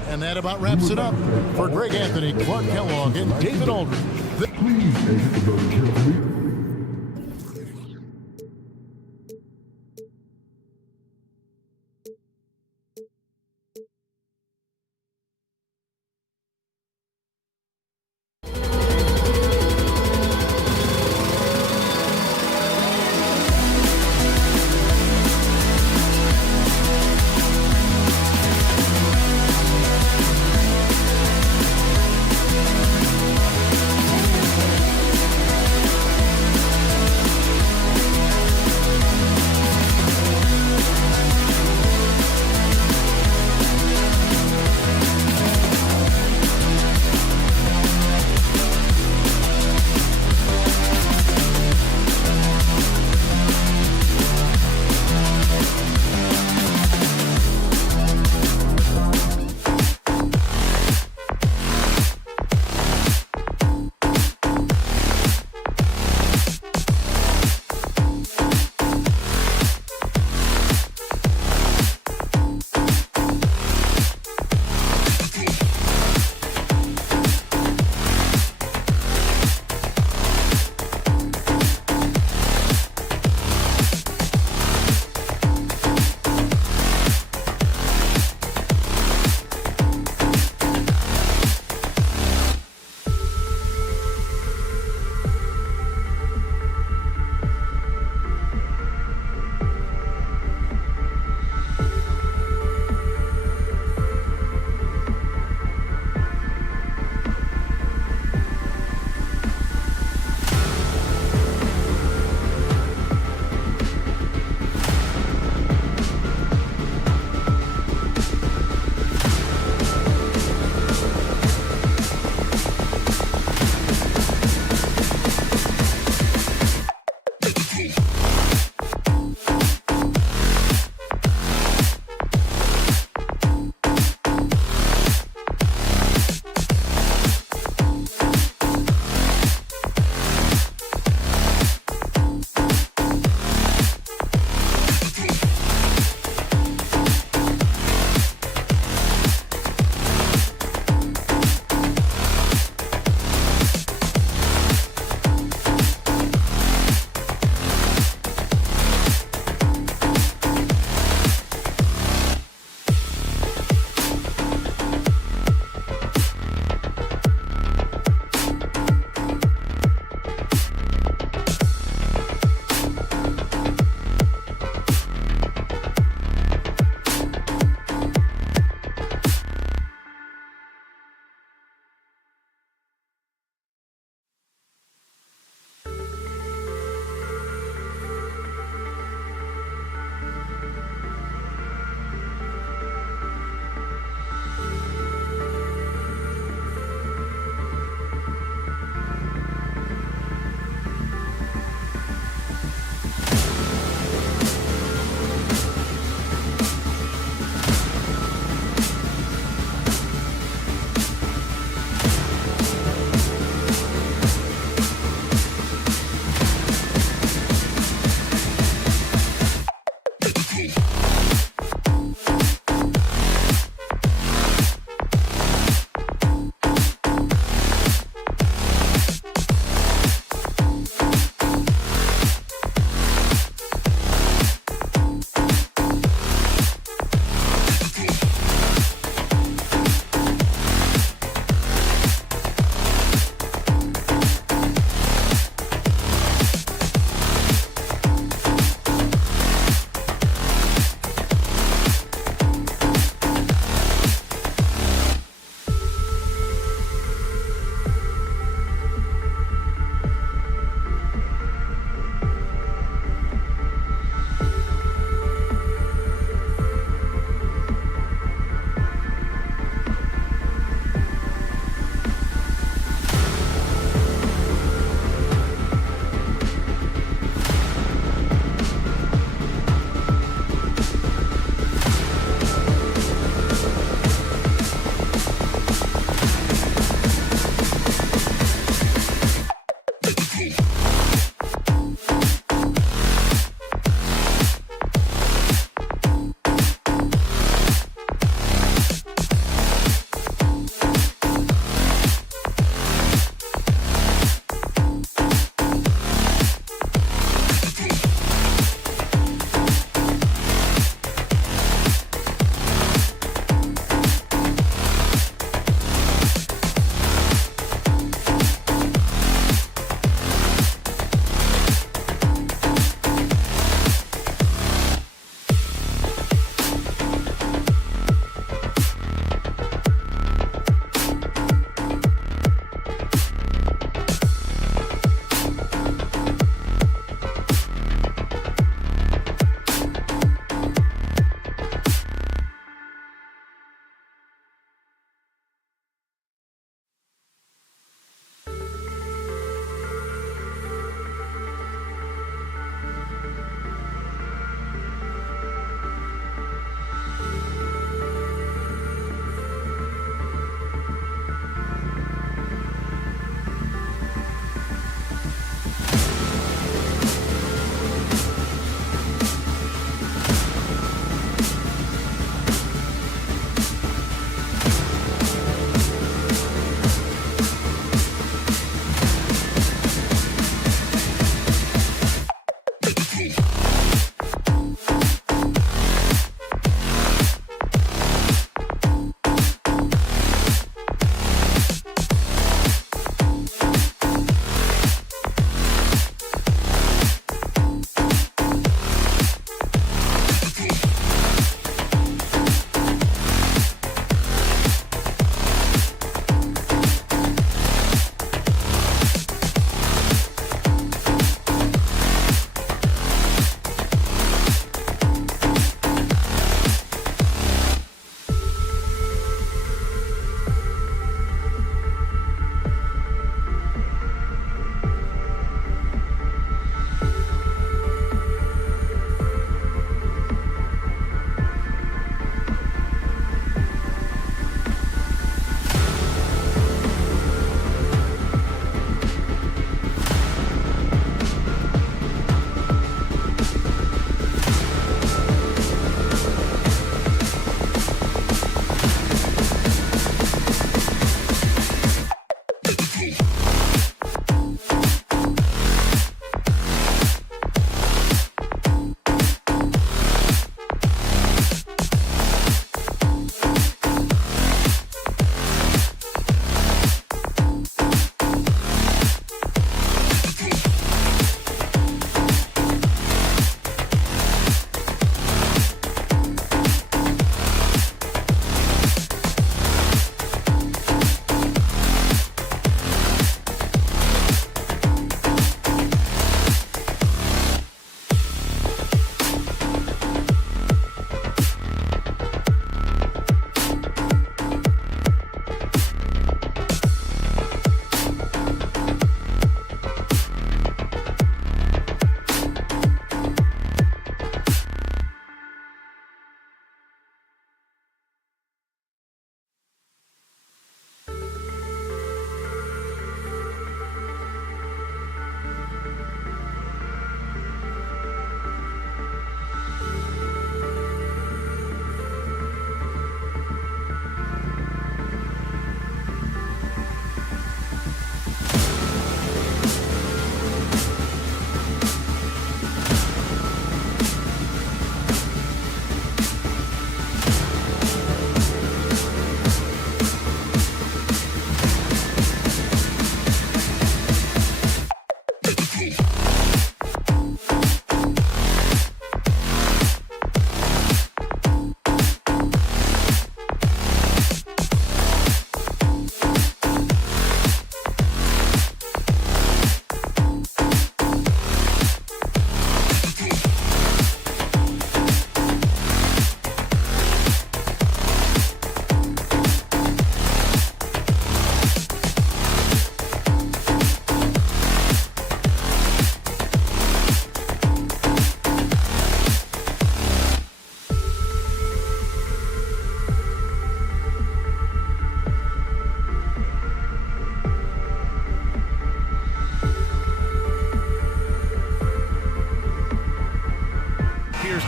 And that about wraps it up. For Greg Anthony, Clark Kellogg, and David Aldridge. Please exit the building carefully.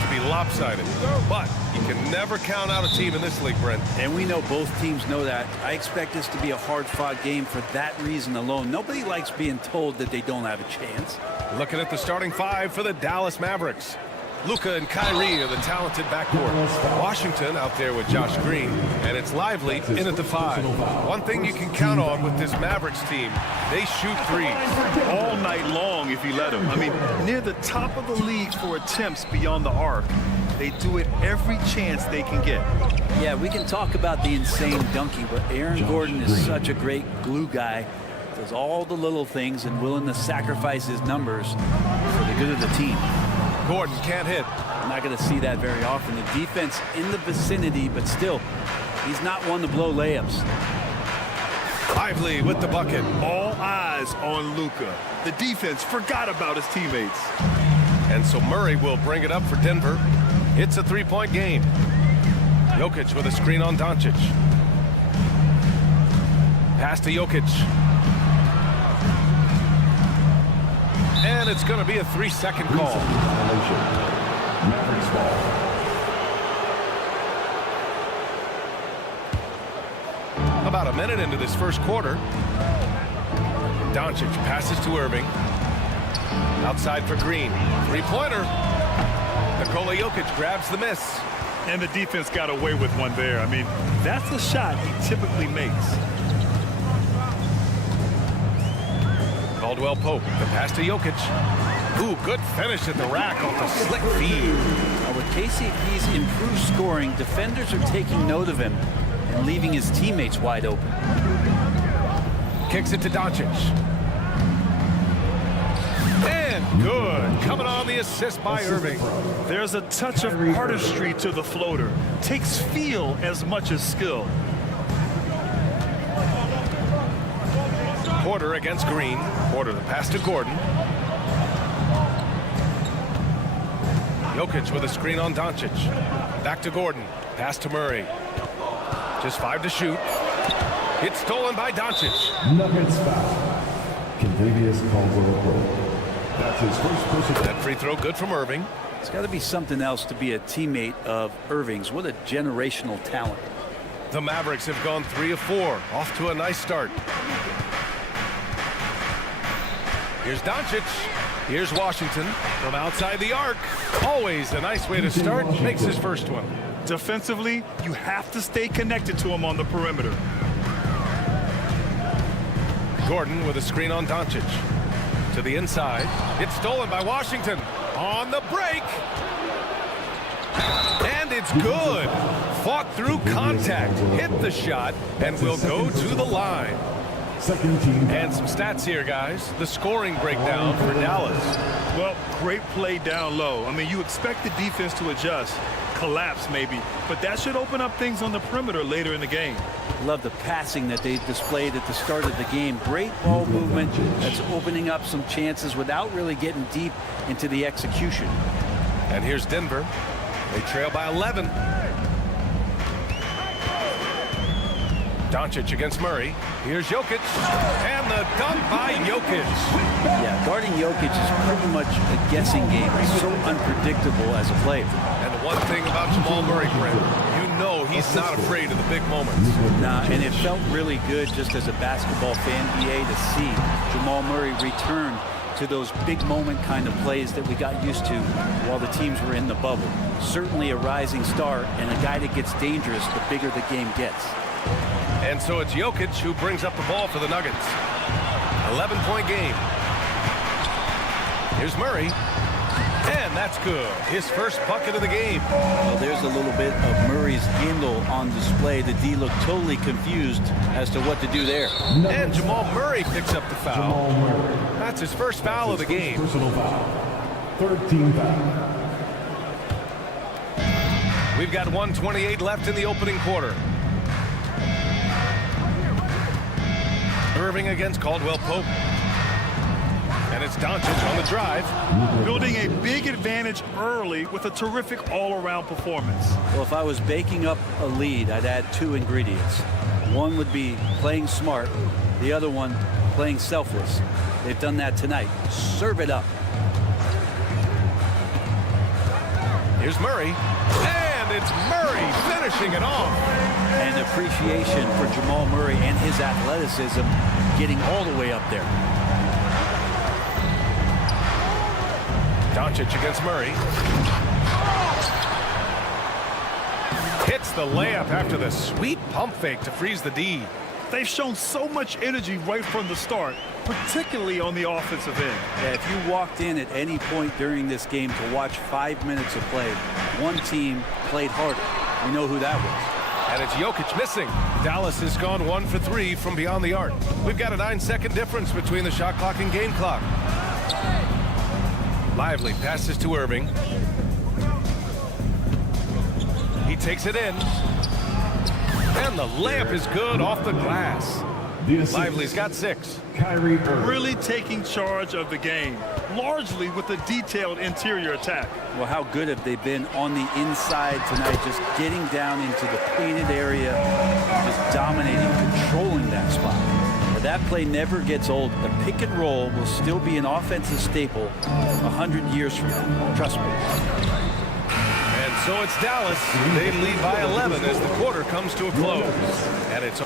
be lopsided. But you can never count out a team in this league, Brent. And we know both teams know that. I expect this to be a hard-fought game for that reason alone. Nobody likes being told that they don't have a chance. Looking at the starting five for the Dallas Mavericks. Luka and Kyrie are the talented backcourt. Washington out there with Josh Green, and it's Lively in at the 5. One thing you can count on with this Mavericks team, they shoot threes. All night long if you let them. I mean, near the top of the league for attempts beyond the arc. They do it every chance they can get. Yeah, we can talk about the insane dunking, but Aaron Gordon is such a great glue guy. Does all the little things and willing to sacrifice his numbers for the good of the team. Gordon can't hit. I'm not going to see that very often. The defense in the vicinity, but still, he's not one to blow layups. Lively with the bucket. All eyes on Luka. The defense forgot about his teammates. And so Murray will bring it up for Denver. It's a three-point game. Jokic with a screen on Doncic. Pass to Jokic. And it's going to be a 3-second call. Mavericks ball. About a minute into this first quarter. Doncic passes to Irving. Outside for Green. Three-pointer. Nikola Jokic grabs the miss. And the defense got away with one there. I mean, that's the shot he typically makes. Caldwell Pope, the pass to Jokic. Ooh, good finish at the rack off the slick feed. Now with KCP's improved scoring, defenders are taking note of him and leaving his teammates wide open. Kicks it to Doncic. And good. Coming on the assist by Irving. There's a touch of artistry to the floater. Takes feel as much as skill. Porter against Green. Porter the pass to Gordon. Jokic with a screen on Doncic. Back to Gordon. Pass to Murray. Just 5 to shoot. It's stolen by Doncic. Nuggets foul. Contavious Caldwell-Pope. That's his first personal. That free throw good from Irving. It's got to be something else to be a teammate of Irving's. What a generational talent. The Mavericks have gone 3 of 4. Off to a nice start. Here's Doncic. Here's Washington from outside the arc. Always a nice way to start. Makes his first one. Defensively, you have to stay connected to him on the perimeter. Gordon with a screen on Doncic. To the inside. It's stolen by Washington. On the break. And it's good. Fought through contact. Hit the shot and will go to the line. Second team. And some stats here, guys. The scoring breakdown for Dallas. Well, great play down low. I mean, you expect the defense to adjust, collapse maybe, but that should open up things on the perimeter later in the game. Love the passing that they displayed at the start of the game. Great ball movement that's opening up some chances without really getting deep into the execution. And here's Denver. They trail by 11. Doncic against Murray. Here's Jokic. And the dunk by Jokic. Yeah, guarding Jokic is pretty much a guessing game. He's so unpredictable as a player. And the one thing about Jamal Murray, Brent, you know he's not afraid of the big moments. Nah, and it felt really good just as a basketball fan, BA, to see Jamal Murray return to those big moment kind of plays that we got used to while the teams were in the bubble. Certainly a rising star and a guy that gets dangerous the bigger the game gets. And so it's Jokic who brings up the ball for the Nuggets. 11-point game. Here's Murray. And that's good. His first bucket of the game. Well, there's a little bit of Murray's handle on display. The D looked totally confused as to what to do there. And Jamal Murray picks up the foul. That's his first foul of the game. Personal foul. Third team foul. We've got 1:28 left in the opening quarter. Irving against Caldwell Pope. And it's Doncic on the drive. Building a big advantage early with a terrific all-around performance. Well, if I was baking up a lead, I'd add 2 ingredients. One would be playing smart. The other one, playing selfless. They've done that tonight. Serve it up. Here's Here's Murray. And it's Murray finishing it off. And appreciation for Jamal Murray and his athleticism getting all the way up there. Doncic against Murray. Hits the layup after the sweet pump fake to freeze the D. They've shown so much energy right from the start, particularly on the offensive end. Yeah, if you walked in at any point during this game to watch 5 minutes of play, one team played harder. We know who that was. And it's Jokic missing. Dallas has gone 1 for 3 from beyond the arc. We've got a 9-second difference between the shot clock and game clock. Lively passes to Irving. He takes it in. And the layup is good off the glass. Lively's got 6. Kyrie Irving. Really taking charge of the game, largely with a detailed interior attack. Well, how good have they been on the inside tonight, just getting down into the painted area, just dominating, controlling that spot. But that play never gets old. The pick and roll will still be an offensive staple 100 years from now. Trust me. And so it's Dallas. They lead by 11 as the quarter comes to a close. And it's...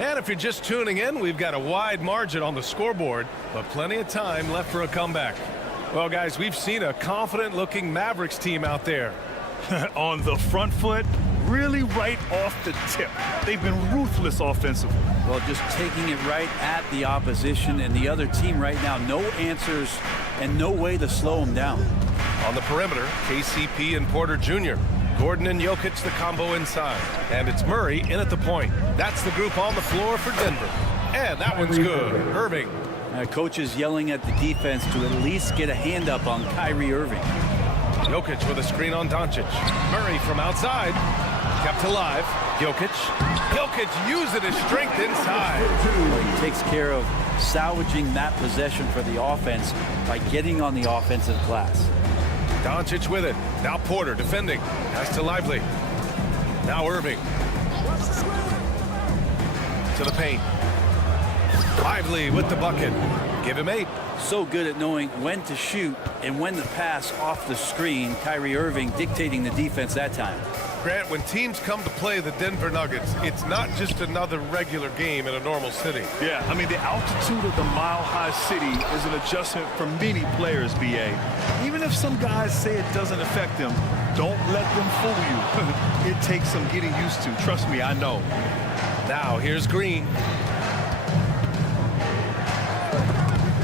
And if you're just tuning in, we've got a wide margin on the scoreboard, but plenty of time left for a comeback. Well, guys, we've seen a confident-looking Mavericks team out there. On the front foot, really right off the tip. They've been ruthless offensively. Well, just taking it right at the opposition and the other team right now. No answers and no way to slow them down. On the perimeter, KCP and Porter Jr. Gordon and Jokic the combo inside. And it's Murray in at the point. That's the group on the floor for Denver. And that one's good. Irving. Coach is yelling at the defense to at least get a hand up on Kyrie Irving. Jokic with a screen on Doncic. Murray from outside. Kept alive. Jokic using his strength inside. Well, he takes care of salvaging that possession for the offense by getting on the offensive glass. Doncic with it. Now Porter defending. Pass to Lively. Now Irving. To the paint. Lively with the bucket. Give him 8. So good at knowing when to shoot and when to pass off the screen. Kyrie Irving dictating the defense that time. Grant, when teams come to play the Denver Nuggets, it's not just another regular game in a normal city. Yeah, I mean, the altitude of the mile-high city is an adjustment for many players, BA. Even if some guys say it doesn't affect them, don't let them fool you. It takes some getting used to. Trust me, I know. Now, here's Green.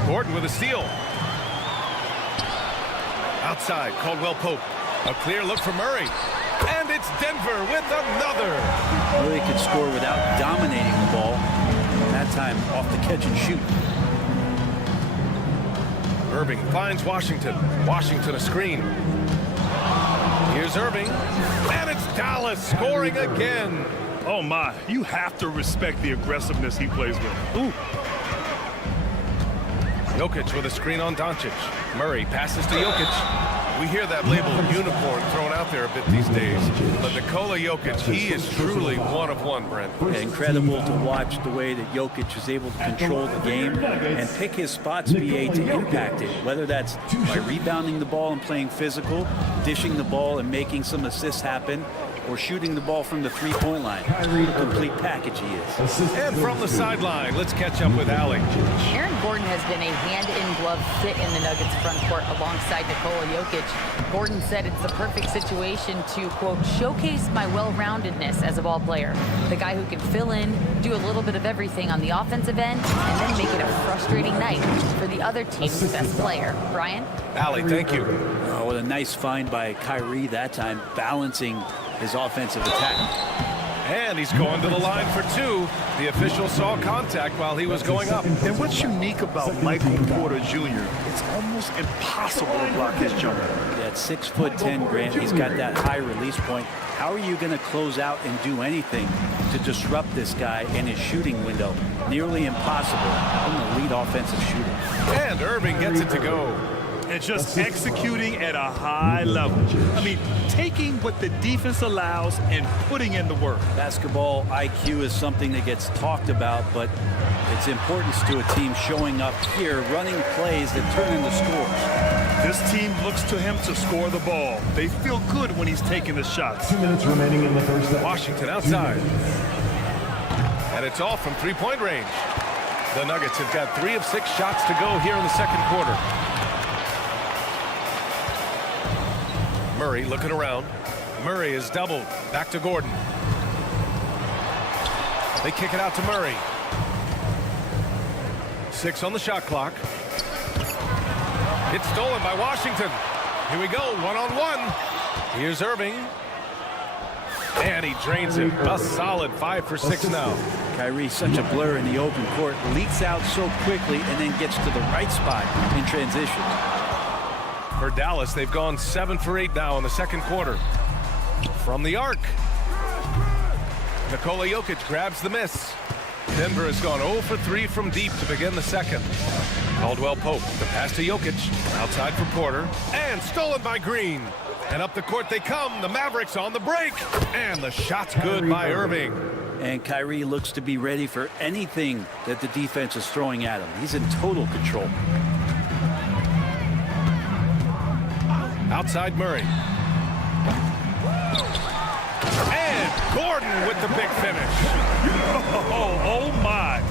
Gordon with a steal. Outside, Caldwell Pope. A clear look for Murray. And it's Denver with another. Murray could score without dominating the ball. That time off the catch and shoot. Irving finds Washington. Washington a screen. Here's Irving. And it's Dallas scoring again. Oh, my. You have to respect the aggressiveness he plays with. Ooh. Jokic with a screen on Doncic. Murray passes to Jokic. We hear that label unicorn thrown out there a bit these days. But Nikola Jokic, he is truly one of one, Brent. Yeah, incredible to watch the way that Jokic is able to control the game and pick his spots, BA, to impact it. Whether that's by rebounding the ball and playing physical, dishing the ball and making some assists happen, or shooting the ball from the three-point line. Complete package he is. And from the sideline, let's catch up with Alec. Aaron Gordon has been a hand-in-glove fit in the Nuggets front court alongside Nikola Jokic. Gordon said it's the perfect situation to, quote, showcase my well-roundedness as a ball player. The guy who can fill in, do a little bit of everything on the offensive end, and then make it a frustrating night for the other team's best player. Brian? Alec, thank you. Oh, what a nice find by Kyrie that time, balancing his offensive attack. And he's going to the line for 2. The official saw contact while he was going up. And what's unique about Michael Porter Jr., it's almost impossible to block his jumper. At 6'10", Grant, he's got that high release point. How are you going to close out and do anything to disrupt this guy in his shooting window? Nearly impossible from the lead offensive shooter. And Irving gets it to go. and just executing at a high level. I mean, taking what the defense allows and putting in the work. Basketball IQ is something that gets talked about, but its importance to a team showing up here, running plays that turn into scores. This team looks to him to score the ball. They feel good when he's taking the shots. 2 minutes remaining in the first half. Washington outside. And it's all from three-point range. The Nuggets have got 3 of 6 shots to go here in the second quarter. Murray looking around. Murray is doubled. Back to Gordon. They kick it out to Murray. 6 on the shot clock. It's stolen by Washington. Here we go, one-on-one. Here's Irving. And he drains it. A solid 5 for 6 now. Kyrie, such a blur in the open court, leaks out so quickly and then gets to the right spot in transition. For Dallas, they've gone 7 for 8 now in the second quarter. From the arc. Nikola Jokic grabs the miss. Denver has gone 0 for 3 from deep to begin the second. Caldwell Pope, the pass to Jokic, outside for Porter, and stolen by Green. And up the court they come, the Mavericks on the break, and the shot's good by Irving. And Kyrie looks to be ready for anything that the defense is throwing at him. He's in total control. Outside Murray. And Gordon with the big finish. Oh my.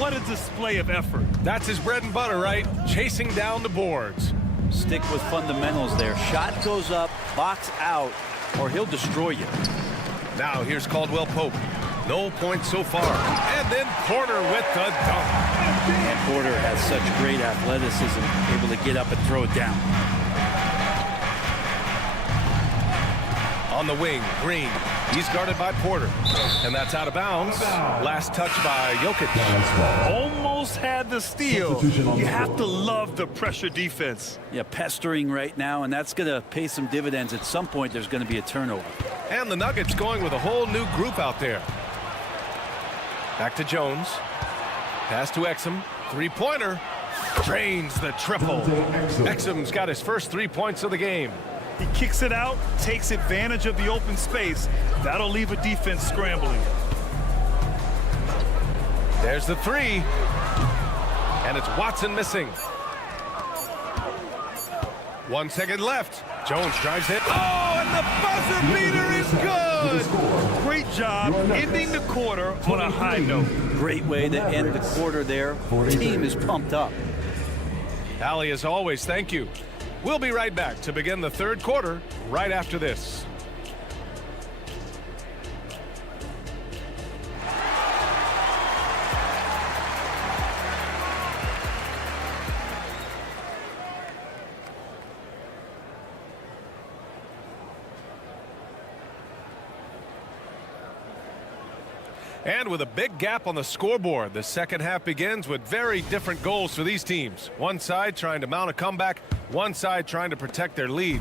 What a display of effort. That's his bread and butter, right? Chasing down the boards. Stick with fundamentals there. Shot goes up, box out, or he'll destroy you. Now here's Caldwell Pope. No points so far. And then Porter with the dunk. And Porter has such great athleticism, able to get up and throw it down. On the wing, Green. He's guarded by Porter. And that's out of bounds. Last touch by Jokic. Almost had the steal. You have to love the pressure defense. Yeah, pestering right now, and that's going to pay some dividends. At some point, there's going to be a turnover. And the Nuggets going with a whole new group out there. Back to Jones. Pass to Exum. Three-pointer. Drains the triple. Exum's got his first 3 points of the game. He kicks it out, takes advantage of the open space. That'll leave a defense scrambling. There's the 3. And it's Watson missing. 1 second left. Jones drives it. Oh, and the buzzer beater is good. Great job ending the quarter on a high note. Great way to end the quarter there. The team is pumped up. Allie, as always, thank you. We'll be right back to begin the third quarter right after this. And with a big gap on the scoreboard, the second half begins with very different goals for these teams. One side trying to mount a comeback, one side trying to protect their lead.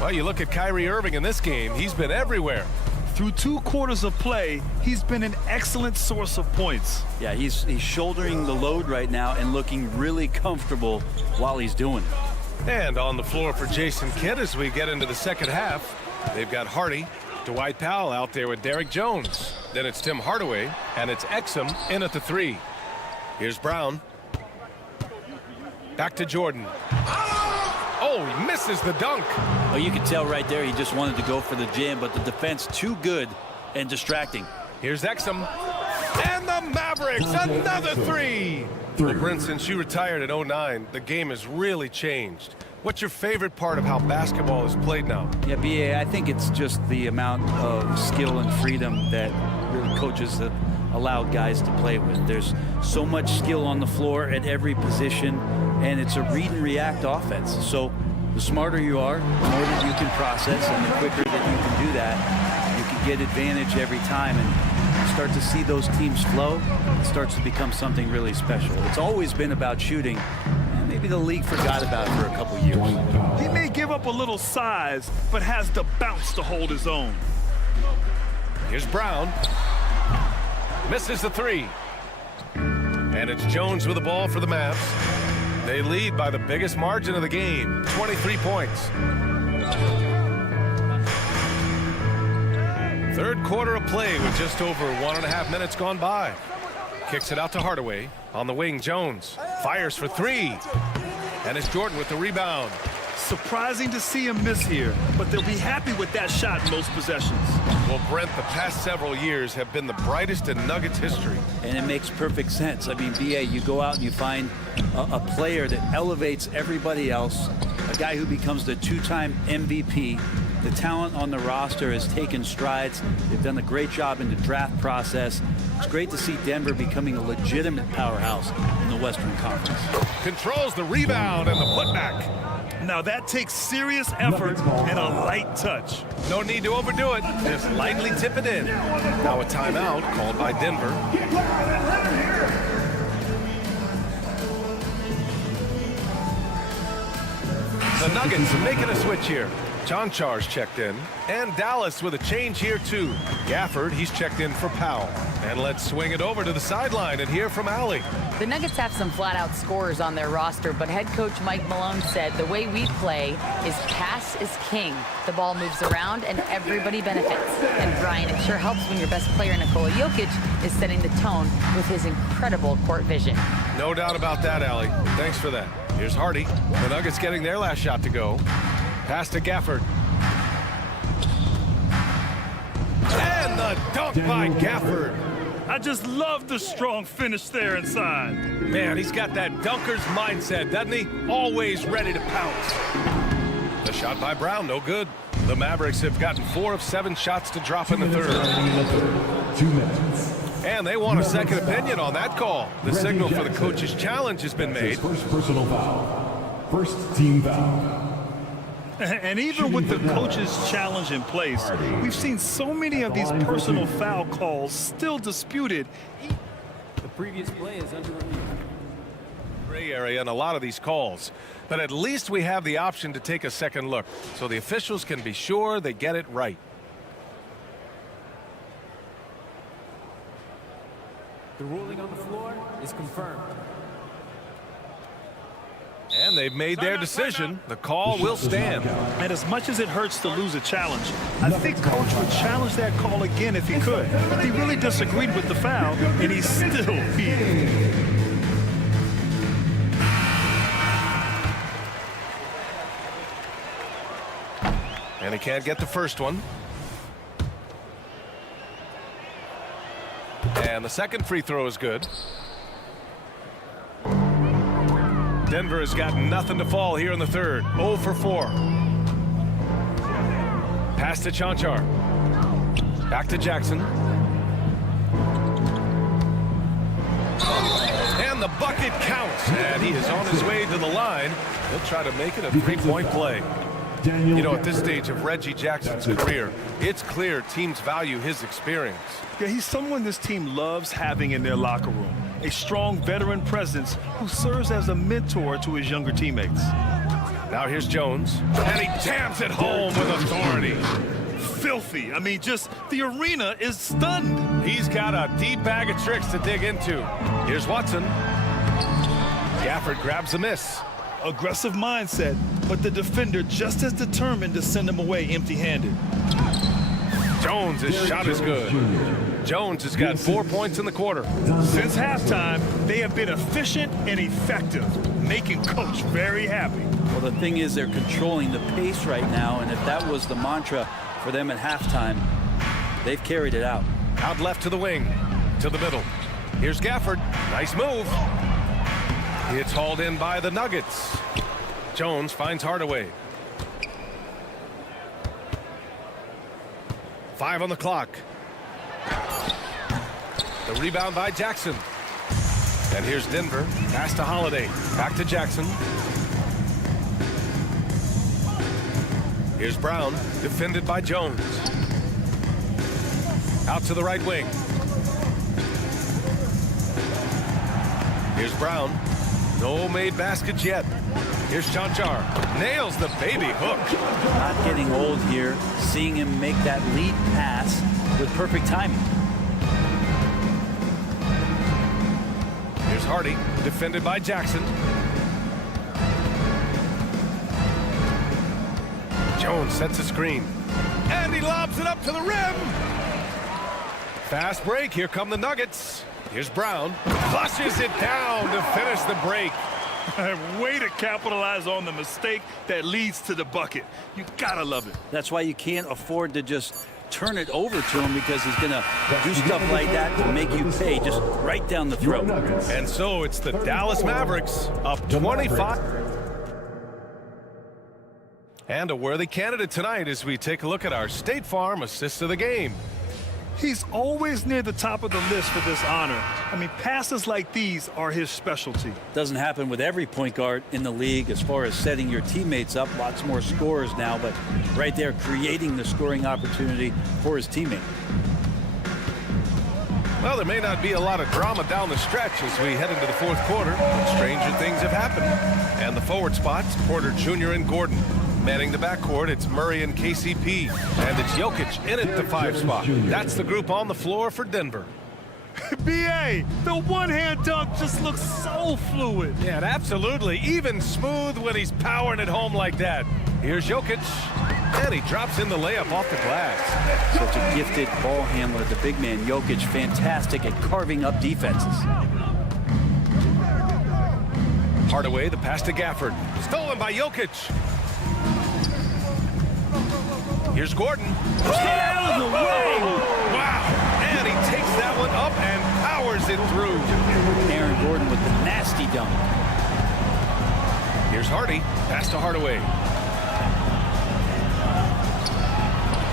Well, you look at Kyrie Irving in this game, he's been everywhere. Through 2 quarters of play, he's been an excellent source of points. Yeah, he's shouldering the load right now and looking really comfortable while he's doing it. And on the floor for Jason Kidd as we get into the second half, they've got Hardy, Dwight Powell out there with Derrick Jones. Then it's Tim Hardaway, and it's Exum in at the 3. Here's Brown. Back to Jordan. Oh, he misses the dunk. Oh, you can tell right there he just wanted to go for the jam, but the defense too good and distracting. Here's Exum. And the Mavericks, another 3. Well, Brent, since you retired in 09, the game has really changed. What's your favorite part of how basketball is played now? Yeah, B.A., I think it's just the amount of skill and freedom that really coaches have allowed guys to play with. There's so much skill on the floor at every position, and it's a read and react offense. So the smarter you are, the more that you can process, and the quicker that you can do that, you can get advantage every time and start to see those teams flow. It starts to become something really special. It's always been about shooting. Maybe the league forgot about it for a couple years. He may give up a little size, but has the bounce to hold his own. Here's Brown. Misses the 3. And it's Jones with the ball for the Mavs. They lead by the biggest margin of the game, 23 points. Third quarter of play with just over 1.5 minutes gone by. Kicks it out to Hardaway. On the wing, Jones fires for three. And it's Jordan with the rebound. Surprising to see him miss here, but they'll be happy with that shot in most possessions. Well, Brent, the past several years have been the brightest in Nuggets history. And it makes perfect sense. I mean, BA, you go out and you find a player that elevates everybody else, a guy who becomes the two-time MVP. The talent on the roster has taken strides. They've done a great job in the draft process. It's great to see Denver becoming a legitimate powerhouse in the Western Conference. Controls the rebound and the putback. Now that takes serious effort and a light touch. No need to overdo it. Just lightly tip it in. Now a timeout called by Denver. The Nuggets making a switch here. Chanchar's checked in. And Dallas with a change here too. Gafford, he's checked in for Powell. And let's swing it over to the sideline and hear from Allie. The Nuggets have some flat-out scorers on their roster, but head coach Mike Malone said the way we play is pass is king. The ball moves around and everybody benefits. And Brian, it sure helps when your best player, Nikola Jokic, is setting the tone with his incredible court vision. No doubt about that, Allie. Thanks for that. Here's Hardy. The Nuggets getting their last shot to go. Pass to Gafford. And the dunk by Gafford. I just love the strong finish there inside. Man, he's got that dunker's mindset, doesn't he? Always ready to pounce. The shot by Brown, no good. The Mavericks have gotten 4 of 7 shots to drop in the third. 2 minutes. And they want a second opinion on that call. The signal for the coach's challenge has been made. First personal foul. First team foul. And even with the coach's challenge in place, we've seen so many of these personal foul calls still disputed. The previous play is under review. Gray area in a lot of these calls. But at least we have the option to take a second look, so the officials can be sure they get it right. The ruling on the floor is confirmed. And they've made their decision. The call will stand. And as much as it hurts to lose a challenge, I think Coach would challenge that call again if he could. He really disagreed with the foul, and he still beat. And he can't get the first one. And the second free throw is good. Denver has got nothing to fall here in the third. 0 for 4. Pass to Chanchar. Back to Jackson. And the bucket counts. And he is on his way to the line. He'll try to make it a three-point play. You know, at this stage of Reggie Jackson's career, it's clear teams value his experience. Yeah, he's someone this team loves having in their locker room. A strong veteran presence who serves as a mentor to his younger teammates. Now here's Jones, and he jams it home with authority. Filthy. I mean, just the arena is stunned. He's got a deep bag of tricks to dig into. Here's Watson. Gafford grabs a miss. Aggressive mindset, but the defender just as determined to send him away empty-handed. Jones' shot is good. Jones has got 4 points in the quarter. Since halftime, they have been efficient and effective, making Coach very happy. Well, the thing is, they're controlling the pace right now, and if that was the mantra for them at halftime, they've carried it out. Out left to the wing, to the middle. Here's Gafford. Nice move. It's hauled in by the Nuggets. Jones finds Hardaway. 5 on the clock. The rebound by Jackson. And here's Denver. Pass to Holiday. Back to Jackson. Here's Brown. Defended by Jones. Out to the right wing. Here's Brown. No made baskets yet. Here's Chanchar. Nails the baby hook. Not getting old here. Seeing him make that lead pass with perfect timing. Here's Hardy. Defended by Jackson. Jones sets a screen. And he lobs it up to the rim. Fast break. Here come the Nuggets. Here's Brown. Flushes it down to finish the break. Way to capitalize on the mistake that leads to the bucket. You gotta love it. That's why you can't afford to just turn it over to him, because he's going to do stuff like that to make you pay just right down the throat. And so it's the Dallas Mavericks up 25. And a worthy candidate tonight as we take a look at our State Farm assist of the game. He's always near the top of the list for this honor. I mean, passes like these are his specialty. Doesn't happen with every point guard in the league as far as setting your teammates up. Lots more scorers now, but right there creating the scoring opportunity for his teammate. Well, there may not be a lot of drama down the stretch as we head into the fourth quarter, but stranger things have happened. And the forward spots, Porter Jr. and Gordon. Manning the backcourt, it's Murray and KCP. And it's Jokic in at the 5 spot. That's the group on the floor for Denver. B.A., the one-hand dunk just looks so fluid. Yeah, and absolutely. Even smooth when he's powering it home like that. Here's Jokic. And he drops in the layup off the glass. Such a gifted ball handler, the big man Jokic, fantastic at carving up defenses. Hardaway, the pass to Gafford. Stolen by Jokic. Here's Gordon. Get out of the way! Wow. And he takes that one up and powers it through. Aaron Gordon with the nasty dunk. Here's Hardy. Pass to Hardaway.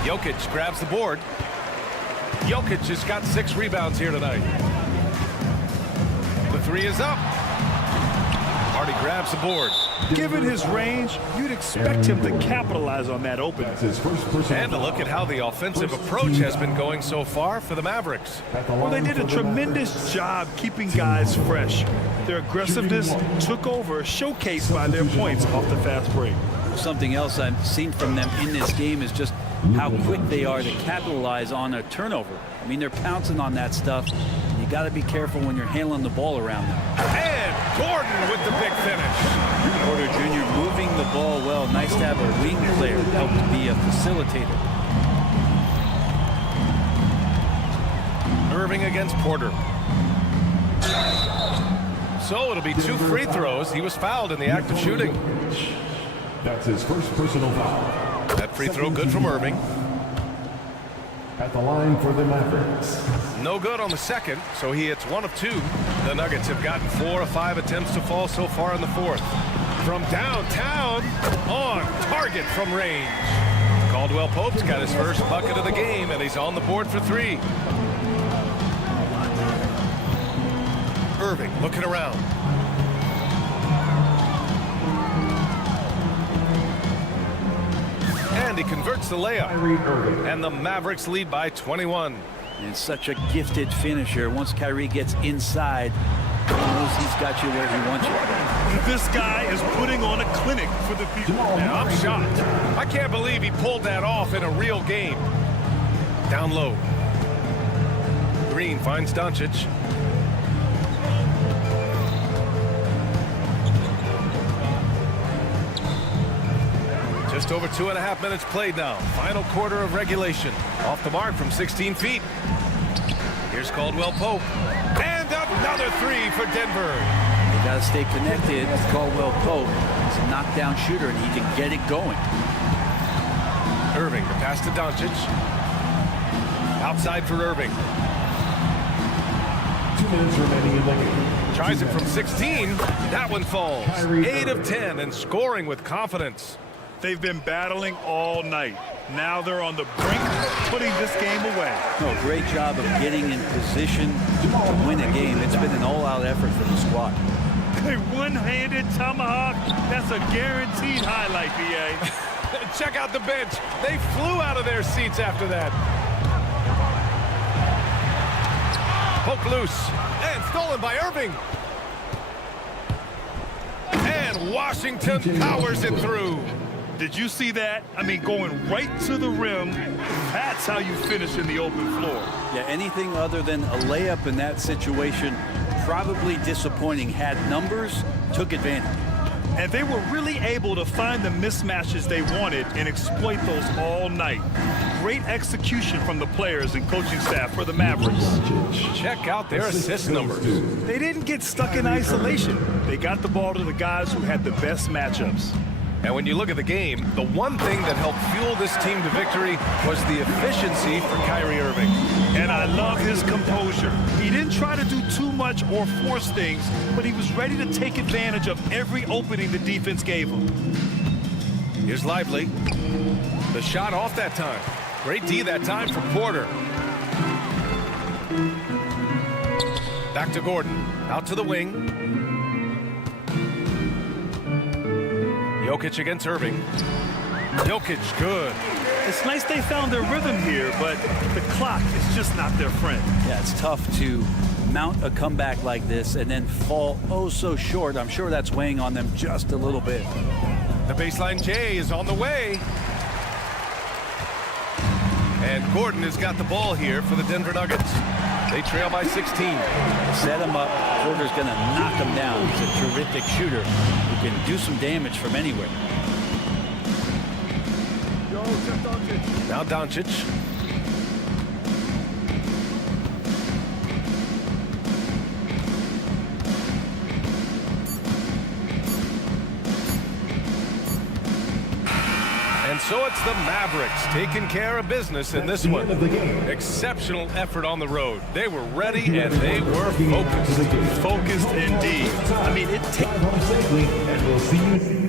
Jokic grabs the board. Jokic has got 6 rebounds here tonight. The 3 is up. Hardy grabs the board. Given his range, you'd expect him to capitalize on that opening. And a look at how the offensive approach has been going so far for the Mavericks. Well, they did a tremendous job keeping guys fresh. Their aggressiveness took over, showcased by their points off the fast break. Something else I've seen from them in this game is just how quick they are to capitalize on a turnover. I mean, they're pouncing on that stuff. You got to be careful when you're handling the ball around them. And Gordon with the big finish. Porter Jr. moving the ball well. Nice to have a wing player help to be a facilitator. Irving against Porter. So it'll be 2 free throws. He was fouled in the act of shooting. That's his first personal foul. That free throw good from Irving. At the line for the Mavericks. No good on the second, so he hits 1 of 2. The Nuggets have gotten 4 of 5 attempts to fall so far in the fourth. From downtown, on target from range. Caldwell Pope's got his first bucket of the game, and he's on the board for 3. Irving looking around. And he converts the layup. And the Mavericks lead by 21. And such a gifted finisher. Once Kyrie gets inside, he knows he's got you where he wants you. This guy is putting on a clinic for the people. Yeah, I'm shocked. I can't believe he pulled that off in a real game. Down low. Green finds Doncic. Just over 2.5 minutes played now. Final quarter of regulation. Off the mark from 16 feet. Here's Caldwell Pope. And another 3 for Denver. You got to stay connected with Caldwell Pope. He's a knockdown shooter, and he can get it going. Irving, the pass to Doncic. Outside for Irving. 2 minutes remaining in the game. Tries it from 16. That one falls. 8 of 10 and scoring with confidence. They've been battling all night. Now they're on the brink of putting this game away. No, great job of getting in position to win a game. It's been an all-out effort for the squad. A one-handed tomahawk, that's a guaranteed highlight, B.A. Check out the bench. They flew out of their seats after that. Poke loose. And stolen by Irving. And Washington powers it through. Did you see that? I mean, going right to the rim. That's how you finish in the open floor. Yeah, anything other than a layup in that situation, probably disappointing. Had numbers, took advantage. And they were really able to find the mismatches they wanted and exploit those all night. Great execution from the players and coaching staff for the Mavericks. Check out their assist numbers. They didn't get stuck in isolation. They got the ball to the guys who had the best matchups. And when you look at the game, the one thing that helped fuel this team to victory was the efficiency for Kyrie Irving. And I love his composure. He didn't try to do too much or force things, but he was ready to take advantage of every opening the defense gave him. Here's Lively. The shot off that time. Great D that time from Porter. Back to Gordon. Out to the wing. Jokic against Irving. Jokic, good. It's nice they found their rhythm here, but the clock is just not their friend. Yeah, it's tough to mount a comeback like this and then fall oh so short. I'm sure that's weighing on them just a little bit. The baseline J is on the way. And Gordon has got the ball here for the Denver Nuggets. They trail by 16. Set him up. Porter's going to knock him down. He's a terrific shooter who can do some damage from anywhere. Now Doncic. And so it's the Mavericks taking care of business in this one. Exceptional effort on the road. They were ready and they were focused. Focused indeed. I mean, it takes... And we'll see you.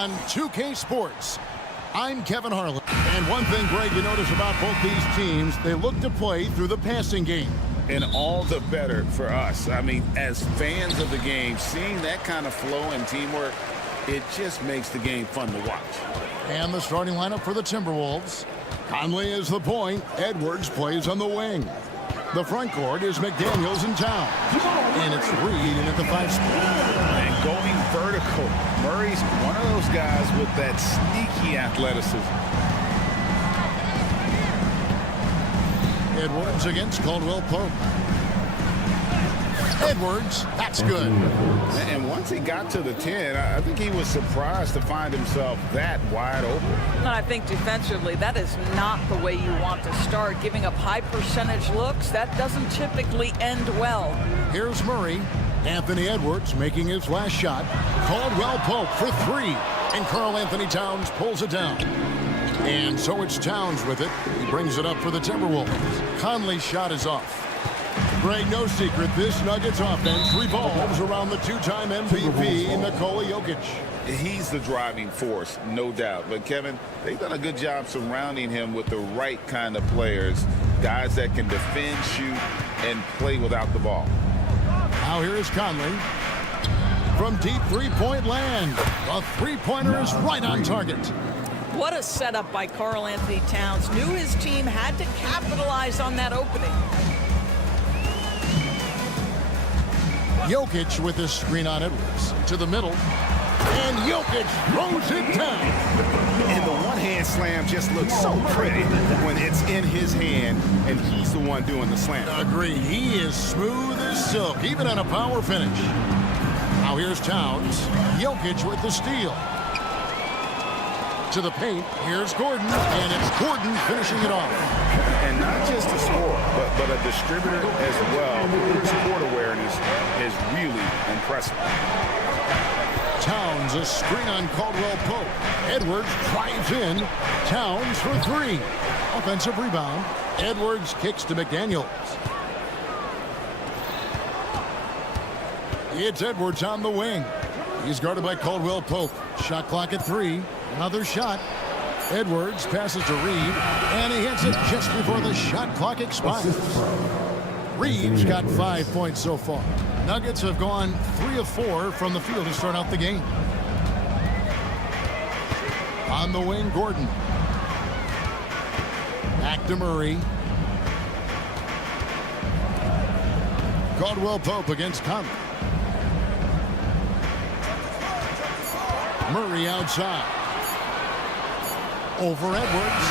On 2K Sports, I'm Kevin Harlan. And one thing, Greg, you notice about both these teams, they look to play through the passing game. And all the better for us. I mean, as fans of the game, seeing that kind of flow and teamwork, it just makes the game fun to watch. And the starting lineup for the Timberwolves. Conley is the point. Edwards plays on the wing. The front court is McDaniels in town. And it's Reed in at the 5 spot. And going vertical. Murray's one of those guys with that sneaky athleticism. Edwards against Caldwell Pope. Edwards, that's good. And once he got to the 10, I think he was surprised to find himself that wide open. And I think defensively, that is not the way you want to start. Giving up high percentage looks, that doesn't typically end well. Here's Murray. Anthony Edwards making his last shot. Caldwell Pope for 3. And Karl Anthony Towns pulls it down. And so it's Towns with it. He brings it up for the Timberwolves. Conley's shot is off. Greg, no secret, this Nuggets offense revolves around the 2-time MVP, Nikola Jokic. He's the driving force, no doubt. But, Kevin, they've done a good job surrounding him with the right kind of players, guys that can defend, shoot, and play without the ball. Now here is Conley. From deep three-point land, the three-pointer is right on target. What a setup by Karl Anthony Towns. Knew his team had to capitalize on that opening. Jokic with a screen on Edwards. To the middle. And Jokic throws it down. And the one-hand slam just looks so pretty when it's in his hand and he's the one doing the slam. Agreed. He is smooth as silk, even on a power finish. Now here's Towns. Jokic with the steal. To the paint. Here's Gordon. And it's Gordon finishing it off. And not just a scorer, but a distributor as well. His court awareness is really impressive. Towns, a screen on Caldwell Pope. Edwards drives in. Towns for 3. Offensive rebound. Edwards kicks to McDaniels. It's Edwards on the wing. He's guarded by Caldwell Pope. Shot clock at 3. Another shot. Edwards passes to Reed, and he hits it just before the shot clock expires. Reed's got 5 points so far. Nuggets have gone 3 of 4 from the field to start out the game. On the wing, Gordon. Back to Murray. Caldwell Pope against Conley. Murray outside. Over Edwards.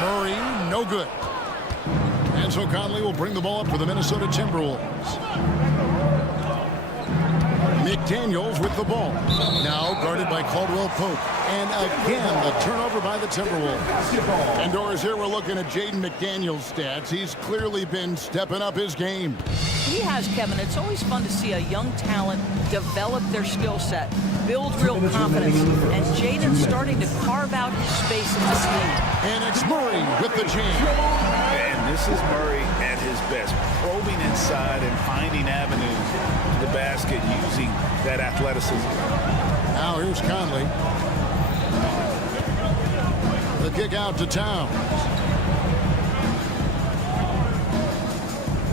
Murray, no good. And so Conley will bring the ball up for the Minnesota Timberwolves. McDaniels with the ball. Now guarded by Caldwell Pope. And again, the turnover by the Timberwolves. Indoors here, we're looking at Jaden McDaniels' stats. He's clearly been stepping up his game. He has, Kevin. It's always fun to see a young talent develop their skill set, build real confidence, and Jaden's starting to carve out his space in this league. And it's Murray with the jam. And this is Murray at his best, probing inside and finding avenues to the basket using that athleticism. Now here's Conley. The kick out to Towns.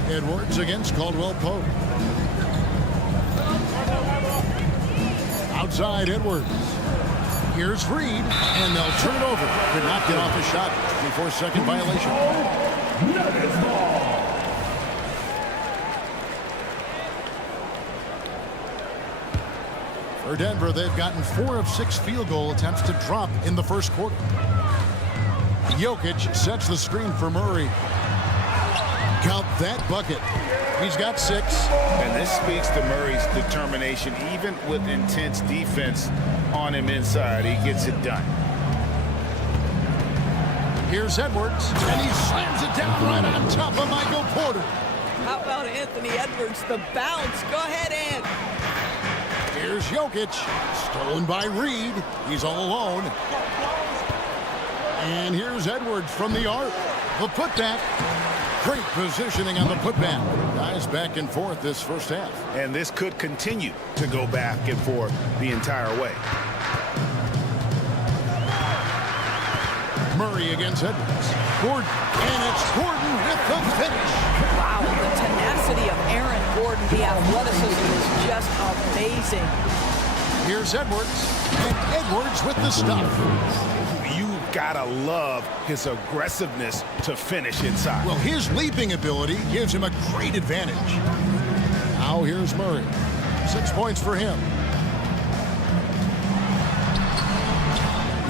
Edwards against Caldwell Pope. Outside Edwards. Here's Reed, and they'll turn it over. Could not get off a shot before second violation. For Denver, they've gotten 4 of 6 field goal attempts to drop in the first quarter. Jokic sets the screen for Murray. Count that bucket. He's got 6. And this speaks to Murray's determination, even with intense defense on him inside. He gets it done. Here's Edwards, and he slams it down right on top of Michael Porter. How about Anthony Edwards? The bounce. Go ahead, Ant. Here's Jokic, stolen by Reed. He's all alone. And here's Edwards from the arc. The putback. Great positioning on the putback. Guys back and forth this first half. And this could continue to go back and forth the entire way. Murray against Edwards. Gordon. And it's Gordon with the finish. Wow, the tenacity of Aaron Gordon, the athleticism is just amazing. Here's Edwards. And Edwards with the stop. Gotta love his aggressiveness to finish inside. Well, his leaping ability gives him a great advantage. Now here's Murray. 6 points for him.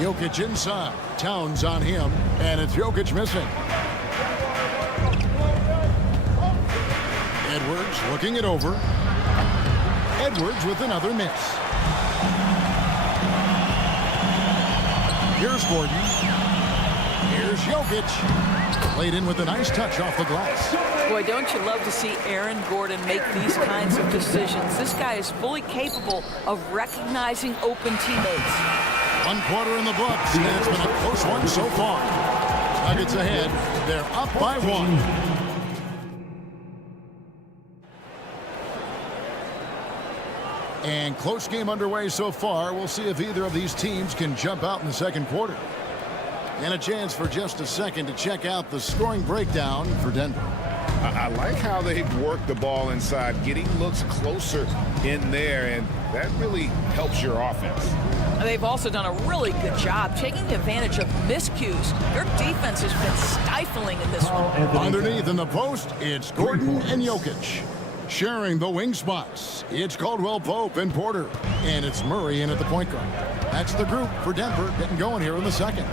Jokic inside. Towns on him, and it's Jokic missing. Edwards looking it over. Edwards with another miss. Here's Gordon. Here's Jokic. Played in with a nice touch off the glass. Boy, don't you love to see Aaron Gordon make these kinds of decisions. This guy is fully capable of recognizing open teammates. 1 quarter in the books, and it's been a close one so far. Nuggets ahead. They're up by 1. And close game underway so far. We'll see if either of these teams can jump out in the second quarter. And a chance for just a second to check out the scoring breakdown for Denver. I like how they've worked the ball inside, getting looks closer in there, and that really helps your offense. They've also done a really good job taking advantage of miscues. Their defense has been stifling in this one. Underneath in the post, it's Gordon and Jokic. Sharing the wing spots, it's Caldwell Pope and Porter. And it's Murray in at the point guard. That's the group for Denver getting going here in the second.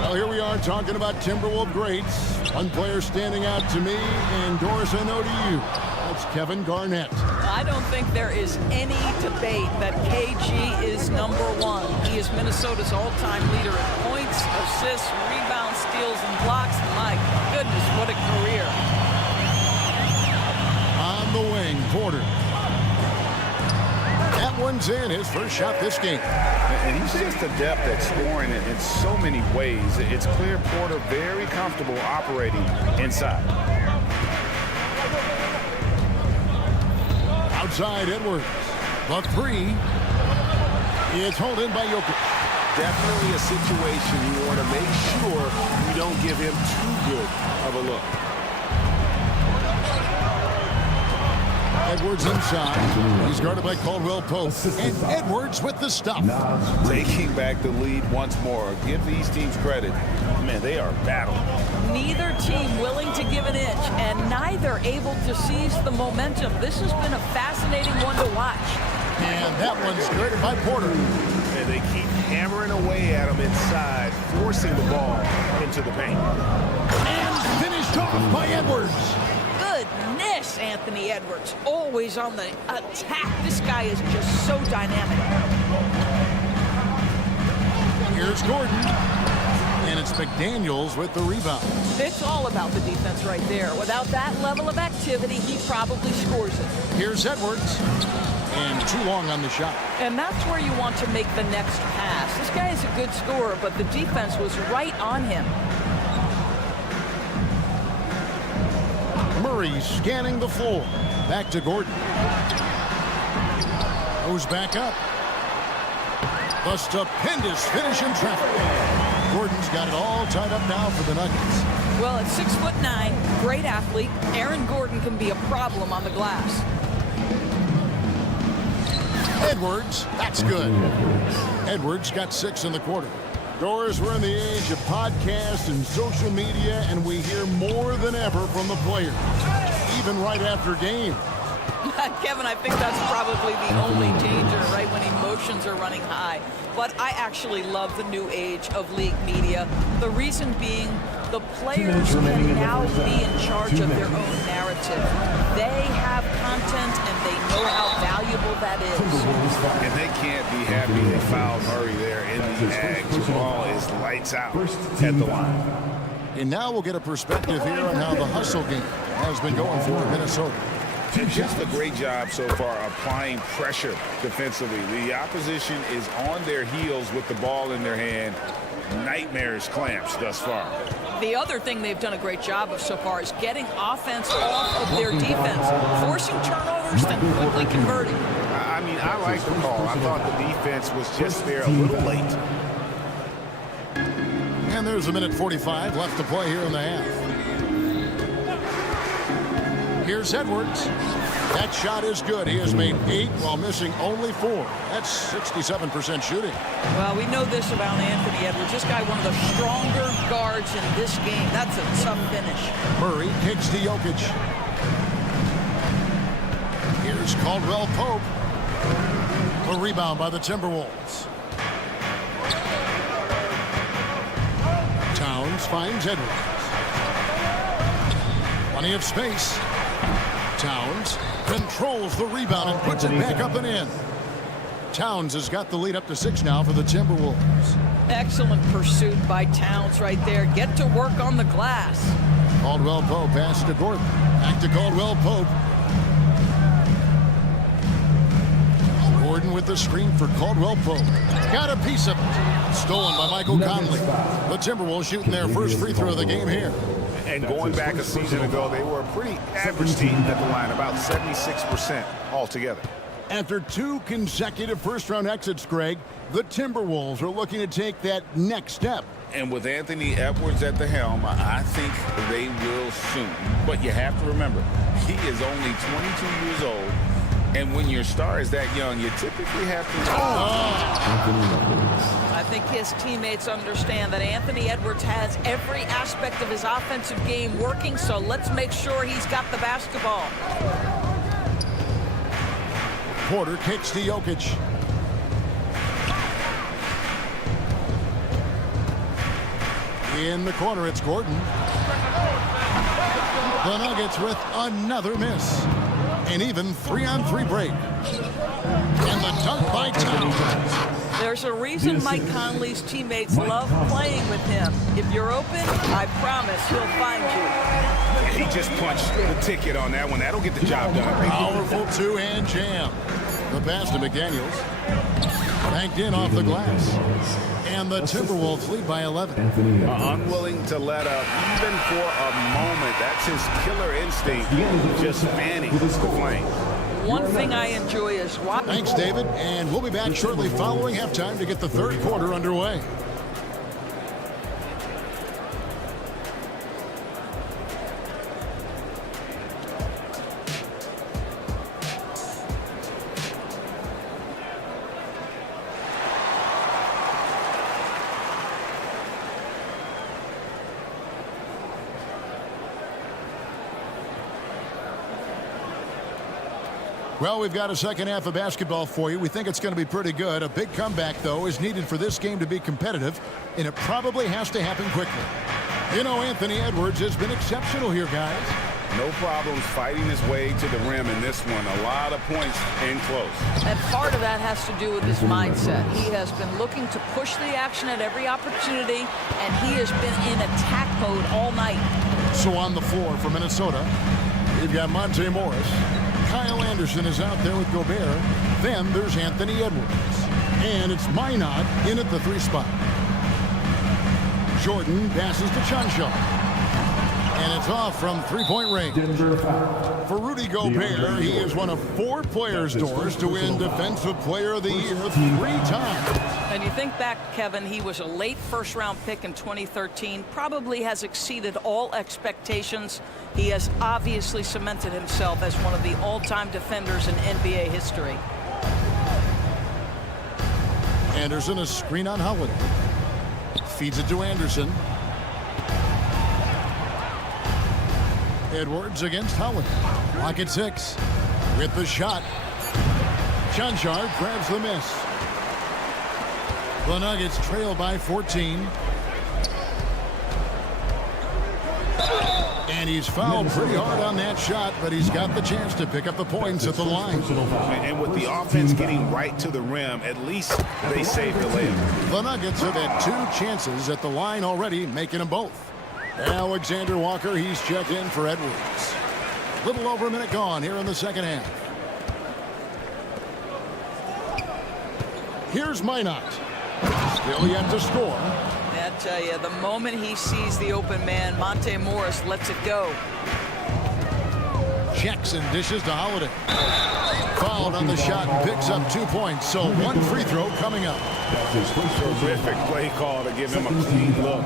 Well, here we are talking about Timberwolves greats. One player standing out to me, and Doris, I know to you. That's Kevin Garnett. I don't think there is any debate that KG is #1. He is Minnesota's all-time leader in points, assists, rebounds, steals, and blocks. My goodness, what a career. On the wing, Porter. That one's in, his first shot this game. And he's just adept at scoring it in so many ways. It's clear Porter very comfortable operating inside. Outside Edwards. The three. It's hauled in by Jokic. Definitely a situation you want to make sure you don't give him too good of a look. Edwards inside. He's guarded by Caldwell Pope. And Edwards with the stop. Taking back the lead once more. Give these teams credit. Man, they are battling. Neither team willing to give an inch, and neither able to seize the momentum. This has been a fascinating one to watch. And that one's guarded by Porter. And they keep hammering away at him inside, forcing the ball into the paint. And finished off by Edwards. Goodness, Anthony Edwards, always on the attack. This guy is just so dynamic. Here's Gordon. And it's McDaniels with the rebound. It's all about the defense right there. Without that level of activity, he probably scores it. Here's Edwards. And too long on the shot. And that's where you want to make the next pass. This guy is a good scorer, but the defense was right on him. Murray scanning the floor. Back to Gordon. Goes back up. The stupendous finish in traffic. Gordon's got it all tied up now for the Nuggets. Well, at 6'9", great athlete, Aaron Gordon can be a problem on the glass. Edwards, that's good. Edwards got 6 in the quarter. Doris, we're in the age of podcasts and social media, and we hear more than ever from the players, even right after game. Kevin, I think that's probably the only danger, right, when emotions are running high. But I actually love the new age of league media. The reason being, the players can now be in charge of their own narrative. They have content, and they know how valuable that is. And they can't be happy they fouled Murray there in the ag. The ball is lights out at the line. And now we'll get a perspective here on how the hustle game has been going for Minnesota. And just a great job so far applying pressure defensively. The opposition is on their heels with the ball in their hand. Nightmares clamps thus far. The other thing they've done a great job of so far is getting offense off of their defense, forcing turnovers, then quickly converting. I mean, I like the call. I thought the defense was just there a little late. And there's a minute 45 left to play here in the half. Here's Edwards. That shot is good. He has made 8 while missing only 4. That's 67% shooting. Well, we know this about Anthony Edwards. This guy, one of the stronger guards in this game. That's a tough finish. Murray kicks to Jokic. Here's Caldwell Pope. A rebound by the Timberwolves. Towns finds Edwards. Plenty of space. Towns controls the rebound and puts it back up and in. Towns has got the lead up to 6 now for the Timberwolves. Excellent pursuit by Towns right there. Get to work on the glass. Caldwell Pope pass to Gordon. Back to Caldwell Pope. Gordon with the screen for Caldwell Pope. Got a piece of it. Stolen by Michael Conley. The Timberwolves shooting their first free throw of the game here. And going back a season ago, they were a pretty average team at the line, about 76% altogether. After 2 consecutive first-round exits, Greg, the Timberwolves are looking to take that next step. And with Anthony Edwards at the helm, I think they will soon. But you have to remember, he is only 22 years old. And when your star is that young, you typically have to... I think his teammates understand that Anthony Edwards has every aspect of his offensive game working, so let's make sure he's got the basketball. Porter kicks to Jokic. In the corner, it's Gordon. The Nuggets with another miss. An even 3-on-3 break. And the dunk by Towns. There's a reason Mike Conley's teammates love playing with him. If you're open, I promise he'll find you. He just punched the ticket on that one. That'll get the job done. Powerful 2-hand jam. The pass to McDaniels. Banked in off the glass. And the Timberwolves lead by 11. Unwilling to let up even for a moment. That's his killer instinct. Just fanning the flame. One thing I enjoy is watching. Thanks, David. And we'll be back shortly following halftime to get the third quarter underway. Well, we've got a second half of basketball for you. We think it's going to be pretty good. A big comeback, though, is needed for this game to be competitive, and it probably has to happen quickly. You know, Anthony Edwards has been exceptional here, guys. No problems fighting his way to the rim in this one. A lot of points in close. And part of that has to do with his mindset. He has been looking to push the action at every opportunity, and he has been in attack mode all night. So on the floor for Minnesota, we've got Monte Morris. Kyle Anderson is out there with Gobert. Then there's Anthony Edwards. And it's Minot in at the 3 spot. Jordan passes to Chancellor. And it's off from 3-point range. For Rudy Gobert, he is one of 4 players, Doors, to win Defensive Player of the Year 3 times. And you think back, Kevin, he was a late first-round pick in 2013, probably has exceeded all expectations. He has obviously cemented himself as one of the all-time defenders in NBA history. Anderson, a screen on Holiday. Feeds it to Anderson. Edwards against Holiday. Lock at 6. With the shot. Chancellor grabs the miss. The Nuggets trail by 14. And he's fouled pretty hard on that shot, but he's got the chance to pick up the points at the line. And with the offense getting right to the rim, at least they saved the layup. The Nuggets have had 2 chances at the line already, making them both. Alexander Walker, he's checked in for Edwards. Little over a minute gone here in the second half. Here's Minot. Still yet to score. Yeah, I tell you, the moment he sees the open man, Monte Morris lets it go. Jackson dishes to Holiday. Fouled on the shot and picks up 2 points. So one free throw coming up. Terrific play call to give him a clean look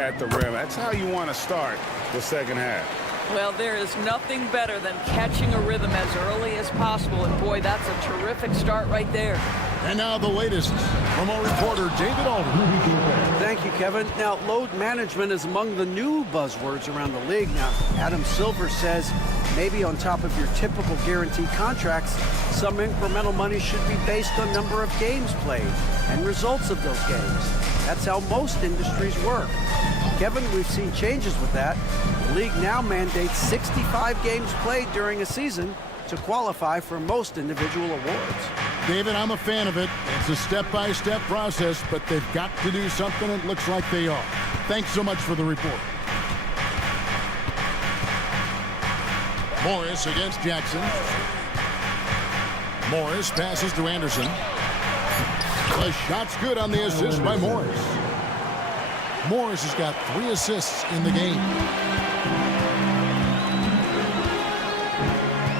at the rim. That's how you want to start the second half. Well, there is nothing better than catching a rhythm as early as possible. And boy, that's a terrific start right there. And now the latest from our reporter, David Aldridge. Thank you, Kevin. Now, load management is among the new buzzwords around the league. Now, Adam Silver says maybe on top of your typical guaranteed contracts, some incremental money should be based on number of games played and results of those games. That's how most industries work. Kevin, we've seen changes with that. The league now mandates 65 games played during a season to qualify for most individual awards. David, I'm a fan of it. It's a step-by-step process, but they've got to do something. It looks like they are. Thanks so much for the report. Morris against Jackson. Morris passes to Anderson. The shot's good on the assist by Morris. Morris has got 3 assists in the game.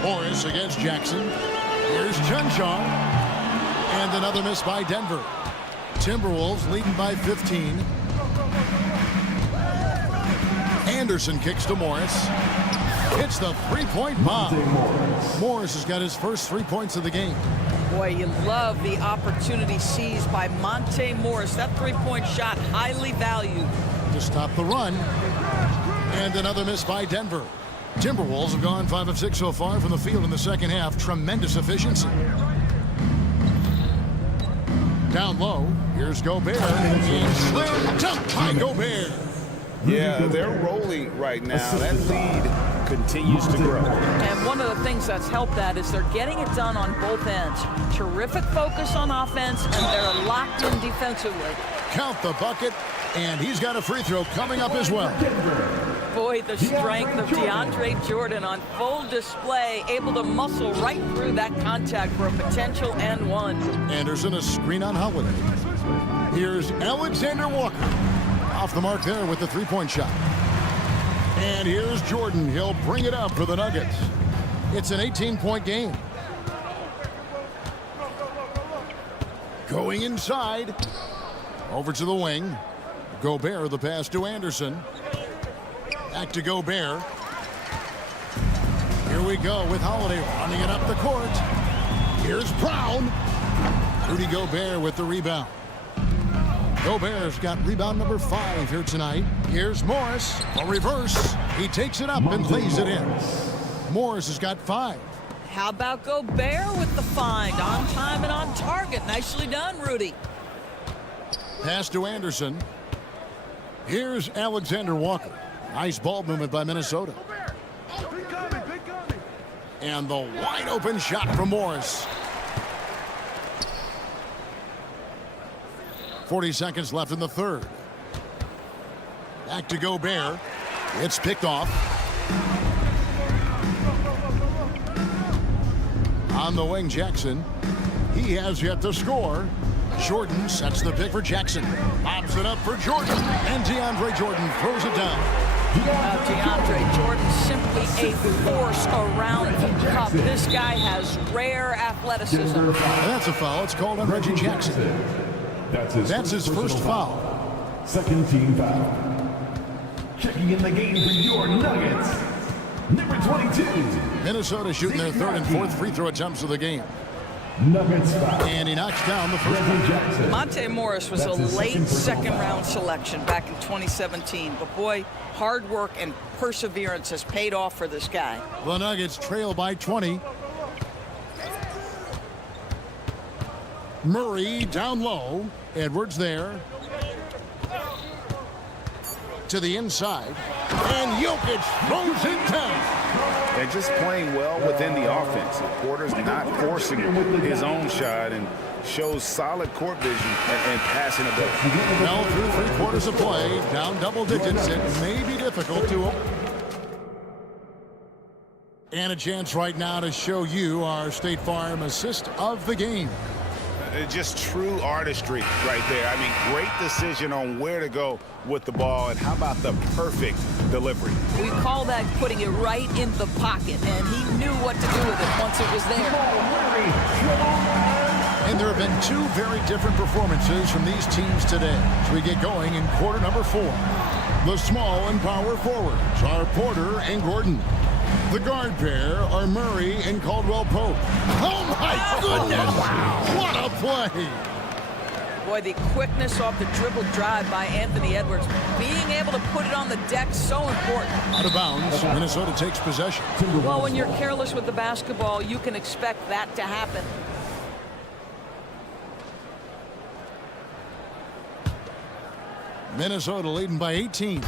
Morris against Jackson. Here's Chunchar. And another miss by Denver. Timberwolves leading by 15. Anderson kicks to Morris. Hits the three-point bomb. Morris has got his first 3 points of the game. Boy, you love the opportunity seized by Monte Morris. That three-point shot, highly valued. To stop the run. And another miss by Denver. Timberwolves have gone 5 of 6 so far from the field in the second half. Tremendous efficiency. Down low, here's Gobert. Slim dunk by Gobert. Yeah, they're rolling right now. That lead continues to grow. And one of the things that's helped that is they're getting it done on both ends. Terrific focus on offense, and they're locked in defensively. Count the bucket, and he's got a free throw coming up as well. Boy, the strength of DeAndre Jordan on full display, able to muscle right through that contact for a potential and one. Anderson, a screen on Holiday. Here's Alexander Walker. Off the mark there with the three-point shot. And here's Jordan. He'll bring it up for the Nuggets. It's an 18-point game. Going inside. Over to the wing. Gobert, the pass to Anderson. Back to Gobert. Here we go with Holiday running it up the court. Here's Brown. Rudy Gobert with the rebound. Gobert's got rebound number 5 here tonight. Here's Morris. A reverse. He takes it up and lays it in. Morris has got 5. How about Gobert with the find? On time and on target. Nicely done, Rudy. Pass to Anderson. Here's Alexander Walker. Nice ball movement by Minnesota. And the wide open shot from Morris. 40 seconds left in the third. Back to Gobert. It's picked off. On the wing, Jackson. He has yet to score. Jordan sets the pick for Jackson. Lobs it up for Jordan. And DeAndre Jordan throws it down. DeAndre Jordan simply a force around the cup. This guy has rare athleticism. And that's a foul. It's called on Reggie Jackson. That's his first foul. Second team foul. Checking in the game for your Nuggets, number 22. Minnesota shooting their third and fourth free throw attempts of the game. Nuggets foul. And he knocks down the first one. Monte Morris was a late second-round selection back in 2017. But, boy, hard work and perseverance has paid off for this guy. The Nuggets trail by 20. Murray down low. Edwards there. To the inside. And Jokic throws it down. And just playing well within the offense. Porter's not forcing his own shot and shows solid court vision and passing ability. Now through 3 quarters of play, down double digits. It may be difficult to him. And a chance right now to show you our State Farm assist of the game. Just true artistry right there. I mean, great decision on where to go with the ball, and how about the perfect delivery? We call that putting it right in the pocket, and he knew what to do with it once it was there. And there have been two very different performances from these teams today as we get going in quarter number 4. The small and power forwards are Porter and Gordon. The guard pair are Murray and Caldwell Pope. Oh, my goodness! What a play! Boy, the quickness off the dribble drive by Anthony Edwards. Being able to put it on the deck, so important. Out of bounds, Minnesota takes possession. Well, when you're careless with the basketball, you can expect that to happen. Minnesota leading by 18.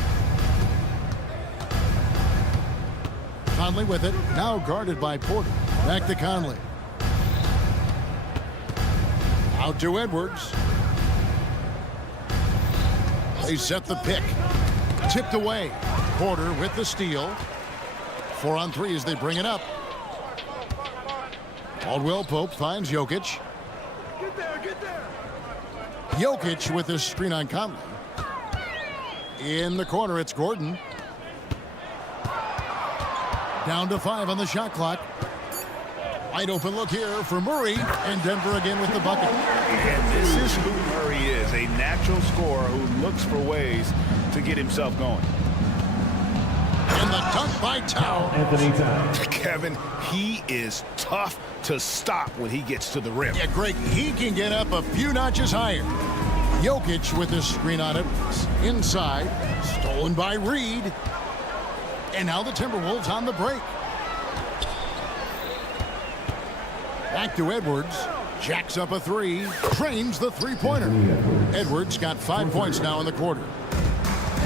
Conley with it, now guarded by Porter. Back to Conley. Out to Edwards. They set the pick. Tipped away. Porter with the steal. 4 on 3 as they bring it up. Caldwell Pope finds Jokic. Get there. Jokic with his screen on Conley. In the corner, it's Gordon. Down to 5 on the shot clock. Wide open look here for Murray, and Denver again with the bucket. And this is who Murray is, a natural scorer who looks for ways to get himself going. And the dunk by Towel. Kevin, he is tough to stop when he gets to the rim. Yeah, Greg, he can get up a few notches higher. Jokic with his screen on it. Inside, stolen by Reed. And now the Timberwolves on the break. Back to Edwards. Jacks up a 3. Trains the three-pointer. Edwards got 5 points now in the quarter.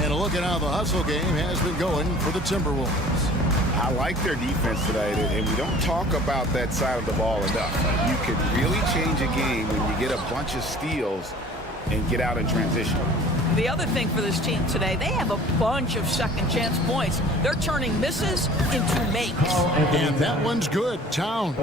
And a look at how the hustle game has been going for the Timberwolves. I like their defense tonight, and we don't talk about that side of the ball enough. You can really change a game when you get a bunch of steals and get out in transition. The other thing for this team today, they have a bunch of second chance points. They're turning misses into makes. And that one's good. Towns.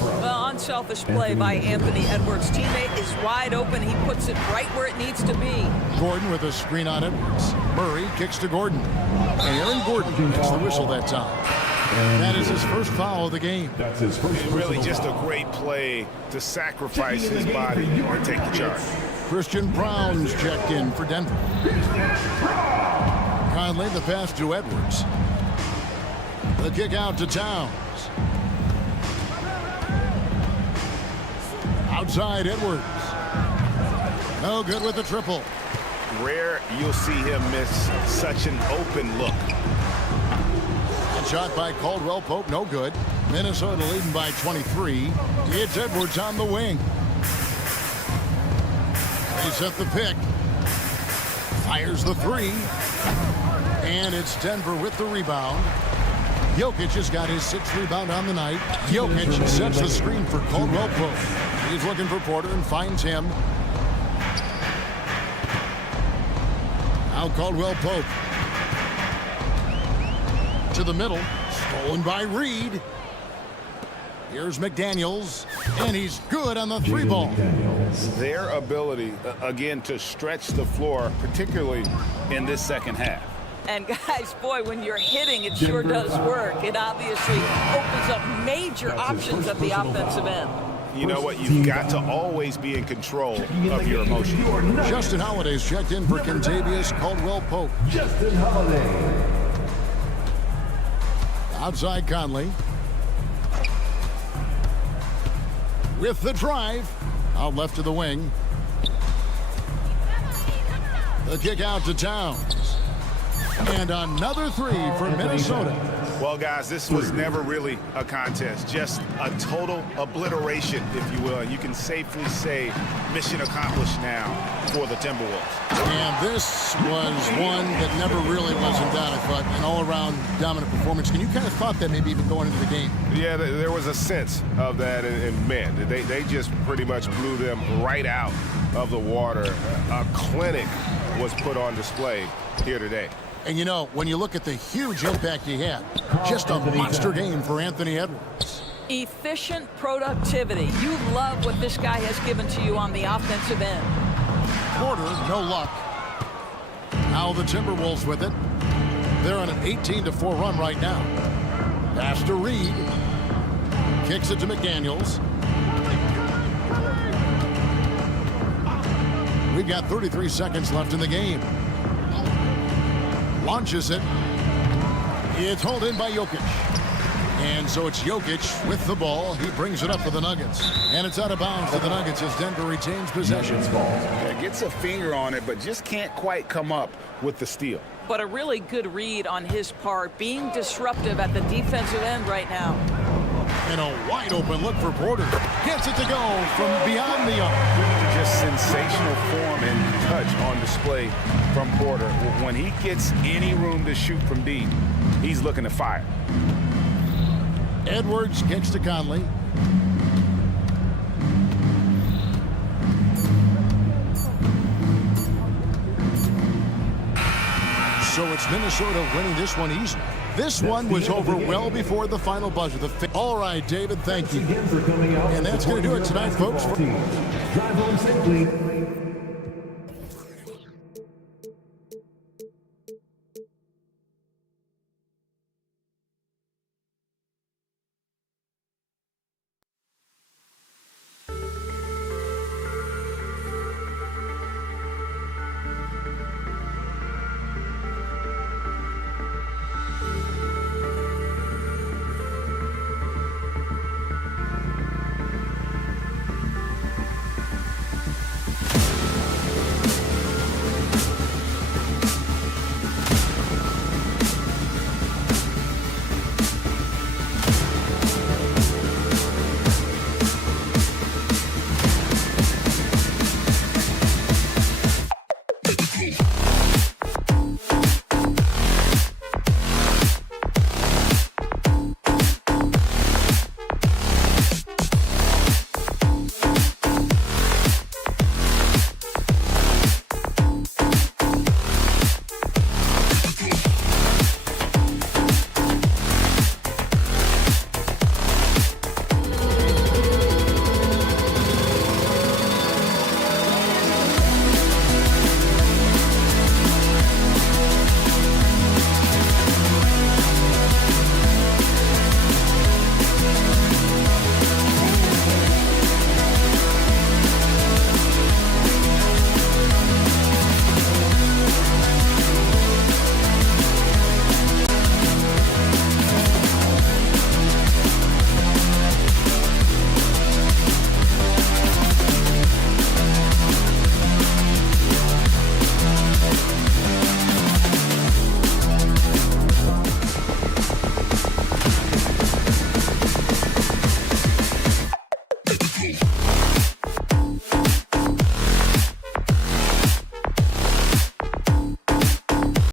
Well, unselfish play by Anthony Edwards. Teammate is wide open. He puts it right where it needs to be. Gordon with a screen on Edwards. Murray kicks to Gordon. And Aaron Gordon gets the whistle that time. That is his first foul of the game. That's his first. Really just a great play to sacrifice his body and take the charge. Christian Brown's checked in for Denver. Conley the pass to Edwards. The kick out to Towns. Outside Edwards. No good with the triple. Rare you'll see him miss such an open look. And shot by Caldwell Pope, no good. Minnesota leading by 23. It's Edwards on the wing. They set the pick. Fires the 3. And it's Denver with the rebound. Jokic has got his 6th rebound on the night. Jokic sets the screen for Caldwell Pope. He's looking for Porter and finds him. Now Caldwell Pope. To the middle. Stolen by Reed. Here's McDaniels. And he's good on the 3-ball. Their ability, again, to stretch the floor, particularly in this second half. And guys, boy, when you're hitting, it sure does work. It obviously opens up major options at the offensive end. You know what? You've got to always be in control of your emotions. Justin Holiday's checked in for Kentavious Caldwell-Pope. Justin Holiday. Outside Conley. With the drive. Out left to the wing. The kick out to Towns. And another 3 for Minnesota. Well, guys, this was never really a contest. Just a total obliteration, if you will. And you can safely say mission accomplished now for the Timberwolves. And this was one that never really was in doubt, I thought. An all-around dominant performance. And you kind of thought that maybe even going into the game. Yeah, there was a sense of that. And man, they just pretty much blew them right out of the water. A clinic was put on display here today. And, you know, when you look at the huge impact he had, just a monster game for Anthony Edwards. Efficient productivity. You love what this guy has given to you on the offensive end. Porter, no luck. Now the Timberwolves with it. They're on an 18-4 run right now. Pass to Reed. Kicks it to McDaniels. We've got 33 seconds left in the game. Launches it. It's hauled in by Jokic. And so it's Jokic with the ball. He brings it up for the Nuggets. And it's out of bounds to the Nuggets as Denver retains possession. Yeah, gets a finger on it, but just can't quite come up with the steal. But a really good read on his part, being disruptive at the defensive end right now. And a wide open look for Porter. Gets it to go from beyond the arc. Just sensational form and touch on display from Porter. When he gets any room to shoot from deep, he's looking to fire. Edwards kicks to Conley. So it's Minnesota winning this one easy. This one was over well before the final buzzer. All right, David, thank you. And that's going to do it tonight, folks. Drive home safely.